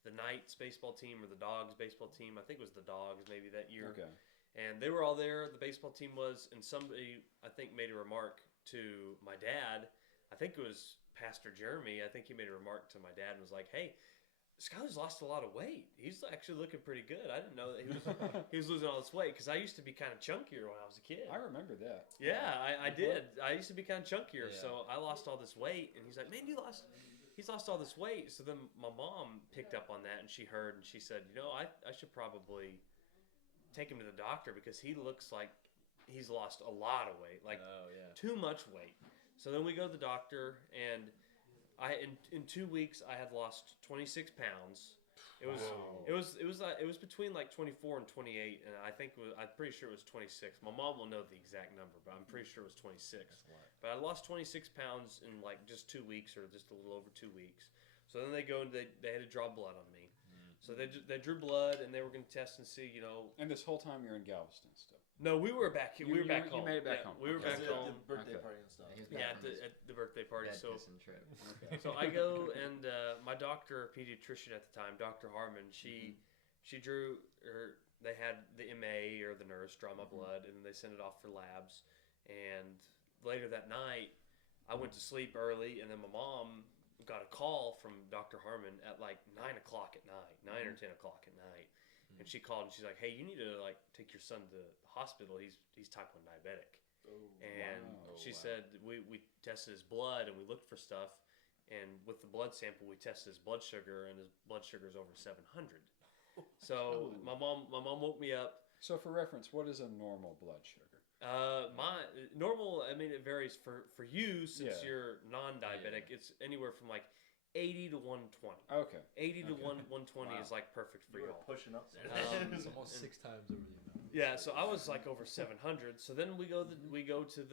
The Knights baseball team or the Dogs baseball team. I think it was the Dogs maybe that year. Okay. And they were all there. The baseball team was, and somebody I think made a remark to my dad. I think it was Pastor Jeremy. I think he made a remark to my dad and was like, "Hey, Skyler's lost a lot of weight. He's actually looking pretty good. I didn't know that he was losing all this weight because I used to be kind of chunkier when I was a kid." I remember that. Yeah, I did. I used to be kind of chunkier, so I lost all this weight. And he's like, "Man, he's lost all this weight." So then my mom picked up on that, and she heard, and she said, I should probably take him to the doctor because he looks like he's lost a lot of weight, too much weight. So then we go to the doctor, and in 2 weeks I had lost 26 pounds. It was between 24 and 28, and I'm pretty sure it was 26. My mom will know the exact number, but I'm pretty sure it was 26. But I lost 26 pounds in just 2 weeks, or just a little over 2 weeks. So then they go and they had to draw blood on me. So they drew blood, and they were going to test and see, And this whole time you're in Galveston still. No, we were back here. We were back home. You made it back home. We were back home. The birthday party and stuff. Yeah, at the birthday party. So trip. So I go, and my doctor, pediatrician at the time, Dr. Harmon, she drew her. They had the MA or the nurse draw my blood, and then they sent it off for labs. And later that night, I went to sleep early, and then my mom got a call from Dr. Harmon at 9 o'clock at night, 9 or 10 o'clock at night. And she called, and she's like, "Hey, you need to take your son to the hospital. He's type 1 diabetic." She said we tested his blood, and we looked for stuff, and with the blood sample we tested his blood sugar, and his blood sugar is over 700. So my mom woke me up. So for reference, what is a normal blood sugar? My normal, it varies for you since you're non-diabetic. Yeah. It's anywhere from 80 to 120. Okay. 80 to 120 is pretty for y'all. Pushing up there. It's almost 6 times over the amount. Yeah, so I was over 700. So then we go to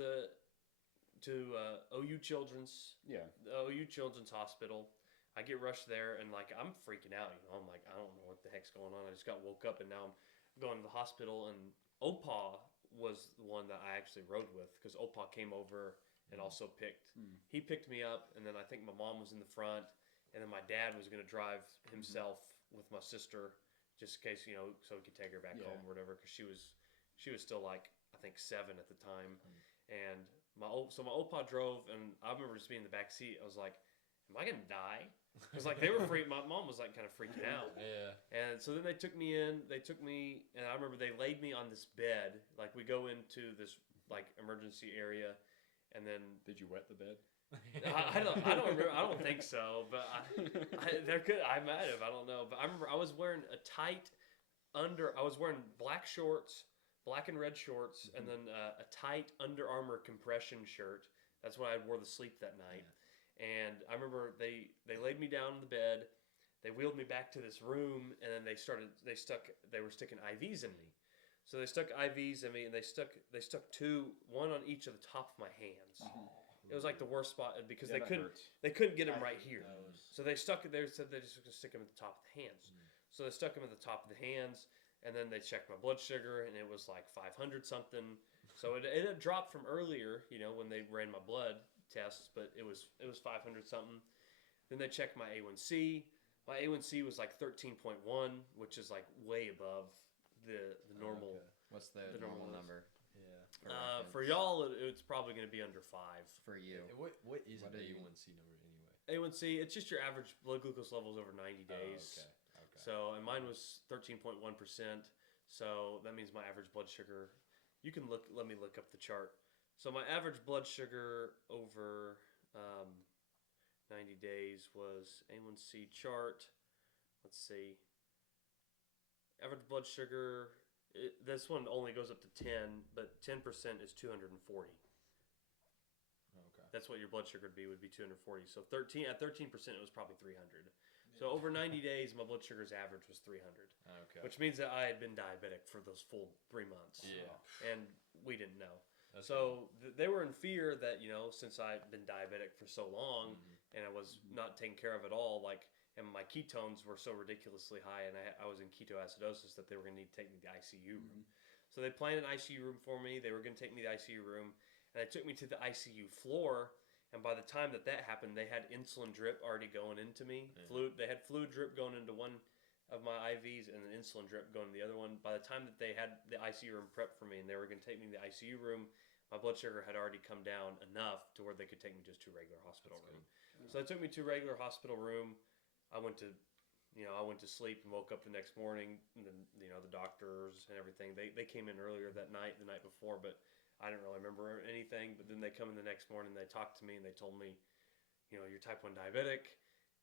OU Children's. Yeah. The OU Children's Hospital. I get rushed there, and I'm freaking out. I'm like, I don't know what the heck's going on. I just got woke up, and now I'm going to the hospital. And Opa was the one that I actually rode with, because Opa came over and also picked. He picked me up, and then I think my mom was in the front, and then my dad was going to drive himself with my sister, just in case, so we could take her back home or whatever, because she was still I think 7 at the time. And my Opa drove, and I remember just being in the back seat. I was like, "Am I gonna die?" Because they were freaking. My mom was kind of freaking out. Yeah. And so then they took me in. And I remember they laid me on this bed. We go into this emergency area. And then did you wet the bed? I don't remember. I don't think so, but I might have. I don't know. But I remember I was wearing I was wearing black shorts, black and red shorts, and then a tight Under Armour compression shirt. That's what I wore to sleep that night. Yeah. And I remember they laid me down in the bed. They wheeled me back to this room, and then they were sticking IVs in me. So they stuck IVs in me, and they stuck two, one on each of the top of my hands. Oh. It was like the worst spot because they couldn't get them right here. So they stuck it there. Said they just going to stick them at the top of the hands. So they stuck them at the top of the hands, and then they checked my blood sugar, and it was like 500 something. So it had dropped from earlier, when they ran my blood tests, but it was 500 something. Then they checked my A1C. My A1C was like 13.1, which is like way above the normal. Okay. What's the normal number? Yeah. For y'all, it's probably going to be under 5. For you. What is an A1C number anyway? A1C, it's just your average blood glucose levels over 90 days. Oh, okay. So, and mine was 13.1%. So that means my average blood sugar. You can let me look up the chart. So my average blood sugar over 90 days was A1C chart. Let's see. Average blood sugar. This one only goes up to 10, but 10% is 240. Okay. That's what your blood sugar would be 240. So at 13% it was probably 300. Yeah. So over 90 days my blood sugar's average was 300. Okay. Which means that I had been diabetic for those full 3 months. Yeah. And we didn't know. So they were in fear that, since I'd been diabetic for so long and I was not taken care of at all, and my ketones were so ridiculously high, and I was in ketoacidosis that they were going to need to take me to the ICU room. So they planned an ICU room for me. They were going to take me to the ICU room, and they took me to the ICU floor. And by the time that happened, they had insulin drip already going into me. Yeah. They had fluid drip going into one of my IVs and an insulin drip going to the other one. By the time that they had the ICU room prepped for me and they were going to take me to the ICU room, my blood sugar had already come down enough to where they could take me just to a regular hospital room. So they took me to a regular hospital room. I went to sleep and woke up the next morning. And then, the doctors and everything, they came in earlier that night, the night before, but I didn't really remember anything. But then they come in the next morning, they talked to me and they told me, you're type 1 diabetic.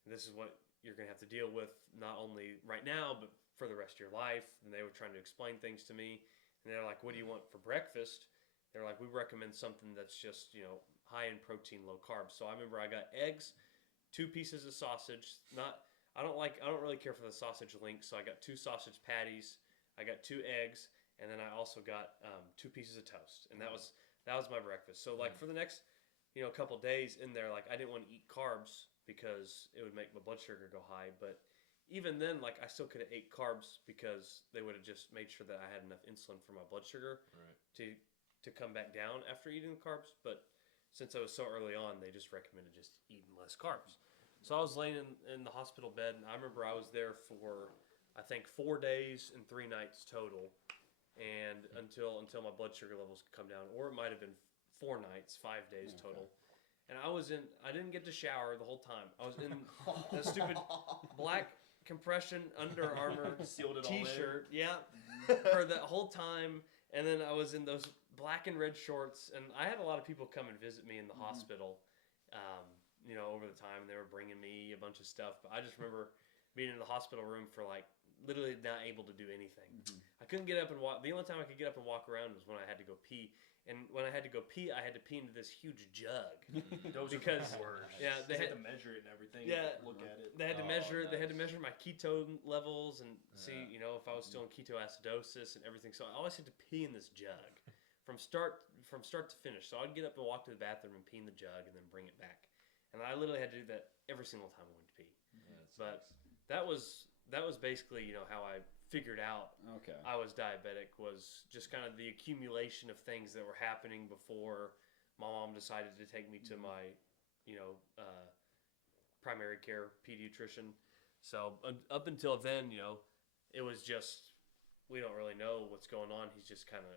And this is what you're going to have to deal with not only right now, but for the rest of your life. And they were trying to explain things to me. And they're like, what do you want for breakfast? They're like, we recommend something that's just, high in protein, low carb. So I remember I got eggs, 2 pieces of sausage. I don't really care for the sausage links, so I got 2 sausage patties. I got 2 eggs, and then I also got 2 pieces of toast, and that was my breakfast. So for the next couple days in there, I didn't want to eat carbs because it would make my blood sugar go high. But even then, I still could have ate carbs because they would have just made sure that I had enough insulin for my blood sugar to come back down after eating the carbs. But since I was so early on, they just recommended just eating less carbs. So I was laying in the hospital bed, and I remember I was there for, I think, 4 days and 3 nights total, and until my blood sugar levels could come down, or it might have been 4 nights, 5 days total. And I didn't get to shower the whole time. I was in the stupid black compression Under Armour t-shirt, for the whole time, and then I was in those black and red shorts, and I had a lot of people come and visit me in the hospital. Over the time, and they were bringing me a bunch of stuff. But I just remember being in the hospital room for literally not able to do anything. I couldn't get up and walk. The only time I could get up and walk around was when I had to go pee. And when I had to go pee, I had to pee into this huge jug. Those because are the worst. Yeah, they had to measure it and everything. Yeah, look at it. They had to measure it. They had to measure my ketone levels and see, if I was still in ketoacidosis and everything. So I always had to pee in this jug from start to finish. So I'd get up and walk to the bathroom and pee in the jug and then bring it back. And I literally had to do that every single time I went to pee. But that was basically, how I figured out I was diabetic, was just kind of the accumulation of things that were happening before my mom decided to take me to my, primary care pediatrician. So up until then, it was just, we don't really know what's going on. He's just kind of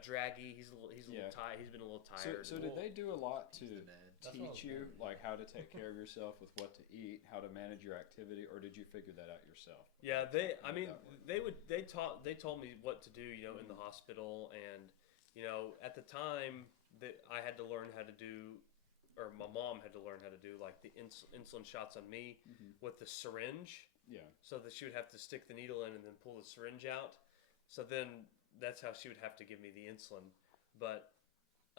draggy. He's a little tired. He's been a little tired. So did they do a lot to teach you how to take care of yourself with what to eat, how to manage your activity, or did you figure that out yourself? Yeah, they told me what to do, in the hospital, and at the time that I had to learn how to do or my mom had to learn how to do like the insulin shots on me with the syringe. Yeah. So that she would have to stick the needle in and then pull the syringe out. So then that's how she would have to give me the insulin.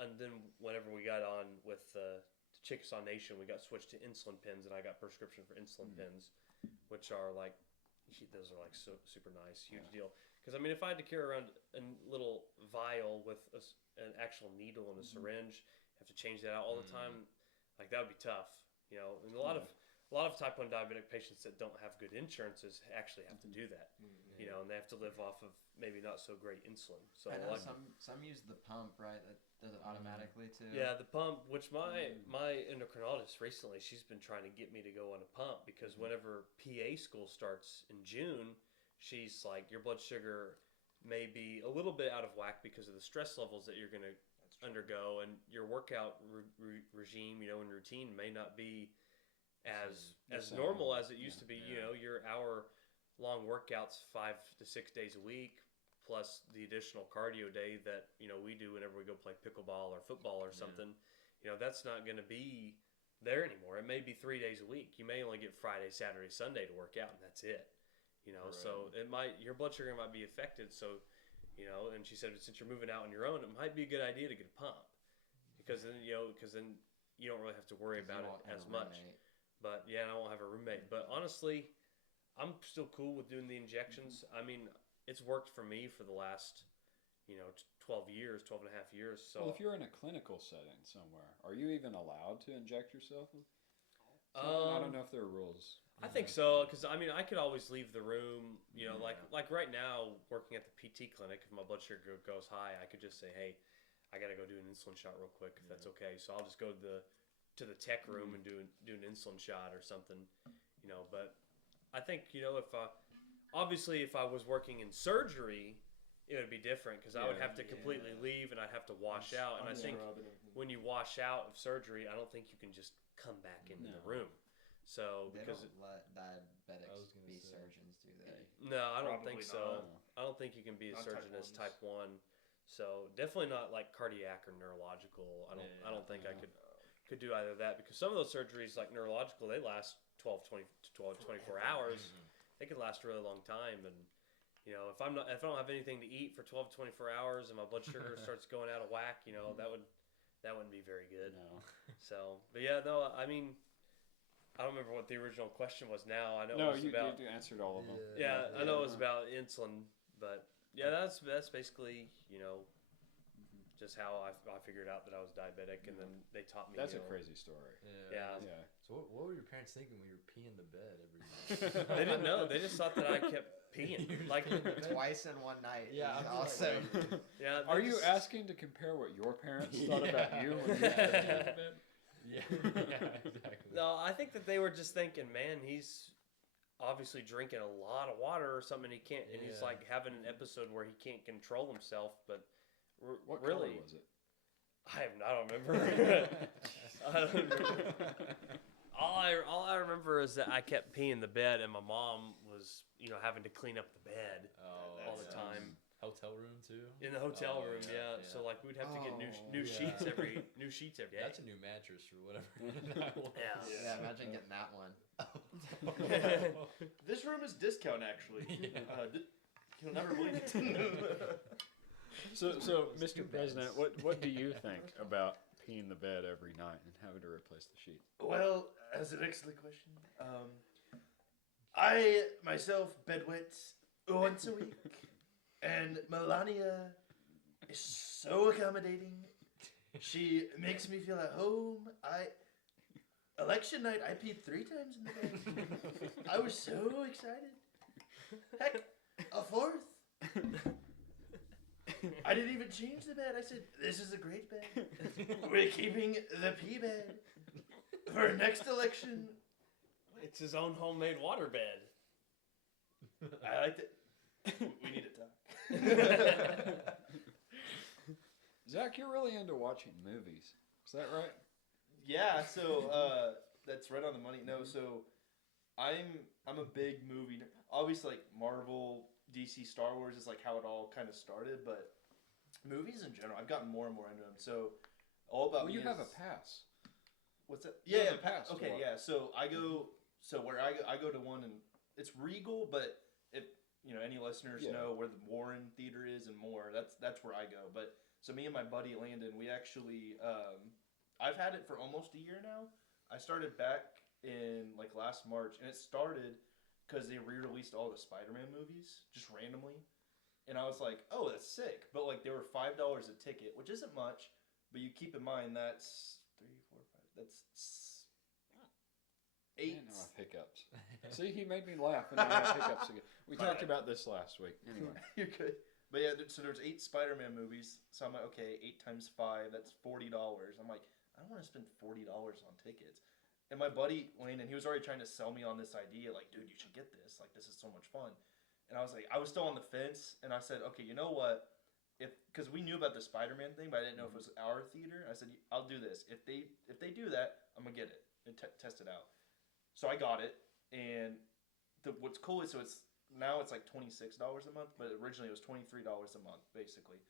And then whenever we got on with the Chickasaw Nation, we got switched to insulin pens, and I got prescription for insulin pens, which are like, those are like super nice, huge deal. Because I mean, if I had to carry around a little vial with an actual needle and a syringe, have to change that out all the time, like that would be tough, you know. And a lot of type 1 diabetic patients that don't have good insurances actually have to do that, you know, and they have to live off of maybe not so great insulin. So I know some use the pump, right? That does it automatically too. Yeah, the pump, which my endocrinologist recently, she's been trying to get me to go on a pump because whenever PA school starts in June, she's like, your blood sugar may be a little bit out of whack because of the stress levels that you're going to undergo, and your workout regime, you know, and routine may not be as normal as it used to be. You know, your hour-long workouts 5 to 6 days a week, plus the additional cardio day that, you know, we do whenever we go play pickleball or football or something. You know, that's not going to be there anymore. It may be 3 days a week. You may only get Friday, Saturday, Sunday to work out, and that's it. You know, so your blood sugar might be affected. So, you know, and she said, since you're moving out on your own, it might be a good idea to get a pump because then, you don't really have to worry about it as much. But yeah, and I won't have a roommate. But honestly, I'm still cool with doing the injections. I mean, it's worked for me for the last, 12 and a half years. So well, if you're in a clinical setting somewhere, are you even allowed to inject yourself? I don't know if there are rules. I think so, because I mean, I could always leave the room. You know, like right now, working at the PT clinic, if my blood sugar goes high, I could just say, "Hey, I gotta go do an insulin shot real quick, if that's okay." So I'll just go to the tech room and do an insulin shot or something. You know, but I think if obviously if I was working in surgery, it would be different because I would have to completely leave and I'd have to wash out. And I think when you wash out of surgery, I don't think you can just come back into the room. So they because don't let diabetics be surgeons, do they? No, I don't think so. Not. I don't think you can be a Not surgeon as type type 1. So definitely not like cardiac or neurological. I don't think I could do either of that because some of those surgeries like neurological, they last 24 hours. They can last a really long time, and if I don't have anything to eat for 12 to 24 hours and my blood sugar starts going out of whack, that wouldn't be very good. No. So, but yeah, no, I mean, I don't remember what the original question was now. I know you answered all of them. Yeah, I know it was about insulin, but yeah, that's basically, just how I figured out that I was diabetic, and then they taught me. That's a crazy story. Yeah. So what were your parents thinking when you were peeing the bed every night? They didn't know. They just thought that I kept peeing. Like Twice in one night. Yeah, awesome. Yeah. Are you asking to compare what your parents thought about you when you were peeing the bed? Yeah, exactly. No, I think that they were just thinking, man, he's obviously drinking a lot of water or something. He can't, and he's like having an episode where he can't control himself. But what really, color was it? I don't remember. I don't remember. All I remember is that I kept peeing the bed, and my mom was, having to clean up the bed all the time. Hotel room too. In the hotel room, yeah. So like we'd have to get new sheets every day. That's a new mattress or whatever. Yeah. Imagine getting that one. This room is discount actually. You'll never believe it. So Mr. President, what do you think about peeing the bed every night and having to replace the sheets? Well, that's an excellent question. I myself bedwet once a week. And Melania is so accommodating. She makes me feel at home. Election night, I peed 3 times in the bed. I was so excited. Heck, a 4th. I didn't even change the bed. I said, this is a great bed. We're keeping the pee bed for next election. It's his own homemade water bed. I liked it. We need to talk. Zach, you're really into watching movies. Is that right? Yeah, so that's right on the money. No, so I'm a big movie nerd. Obviously, like Marvel, DC, Star Wars is like how it all kind of started, but movies in general, I've gotten more and more into them. So all about you me have is, a pass. What's that? Yeah, Yeah, the past okay, one. yeah. So where I go to one, and it's Regal, but if any listeners know where the Warren Theater is and more, that's where I go. But so me and my buddy Landon, we actually I've had it for almost a year now. I started back in like last March, and it started because they re-released all the Spider-Man movies just randomly, and I was like, oh, that's sick. But like they were $5 a ticket, which isn't much, but you keep in mind that's 3, 4, 5. That's 8. I have hiccups. See, he made me laugh, and now I have hiccups again. We talked about this last week. Anyway, You're good. But yeah, so there's 8 Spider-Man movies. So I'm like, okay, 8 times 5, that's $40. I'm like, I don't want to spend $40 on tickets. And my buddy Landon, he was already trying to sell me on this idea, like, dude, you should get this. Like, this is so much fun. And I was like, I was still on the fence, and I said, okay, you know what? Because we knew about the Spider-Man thing, but I didn't know if it was our theater. I said, I'll do this. If they do that, I'm gonna get it and test it out. So I got it, and what's cool is now it's like $26 a month, but originally it was $23 a month basically.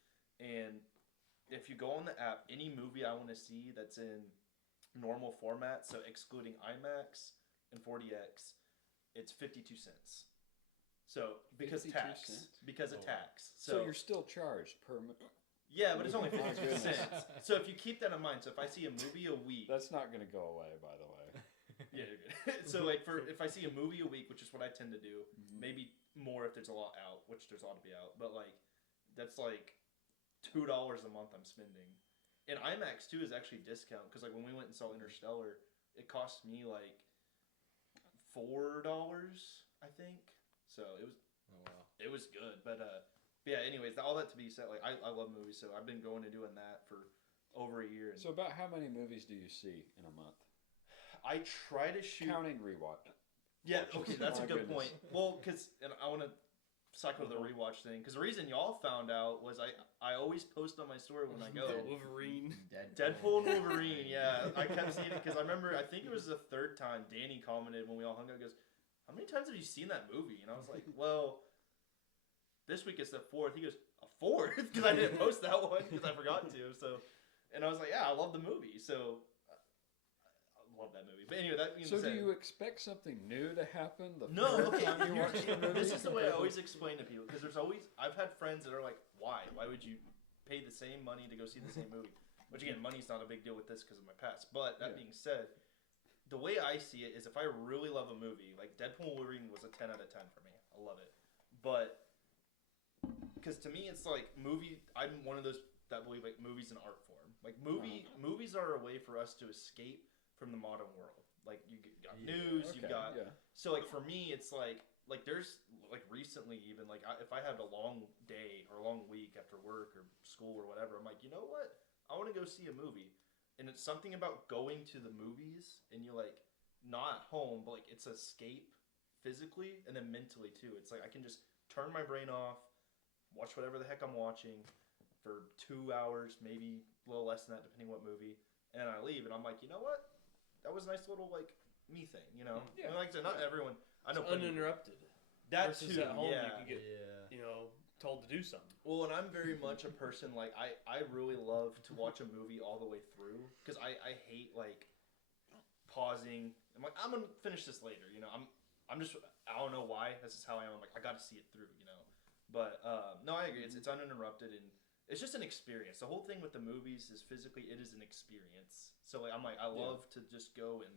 And if you go on the app, any movie I want to see that's in normal format, so excluding IMAX and 4DX, it's 52 cents. So because 52 tax, cents? because of tax. so you're still charged per. Yeah, but it's only 52 goodness. cents. So if you keep that in mind, so if I see a movie a week, That's not going to go away, by the way. yeah, you're good. So like if I see a movie a week, which is what I tend to do, maybe more if there's a lot out, which there's a lot to be out, but like that's like $2 a month I'm spending. And IMAX too is actually discount because like when we went and saw Interstellar, it cost me like $4, I think. So it was it was good, but yeah. Anyways, all that to be said, like I love movies, so I've been going and doing that for over a year. And So about how many movies do you see in a month? I try to shoot. Counting rewatch. Yeah, okay, that's My a good goodness. point. Well, and I want to cycle the rewatch thing because the reason y'all found out was I always post on my story when I go. Wolverine. Deadpool and Wolverine, yeah. I kept seeing it because I remember, I think it was the third time Danny commented when we all hung out, goes, how many times have you seen that movie? And I was like, well, this week it's the 4th. He goes, a 4th? Because I didn't post that one because I forgot to. So, and I was like, yeah, I love the movie. So, I love that movie. But anyway, that being So said. do you expect something new to happen the No, first okay. time you watch the movie? This is the way I always explain to people because there's always I've had friends that are like, "Why? Why would you pay the same money to go see the same movie?" Which again, money's not a big deal with this because of my past. But that being said, the way I see it is, if I really love a movie, like Deadpool and Wolverine was a 10 out of 10 for me. I love it, but because to me it's like I'm one of those that believe like movies an art form. Like movies are a way for us to escape from the modern world. Like you got news, you've got so like for me it's like there's like recently even like if I had a long day or a long week after work or school or whatever, I'm like, you know what, I want to go see a movie. And it's something about going to the movies and you're like not at home, but like it's escape physically and then mentally too. It's like I can just turn my brain off, watch whatever the heck I'm watching for 2 hours, maybe a little less than that depending what movie, and I leave and I'm like, you know what, that was a nice little like me thing, you know. Yeah. I mean, like I said, not everyone. I know Uninterrupted. that Versus too. at home, yeah. you can get told to do something. Well, and I'm very much a person like I really love to watch a movie all the way through because I hate like pausing. I'm like, I'm gonna finish this later, you know. I'm just I don't know why. That's just how I am. I'm like I got to see it through, you know. But no, I agree. It's uninterrupted and it's just an experience. The whole thing with the movies is physically it is an experience. So like I'm like I love to just go and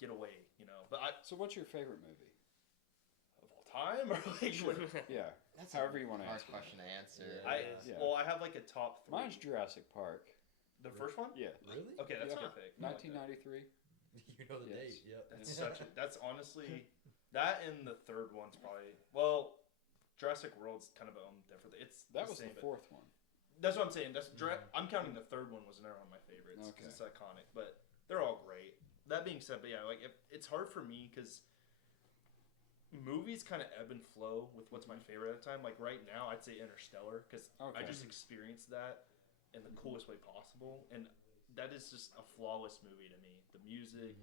get away, you know. But So what's your favorite movie? of all time or like Yeah. That's However you a want to hard answer. question to answer. Well, I have like a top 3. Mine's Jurassic Park. The first one? Yeah. Really? Okay, that's a Yeah. good pick. I like that. 1993. You know the Yes. date. Yep. That's honestly that and the third one's probably Jurassic World's kind of different. It's That was same, the but fourth one. That's what I'm saying. I'm counting the third one was never one of my favorites Okay. because it's iconic. But they're all great. That being said, but yeah, like it's hard for me because movies kind of ebb and flow with what's my favorite at the time. Like right now, I'd say Interstellar because I Okay. just experienced that in the coolest way possible, and that is just a flawless movie to me. The music,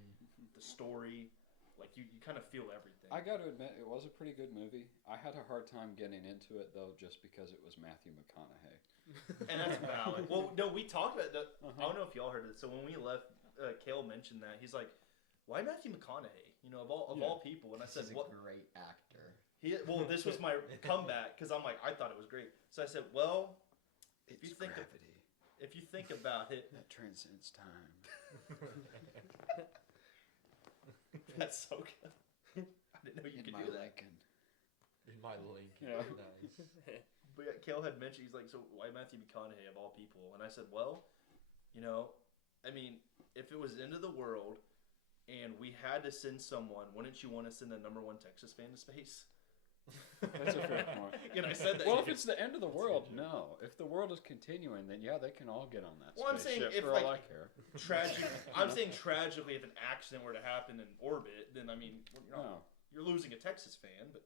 the story, like you kind of feel everything. I got to admit, it was a pretty good movie. I had a hard time getting into it though, just because it was Matthew McConaughey. And that's valid. Well, no, we talked about that. I don't know if y'all heard it. So when we left Cale mentioned that. He's like, why Matthew McConaughey? You know, of all people. And I said, He's what? a great actor. Well, this was my comeback because I'm like, I thought it was great. So I said, well, if you think about it, that transcends time. That's so good. I didn't know you could do that. In my link. Yeah. Nice. But yeah, Cale had mentioned, he's like, so why Matthew McConaughey of all people? And I said, well, you know, I mean, if it was the end of the world and we had to send someone, wouldn't you want to send the #1 Texas fan to space? That's a fair point. And I said that. Well, if it's the end of the world, no. If the world is continuing, then yeah, they can all get on that Well, I'm saying spaceship if, for like, all I care. I'm saying tragically, if an accident were to happen in orbit, then I mean, you're losing a Texas fan, but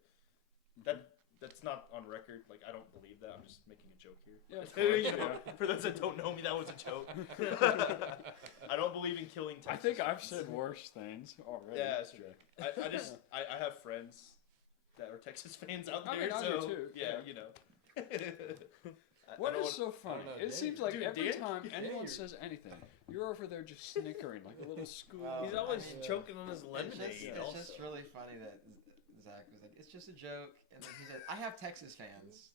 that's not on record. Like, I don't believe that. I'm just making a joke here. Yeah, of course, You know, for those that don't know me, that was a joke. I don't believe in killing Texas I think fans. I've said worse things already. Yeah, that's true. I have friends that are Texas fans out there, I mean, I so do too. yeah, you know. What is so funny? know, It Dan- seems like Dude, every Dan- time Dan, anyone you're- says anything, you're over there just snickering like a little school. He's always I mean, choking on his It's lemonade. just really funny that Zack was like, it's just a joke, and then he said, I have Texas fans.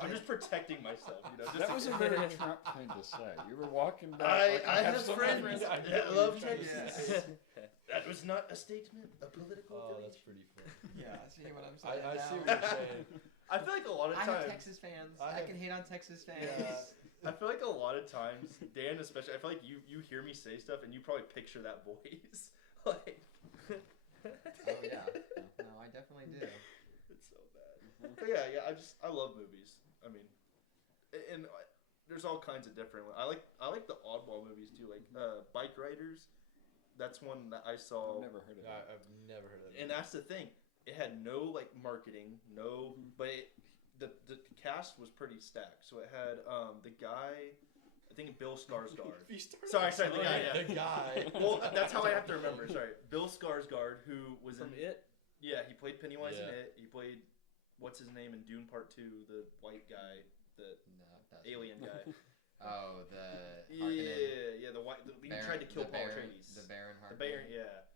I'm just protecting myself, you know. Just That was a very Trump thing to say. You were walking back. I like, have so friends many that love Yeah. Texas. That was not a statement, a political Oh, affiliation. that's pretty funny. Yeah, see what I'm saying? I now? see what you're saying. I feel like a lot of I have times. Texas fans. I I can hate on Texas fans. Yeah. I feel like a lot of times, Dan especially. I feel like you hear me say stuff and you probably picture that voice. Like, Oh yeah. No, I definitely do. it's so bad. But yeah. I love movies. I mean, and there's all kinds of different ones. I like the oddball movies too, like Bike Riders. That's one that I saw. I've never heard of that. I've never heard of that. And that's the thing. It had no like marketing, but the cast was pretty stacked. So it had the guy, I think Bill Skarsgård. Sorry, the guy. Yeah. The guy. Well, that's how I have to remember. Sorry, Bill Skarsgård, who was From in It. Yeah, he played Pennywise in Yeah. It. He played what's his name in Dune Part 2, the white guy, the No, that's alien guy. Oh, the Harkonnen. Yeah, the white. He Baron- tried to kill the Paul Baron- Atreides. The Baron The Harkonnen. Baron, yeah.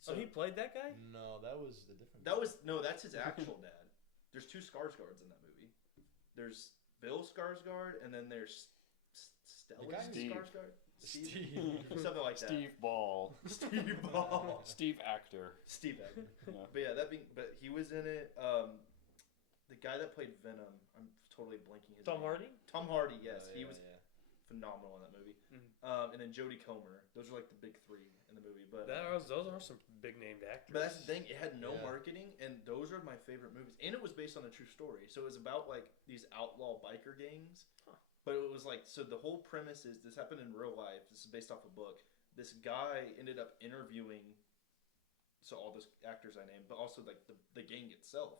So he played that guy? No, that was a different. That's his actual dad. There's two Skarsgårds in that movie. There's Bill Skarsgård, and then there's Stellan guy- Steve. Skarsgård. Steve. Something like that. Steve Ball. Steve Ball. Steve Actor. Steve Agnew. Yeah. But yeah, but he was in it. The guy that played Venom, I'm totally blanking his Tom name. Hardy? Tom Hardy, yes, Oh, he yeah, was yeah. phenomenal in that movie. Mhm. And then Jodie Comer. Those are like the big three in the movie. But Those are some big named actors. But that's the thing; it had no Yeah. marketing, and those are my favorite movies. And it was based on a true story, so it was about like these outlaw biker gangs. Huh. But it was like, so the whole premise is this happened in real life. This is based off a book. This guy ended up interviewing, so all those actors I named, but also like the gang itself.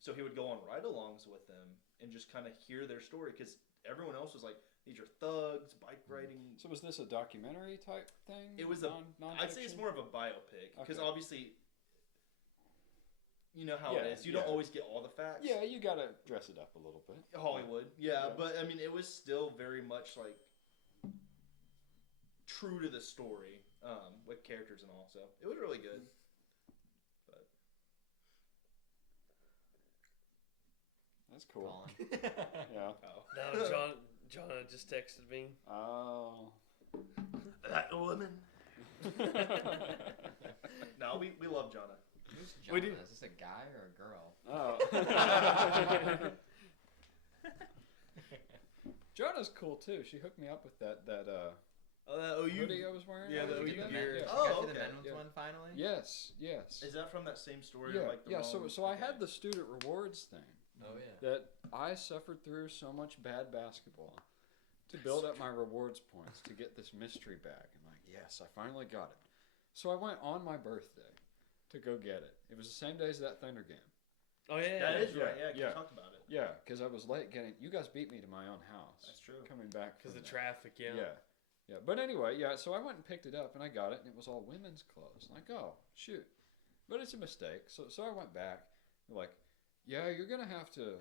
So he would go on ride-alongs with them and just kind of hear their story, because everyone else was like, these are thugs, bike riding. So was this a documentary type thing? It was I'd say it's more of a biopic, because Okay. obviously, you know how Yeah, it is. You don't yeah. always get all the facts. Yeah, you gotta dress it up a little bit. Hollywood. Yeah, Yeah. but I mean, it was still very much like true to the story, with characters and all. So it was really good. But That's cool. Colin. Yeah. No, John just texted me. Oh. That woman. No, we love Jonna. Who's We Jonah? do. Is this a guy or a girl? Oh. Jonah's cool too. She hooked me up with that Oh, that OU. hoodie I was wearing. Yeah, the Did OU that? gear. Yeah. Oh, You got to the okay. men's Yeah. one finally? Yes. Is that from that same story? Yeah. Of like the Yeah. wrong... So I had the student rewards thing Oh yeah. that I suffered through so much bad basketball to build up my rewards points to get this mystery bag. I'm like, yes, I finally got it. So I went on my birthday to go get it. It was the same day as that Thunder game. Oh yeah. That is Yeah, right. Yeah, yeah. you talked about it. Yeah, because I was late getting. You guys beat me to my own house. That's true. Coming back Because from the there. traffic. Yeah. Yeah. But anyway, yeah. So I went and picked it up, and I got it, and it was all women's clothes. Like, oh shoot, but it's a mistake. So I went back. They're like, yeah, you're gonna have to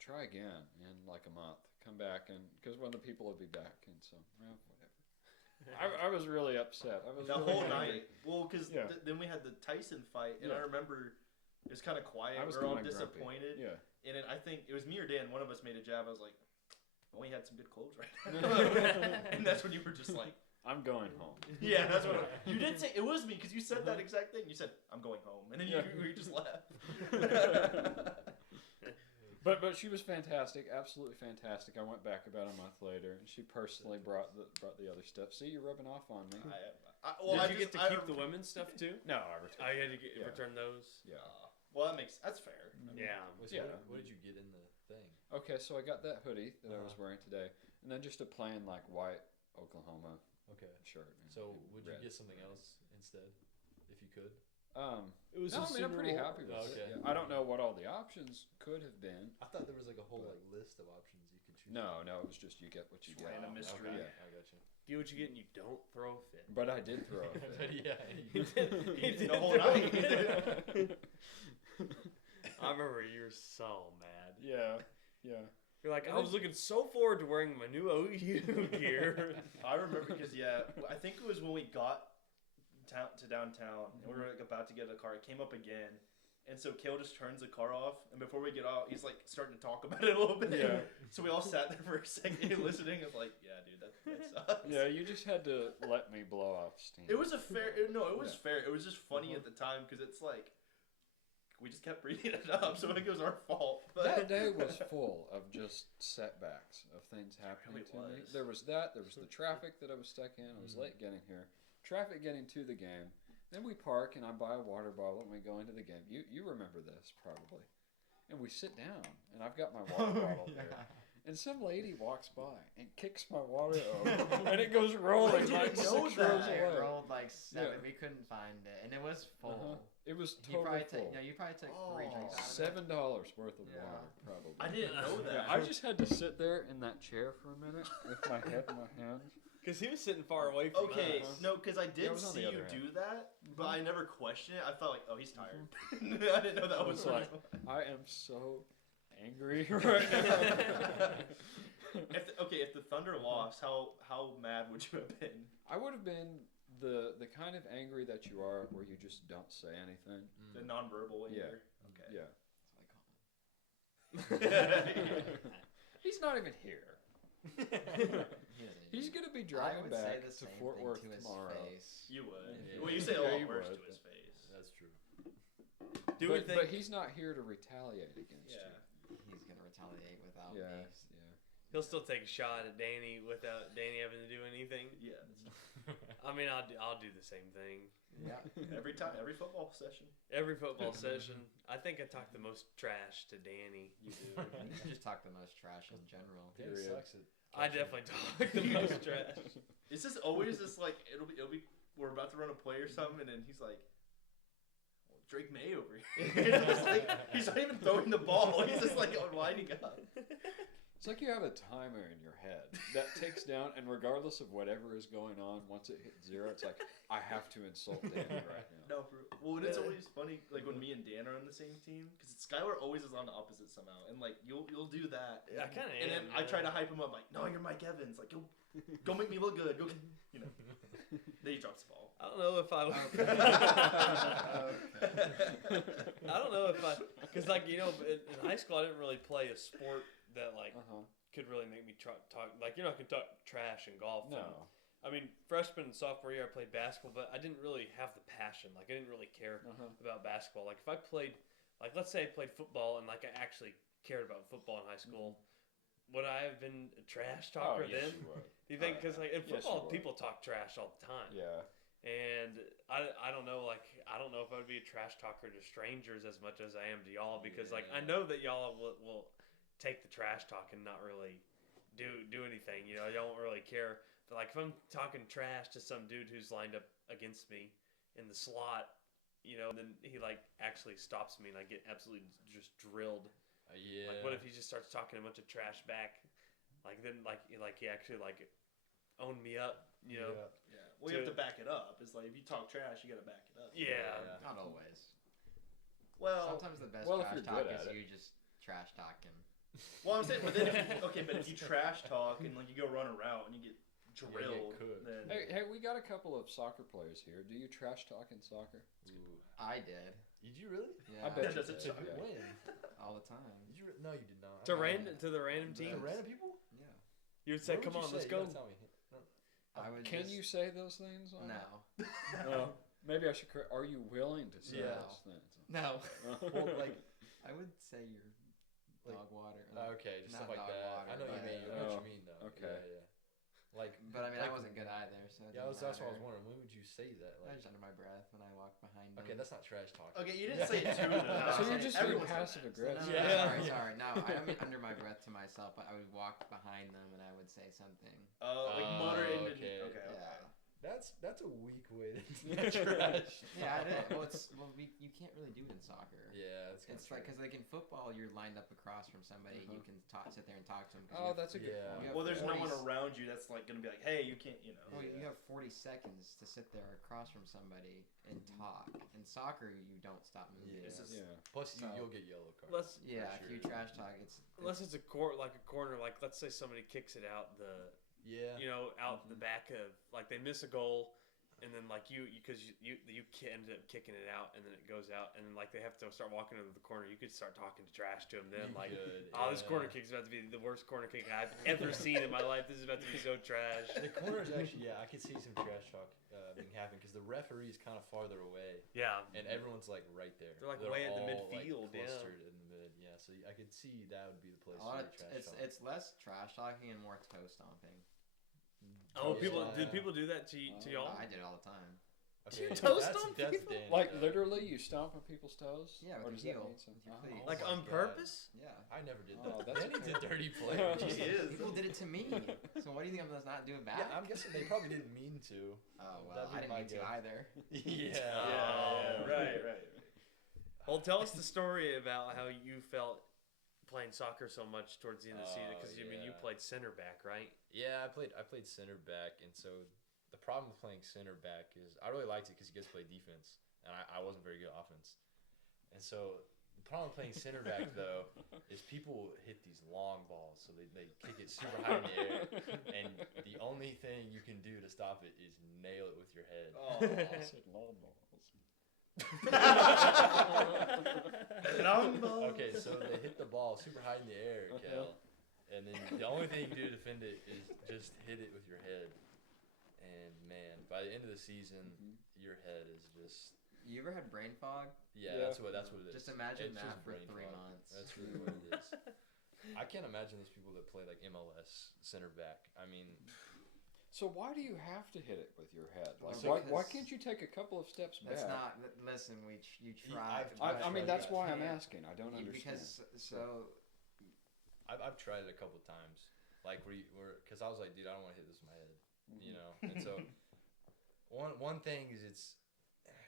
try again in like a month. Come back, and because one of the people will be back, and so well, whatever. I was really upset. I was The really whole angry. night. Well, because then we had the Tyson fight, and I remember it was kind of quiet. I was we were all kinda disappointed. grumpy. Yeah. And then I think it was me or Dan. One of us made a jab. I was like, "Well, he had some good clothes right now." And that's when you were just like, I'm going home. "Yeah, that's what you did say." It was me because you said that exact thing. You said, "I'm going home," and then you just left. But she was fantastic, absolutely fantastic. I went back about a month later, and she personally brought the other stuff. See, you're rubbing off on me. Did you get to keep the women's stuff too? No, I returned. I had to return those. Yeah. Well, that's fair. Yeah. What did you get in the thing? Okay, so I got that hoodie that I was wearing today, and then just a plain like white Oklahoma shirt. So would you get something else instead, if you could? It was. No, I mean I'm pretty happy with it. Okay. Yeah. I don't know what all the options could have been. I thought there was like a whole like list of options you could choose. No, it was just you get what you get. Random mystery. Okay. Yeah. I got you. Get what you get, and you don't throw a fit. But I did throw it. Yeah. He did The whole night. I remember you were so mad. Yeah. You're like, I was looking so forward to wearing my new OU gear. I remember because I think it was when we got to downtown and we were like about to get a car. It came up again, and so Cale just turns the car off, and before we get out, he's like starting to talk about it a little bit. Yeah. So we all sat there for a second listening. It's like, yeah, dude, that sucks. Yeah, you just had to let me blow off steam. It was fair. It was fair. It was just funny at the time because it's like we just kept bringing it up, so I think it was our fault. But That day was full of just setbacks of things happening really to me. was. There was that. There was the traffic that I was stuck in. I was late getting here. Traffic getting to the game. Then we park and I buy a water bottle and we go into the game. You remember this probably. And we sit down and I've got my water bottle there. And some lady walks by and kicks my water over, and it goes rolling like 6 rows away. It rolled like 7. Yeah. We couldn't find it, and it was full. It was You totally probably full. you probably took 3 drinks out of it. $7 worth of water, probably. I didn't know that. Yeah, I just had to sit there in that chair for a minute with my head in my hands. Because he was sitting far away from Okay, us. no, because I did Yeah, it was on see the you other do that, but I never questioned it. I felt like, oh, he's tired. I didn't know that I was was like, I am so angry right now. if the Thunder lost, how mad would you have been? I would have been the kind of angry that you are, where you just don't say anything. The nonverbal Yeah. anger. Okay. Yeah. Yeah. He's not even here. He's gonna be driving back to Fort Worth tomorrow. You would. Yeah. Well, you say a Yeah, lot you worse would, to his face. That's true. But he's not here to retaliate against Yeah. He's gonna retaliate without you. me. Yeah. He'll still take a shot at Danny without Danny having to do anything. Yeah. I mean, I'll do the same thing. Yeah. Every time, every football session. Every football session. I think I talk the most trash to Danny. You do. You just talk the most trash in general. Danny Period. sucks at I definitely talk the most trash. It's just always this like it'll be we're about to run a play or something, and then he's like, well, Drake May over here. It's just like, he's not even throwing the ball. He's just like lining up. It's like you have a timer in your head that takes down, and regardless of whatever is going on, once it hits 0, it's like, I have to insult Danny right now. No, well, and it's always funny like when me and Dan are on the same team because Skyler always is on the opposite somehow, and like you'll do that. I kind of am. And then I try to hype him up like, no, you're Mike Evans. Like, go make me look good. Go, you know. Then he drops the ball. I don't know if I. I don't know if I, because like in high school I didn't really play a sport that like could really make me talk like you're not gonna talk trash in golf. No. I mean, freshman and sophomore year I played basketball, but I didn't really have the passion. Like I didn't really care about basketball. Like if I played, like let's say I played football and like I actually cared about football in high school, would I have been a trash talker then? You would. Do you think? Because like in Yes, football, you would. people talk trash all the time. Yeah. And I don't know, like I don't know if I would be a trash talker to strangers as much as I am to y'all, because like I know that y'all will take the trash talk and not really do anything. You know, y'all won't really care. But like if I'm talking trash to some dude who's lined up against me in the slot, you know, then he like actually stops me and I get absolutely just drilled. Yeah. Like what if he just starts talking a bunch of trash back? Like then like he actually like owned me up. You know. Yeah. Well, you have to back it up. It's like if you talk trash, you got to back it up. Yeah. Not always. Well, Sometimes the best if trash you're talk good is at it. you just trash talking. I'm saying, but then if you trash talk and like you go run a route and you get drilled, cooked. then Hey, we got a couple of soccer players here. Do you trash talk in soccer? Ooh. I did. Did you really? Yeah. I bet you Does it did. suck? Yeah. When? All the time. Did you? No, you did not. To the random To teams. random people? Yeah. You would say, What would "Come you on, let's say? go." You gotta tell me. I would. Can just, you say those things? No. Oh, maybe I should. Are you willing to say Yeah. those things? No. Well, like, I would say your dog water. okay, just Not stuff like dog that. water, I know what you but- mean. I know what you mean, though. Okay. Yeah. Like, But I mean, I like- wasn't good either, so it Yeah, didn't that's what I was matter. wondering. When would you say that? I Like, was under my breath when I walked behind them. okay, that's not trash talk. okay, you didn't say two of them. So No, you're just being Everyone's passive done that. No, aggressive. no, no, Yeah. sorry. No, I don't mean under my breath to myself, but I would walk behind them and I would say something. Oh, like Oh, mutter into. okay. Okay. Yeah. That's a weak way to trash. Yeah, it is. You can't really do it in soccer. Yeah, that's It's like because in football you're lined up across from somebody, you can sit there and talk to them. Oh, that's a good Yeah. point. Well, there's no 40 one around you that's like gonna be like, hey, you can't, Well, Yeah. you have 40 seconds to sit there across from somebody and talk. In soccer, you don't stop moving. Yeah. It's just- Yeah. Plus, So- you'll get yellow cards. Let's Yeah, for if you sure. trash talk, it's unless it's a corner, like let's say somebody kicks it out Yeah. out the back of like they miss a goal, and then like you ended up kicking it out, and then it goes out, and then like they have to start walking into the corner. You could start talking to trash to them then, You like, could, oh, this yeah. corner kick is about to be the worst corner kick I've ever seen in my life. This is about to be so trash. The corners actually, yeah, I could see some trash talk being happening because the referee is kind of farther away Yeah, and everyone's like right there. They're, like, way at the all, midfield, yeah. clustered in the mid. Yeah, so I could see that would be the place a lot for of trash talk. it's less trash talking and more toe stomping. Oh, Yeah. did people do that to y'all? I did it all the time. Okay, you toe that's- stomp that's people? Danny, Like though. literally, you stomp on people's toes? Yeah, Or with does your that heel, mean something? with your cleat. Like my on God. purpose? Yeah. I never did Oh, that. that's Danny did cool. dirty play. He is. People did it to me. So what do you think I'm not doing back? Yeah, I'm guessing they probably didn't mean to. Oh well, That'd be I didn't my mean to guess. either. Yeah. Right. Well, tell us the story about how you felt playing soccer so much towards the end of the season, because you yeah. played center back, right? Yeah, I played center back, and so the problem with playing center back is I really liked it because you guys play defense, and I wasn't very good at offense. And so the problem with playing center back though is people hit these long balls, so they kick it super high in the air, and the only thing you can do to stop it is nail it with your head. Oh, I said long balls. Long ball. Okay, so they hit the ball super high in the air, Cale, and then the only thing you can do to defend it is just hit it with your head. And man, by the end of the season, your head is just You ever had brain fog? yeah. Yeah. That's what it is. Just imagine It's that just for brain 3 fog. months. That's really what it is. I can't imagine those people that play like MLS center back. I mean, So why do you have to hit it with your head? Like, So why because- can't you take a couple of steps That's back? not. Listen, you try. I mean, that's why I'm can't. asking. I don't understand. Because I've tried it a couple times, like because I was like, dude, I don't want to hit this with my head, you know. And so one thing is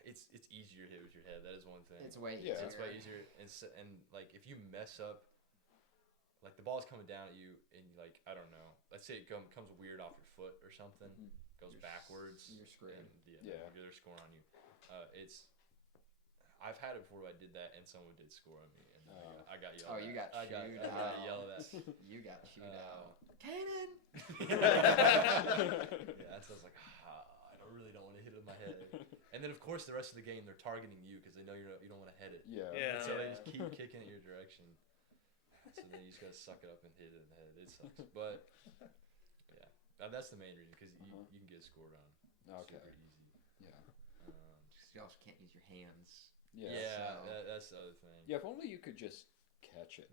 it's easier to hit with your head. That is one thing. it's way Yeah. easier. It's way easier, and like if you mess up, like the ball's coming down at you, and like I don't know, let's say it comes weird off your foot or something, goes backwards, You're screwed. and Yeah. they're scoring on you. I've had it before. I did that, and someone did score on me, and I got yelled. Oh, at. you got I got chewed yelled at. You got chewed Uh, out. Kaden. Yeah, so I was like, I don't want to hit it with my head. And then of course the rest of the game they're targeting you because they know you don't want to head it. Yeah. Yeah. And so they just keep kicking in your direction. So then you just gotta suck it up and hit it in the head. It sucks, but yeah, that's the main reason because you can get scored on. Okay. Super easy. Yeah. You also can't use your hands. Yeah. So- That's the other thing. Yeah. If only you could just catch it.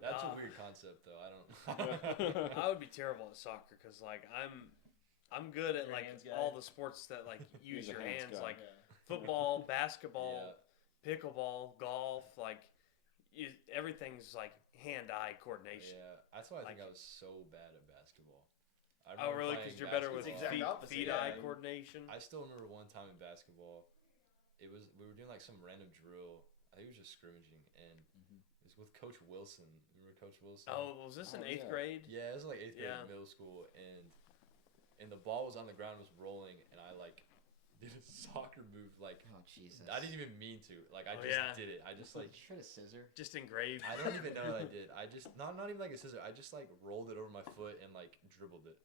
That's a weird concept though. I don't. I would be terrible at soccer because like I'm good at You're a like hands guy? all the sports that like use He's a your hands hands, guy. like football, basketball, Yeah. pickleball, golf, like everything's like hand-eye coordination. Yeah, that's why I think Like- I was so bad at basketball. I Oh, remember really? playing Because you're better with basketball. Exact opposite, feet-eye yeah. coordination. I still remember one time in basketball, we were doing like some random drill. I think it was just scrimmaging, and it was with Coach Wilson. Remember Coach Wilson? Oh, was this in Oh, eighth yeah. grade? Yeah, it was like 8th grade Yeah. middle school, and the ball was on the ground, was rolling, and I like did a soccer move. Like Oh Jesus. I didn't even mean to. Like I Oh, just yeah. did it. I just like. Did you try to scissor? Just engraved. I don't even know what I did. I just not even like a scissor. I just like rolled it over my foot and like dribbled it.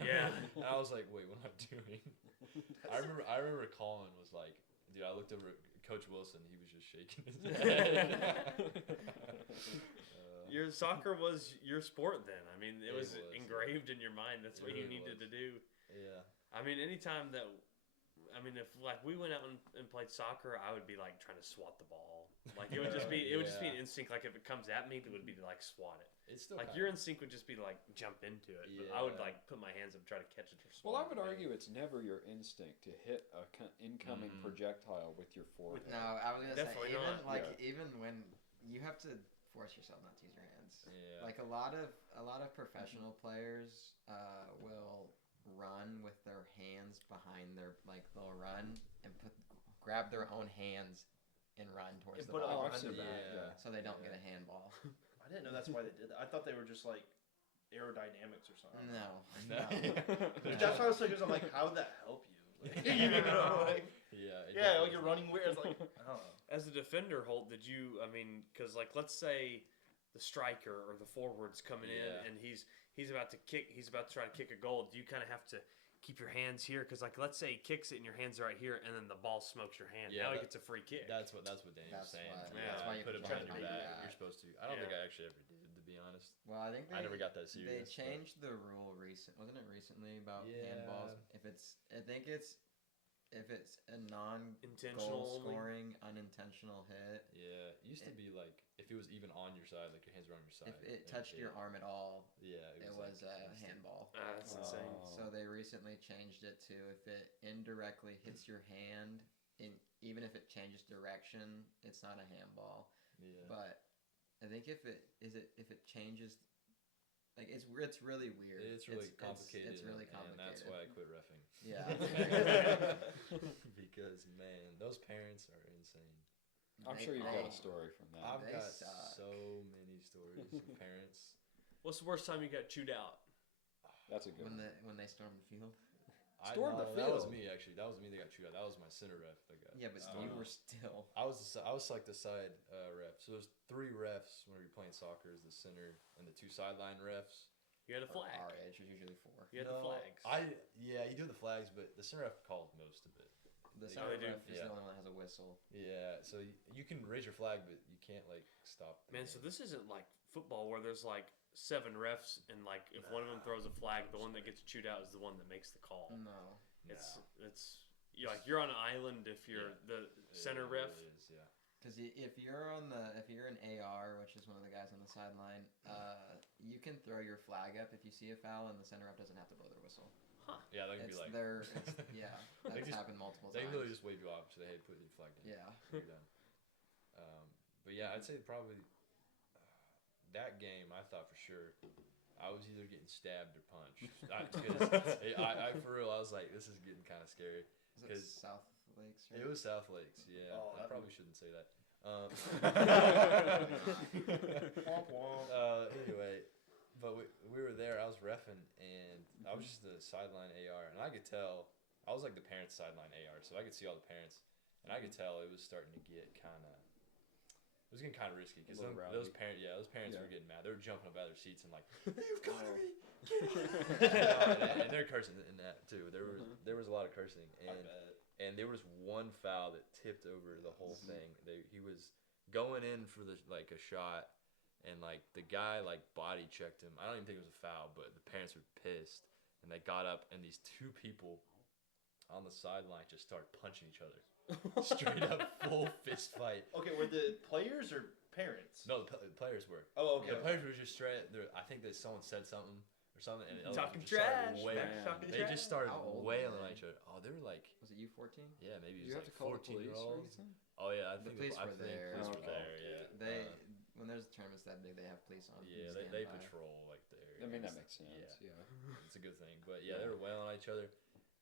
Yeah. And I was like, wait, what am I doing? I remember Colin was like, dude, I looked over at Coach Wilson. He was just shaking his head. Your soccer was your sport then. I mean, it was engraved yeah. in your mind. That's It what you really needed was. to do. Yeah. I mean, anytime that, I mean, if like we went out and played soccer, I would be like trying to swat the ball. Like it would just be, it would just be an instinct. Like if it comes at me, it would be to like swat it. It's still Like your instinct would just be to like jump into it. But I would like put my hands up, try to catch it or swat. Well, I would argue it's never your instinct to hit a incoming projectile with your forehead. No, I was gonna Definitely say even not. even when you have to force yourself not to use your hands. Yeah. Like a lot of professional players will run with their hands behind their they'll run and grab their own hands and run towards And the put it ball. behind their back. Yeah. So they don't get a handball. I didn't know that's why they did that. I thought they were just like aerodynamics or something. No. That's why I was like, I'm like, how would that help you? Like, you know, like, Yeah. like you're running weird. It's like, I don't know. As a defender, Holt, did you? I mean, because like let's say the striker or the forward's coming in and he's about to kick. He's about to try to kick a goal. Do you kind of have to keep your hands here? Because like let's say he kicks it and your hands are right here, and then the ball smokes your hand. Yeah, now he gets a free kick. That's what Danny was saying. That's why you put it try behind to your do back. that. You're supposed to. I don't think I actually ever did, to be honest. Well, I think I never got that They serious. changed the rule wasn't it recently about handballs? If it's a Intentional non-goal only? scoring unintentional hit, Yeah, it used to be like if it was even on your side, like your hands were on your side. if it touched your arm at all, yeah, it was a handball. That's insane. So they recently changed it to if it indirectly hits your hand, even if it changes direction, it's not a handball. Yeah. But I think if it changes, like it's really weird. It's really complicated. It's really complicated. And that's why I quit reffing. Yeah. Because man, those parents are insane. I'm sure you've got a story from that. I've got suck. so many stories of parents. What's the worst time you got chewed out? That's a good one. when they stormed the field. Stormed the That was field? me actually. That was me that got chewed out. That was my center ref that got. Yeah, but you were still. I was like the side ref. So there's 3 refs when you're playing soccer: is the center and the 2 sideline refs. You had a flag. Our age was usually 4. You had the flags. You do the flags, but the center ref called most of it. The Yeah, center they do. ref is the only one that has a whistle. Yeah, so you can raise your flag, but you can't like stop. Man, so this isn't like football where there's like 7 refs and like if one of them throws a flag, the one that gets chewed out is the one that makes the call. No. It's you're on an island if you're the center ref. It is, yeah. Because if you're an AR, which is one of the guys on the sideline, you can throw your flag up if you see a foul, and the center ref doesn't have to blow their whistle. Yeah, they can be like. That's happened multiple They times. can really just wave you off, so hey, put your flag down. Yeah. You're done. But yeah, I'd say probably that game. I thought for sure I was either getting stabbed or punched. I for real, I was like, this is getting kind of scary. Was it South Lakes? Right? It was South Lakes. Yeah, Oh, I probably shouldn't say that. Anyway, but we were there. I was reffing, and I was just the sideline AR, and I could tell I was like the parents' sideline AR, so I could see all the parents, and I could tell it was starting to get kind of. It was getting kind of risky because those parents were getting mad. They were jumping up out of their seats and like, "You've got to be and they're cursing in that too. There was a lot of cursing, and there was one foul that tipped over the whole thing. He was going in for a shot, and like the guy like body checked him. I don't even think it was a foul, but the parents were pissed, and they got up, and these 2 people on the sideline just started punching each other. Straight up full fist fight. Okay, were the players or parents? No, the players were. Oh, okay. The players were just straight. I think that someone said something or something, and Talking just started trash. wailing. They just started wailing at each other. Oh, they were like. Was it U14? Yeah, maybe You it was have to like call the police or 14-year-olds. anything? Oh yeah, I The think police were there. Police were Oh, there. Yeah. They when there's tournaments that big, they have police on. Yeah, standby. they patrol like there. I mean, that makes sense. Yeah. It's a good thing. But yeah, they were wailing at each other,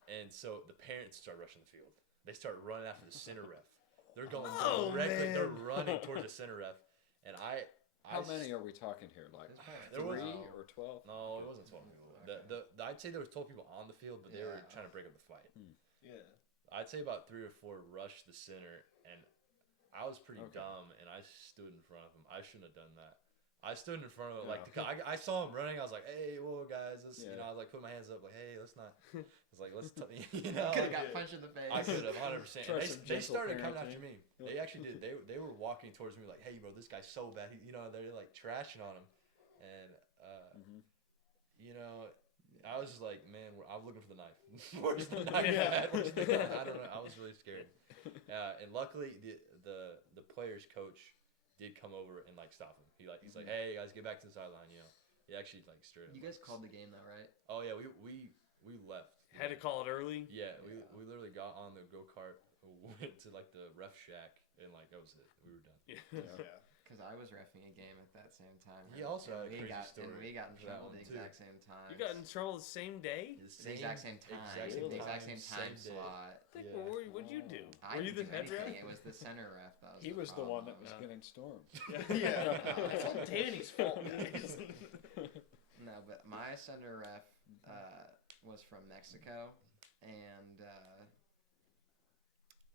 and so the parents start rushing the field. They start running after the center ref. They're going directly. They're running towards the center ref, and How many are we talking here? Like There was- 3 or 12? No, it wasn't 12 people. I'd say there was 12 people on the field, but they were trying to break up the fight. Yeah. I'd say about 3 or 4 rushed the center, and I was pretty Okay. dumb, and I stood in front of him. I shouldn't have done that. I stood in front of it, like, I saw him running. I was like, hey, whoa, guys. Let's, I was like, putting my hands up, like, hey, let's not. I was like, let's, Could have got punched in the face. I could have, 100%. And they started coming after me. They actually did. They were walking towards me, like, hey, bro, this guy's so bad. They're like trashing on him. And, I was just like, man, I'm looking for the knife. Where's the knife at? I don't know. I was really scared. And luckily, the player's coach did come over and like stop him. He's like, hey guys, get back to the sideline. He actually like straight up. You guys called the game though, right? Oh yeah, we left. Had to call it early. Yeah, we literally got on the go-kart, went to like the ref shack, and like that was it. We were done. Yeah. Because I was reffing a game at that same time. He also had a crazy story. And we got in for that trouble one, the too. exact same time. You got in trouble the same day? The exact same time. The exact same time slot. What'd you do? I Were you the didn't head do ref? anything. It was the center ref that was He was the one that problem. was getting stormed. Yeah. It's all Danny's fault, guys. No, but my center ref was from Mexico, and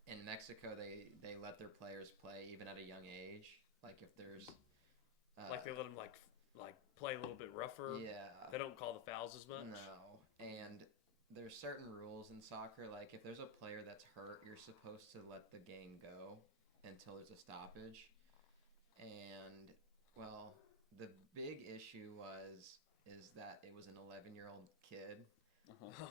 in Mexico they let their players play even at a young age. Like if there's like they let them like play a little bit rougher. Yeah. They don't call the fouls as much. No, and there's certain rules in soccer. Like if there's a player that's hurt, you're supposed to let the game go until there's a stoppage. And well, the big issue is that it was an 11-year-old kid.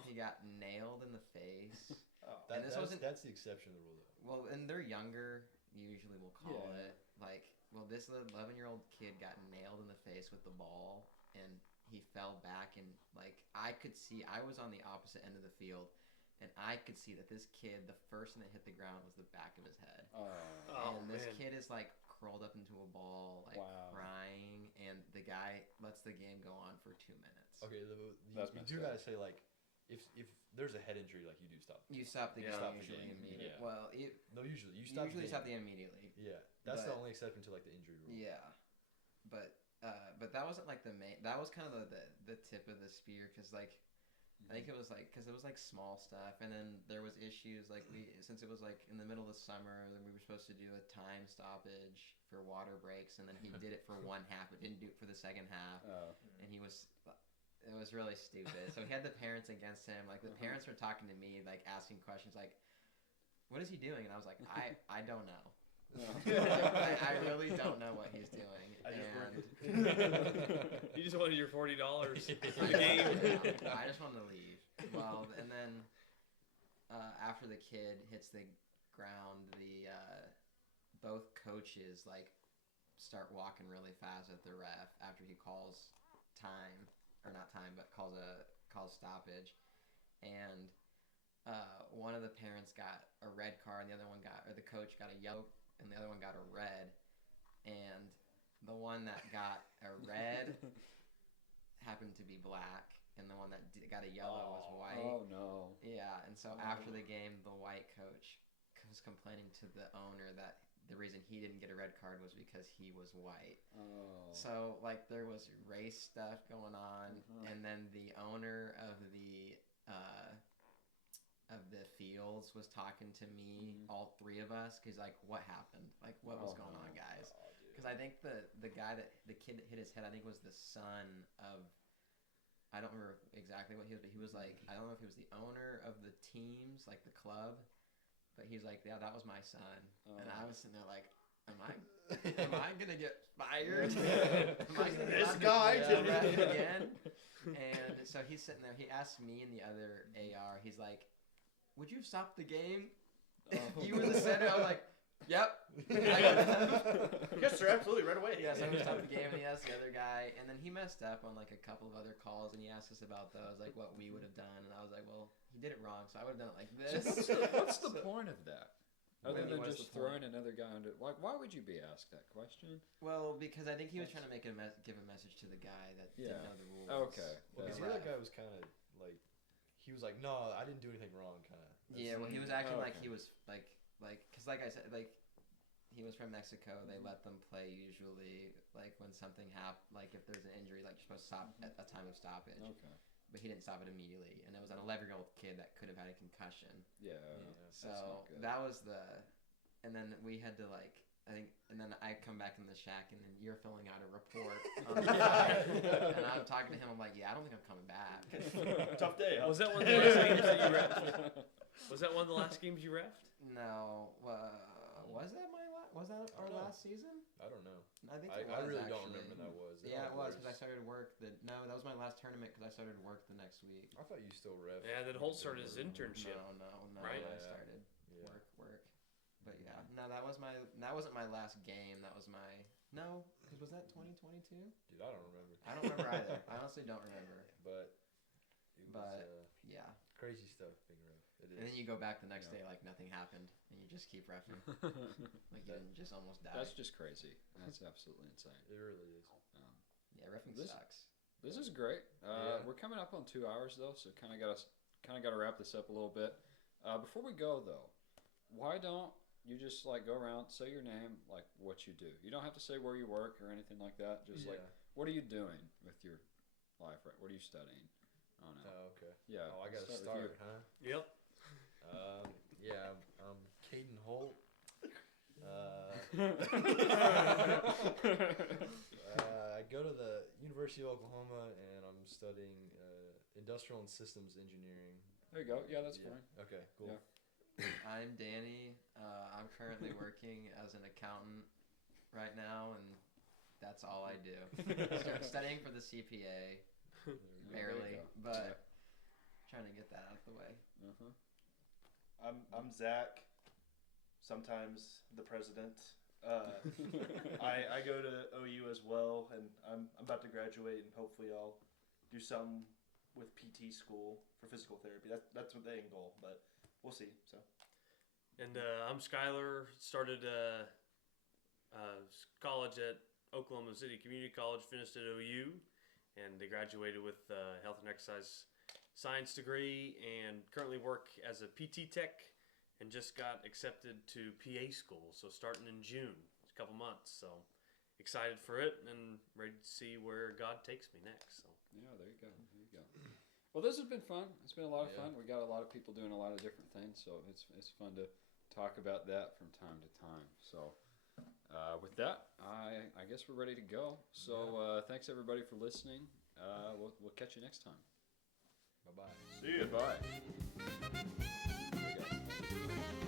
He got nailed in the face. That's the exception to the rule, though. Well, and they're younger. Usually, we'll call it like. Well, this 11-year-old kid got nailed in the face with the ball, and he fell back, and like I could see, I was on the opposite end of the field, and I could see that this kid, the first thing that hit the ground was the back of his head. And this kid is like curled up into a ball, like crying, and the guy lets the game go on for 2 minutes. Okay, you do gotta say like, if there's a head injury, like you do stop. You stop the game usually immediately. Yeah. Well, usually you stop the game immediately. Yeah, that's the only exception to like the injury rule. Yeah, but that wasn't like the main. That was kind of the tip of the spear, because like I think it was like because it was like small stuff, and then there was issues like since it was like in the middle of the summer, then we were supposed to do a time stoppage for water breaks, and then he did it for one half, but didn't do it for the second half, and it was really stupid. So he had the parents against him. Like the parents were talking to me, like asking questions, like, "What is he doing?" And I was like, "I don't know." I really don't know what he's doing. You just wanted your $40 for the game. I just wanted to leave. Well, and then after the kid hits the ground, both coaches like start walking really fast at the ref after he calls time, or not time, but calls stoppage, and one of the parents got a red card, and the coach got a yellow, and the other one got a red, and the one that got a red happened to be black, and the one that got a yellow was white. Oh no. Yeah, and so after the game, the white coach was complaining to the owner that the reason he didn't get a red card was because he was white. Oh. So like there was race stuff going on, and then the owner of the fields was talking to me, all three of us, because like what happened, like what was going on, guys? Because I think the guy the kid that hit his head, I think was the son of, I don't remember exactly what he was, but he was like, I don't know if he was the owner of the teams, like the club, but he's like, yeah, that was my son. And I was sitting there like, am I gonna get fired? Am I gonna This guy again? And so he's sitting there. He asked me and the other AR. He's like, "Would you stop the game? You were the center." I'm like, "Yep." Yes, sir. Absolutely. Right away. Yeah, so we stopped the game, and he asked the other guy, and then he messed up on like a couple of other calls, and he asked us about those, like what we would have done, and I was like, "Well, he did it wrong, so I would have done it like this." What's the point of that? Other than just throwing another guy under, like, why would you be asked that question? Well, because I think he was trying to give a message to the guy that didn't know the rules. Okay. Well, because the other guy was kind of like, he was like, no, I didn't do anything wrong, kind of. Yeah, well, he was acting like he was like, because like I said, like he was from Mexico. They let them play usually, like when something happened, like if there's an injury, like you're supposed to stop at a time of stoppage. Okay. But he didn't stop it immediately, and it was an 11-year-old kid that could have had a concussion. Yeah. So that was and then we had to like, I think, and then I come back back in the shack, and then you're filling out a report on the fly. And I'm talking to him. I'm like, yeah, I don't think I'm coming back. Tough day. Huh? Was that one of the last games that you refed? Was that one of the last games you refed? No, was that our last season? I don't know. I think I really don't remember when that was. Yeah, it was because I started work. That was my last tournament because I started work the next week. I thought you still ref. Yeah, then Holt started his internship. No. Right? I started work. But yeah, no, that wasn't my last game. That was my because was that 2022? Dude, I don't remember. I don't remember either. I honestly don't remember. But yeah, crazy stuff being ref. It is. and then you go back the next day like nothing happened, and you just keep reffing like you didn't just almost die. That's just crazy. That's absolutely insane. It really is. Yeah, reffing sucks. This is great. We're coming up on 2 hours though, so kind of got to wrap this up a little bit. Before we go though, why don't you just like go around, say your name, like what you do. You don't have to say where you work or anything like that. Just like what are you doing with your life? Right? What are you studying? I don't know. Oh, okay. Yeah. Oh, I gotta with start, you. huh? Yep. Yeah, I'm Kaden Holt. I go to the University of Oklahoma, and I'm studying industrial and systems engineering. There you go. Yeah, that's fine. Okay, cool. Yeah. I'm Danny. I'm currently working as an accountant right now, and that's all I do. Studying for the CPA, barely, but trying to get that out of the way. I'm Zack. Sometimes the president. I go to OU as well, and I'm about to graduate, and hopefully I'll do something with PT school for physical therapy. That's what the end goal, but we'll see. So. And I'm Skyler. Started college at Oklahoma City Community College. Finished at OU, and graduated with a health and exercise science degree. And currently work as a PT tech, and just got accepted to PA school. So starting in June, it's a couple months. So excited for it, and ready to see where God takes me next. So. Yeah, there you go. Well, this has been fun. It's been a lot of fun. We got a lot of people doing a lot of different things, so it's fun to talk about that from time to time. So with that, I guess we're ready to go. So thanks everybody for listening. We'll catch you next time. Bye bye. See you. Goodbye.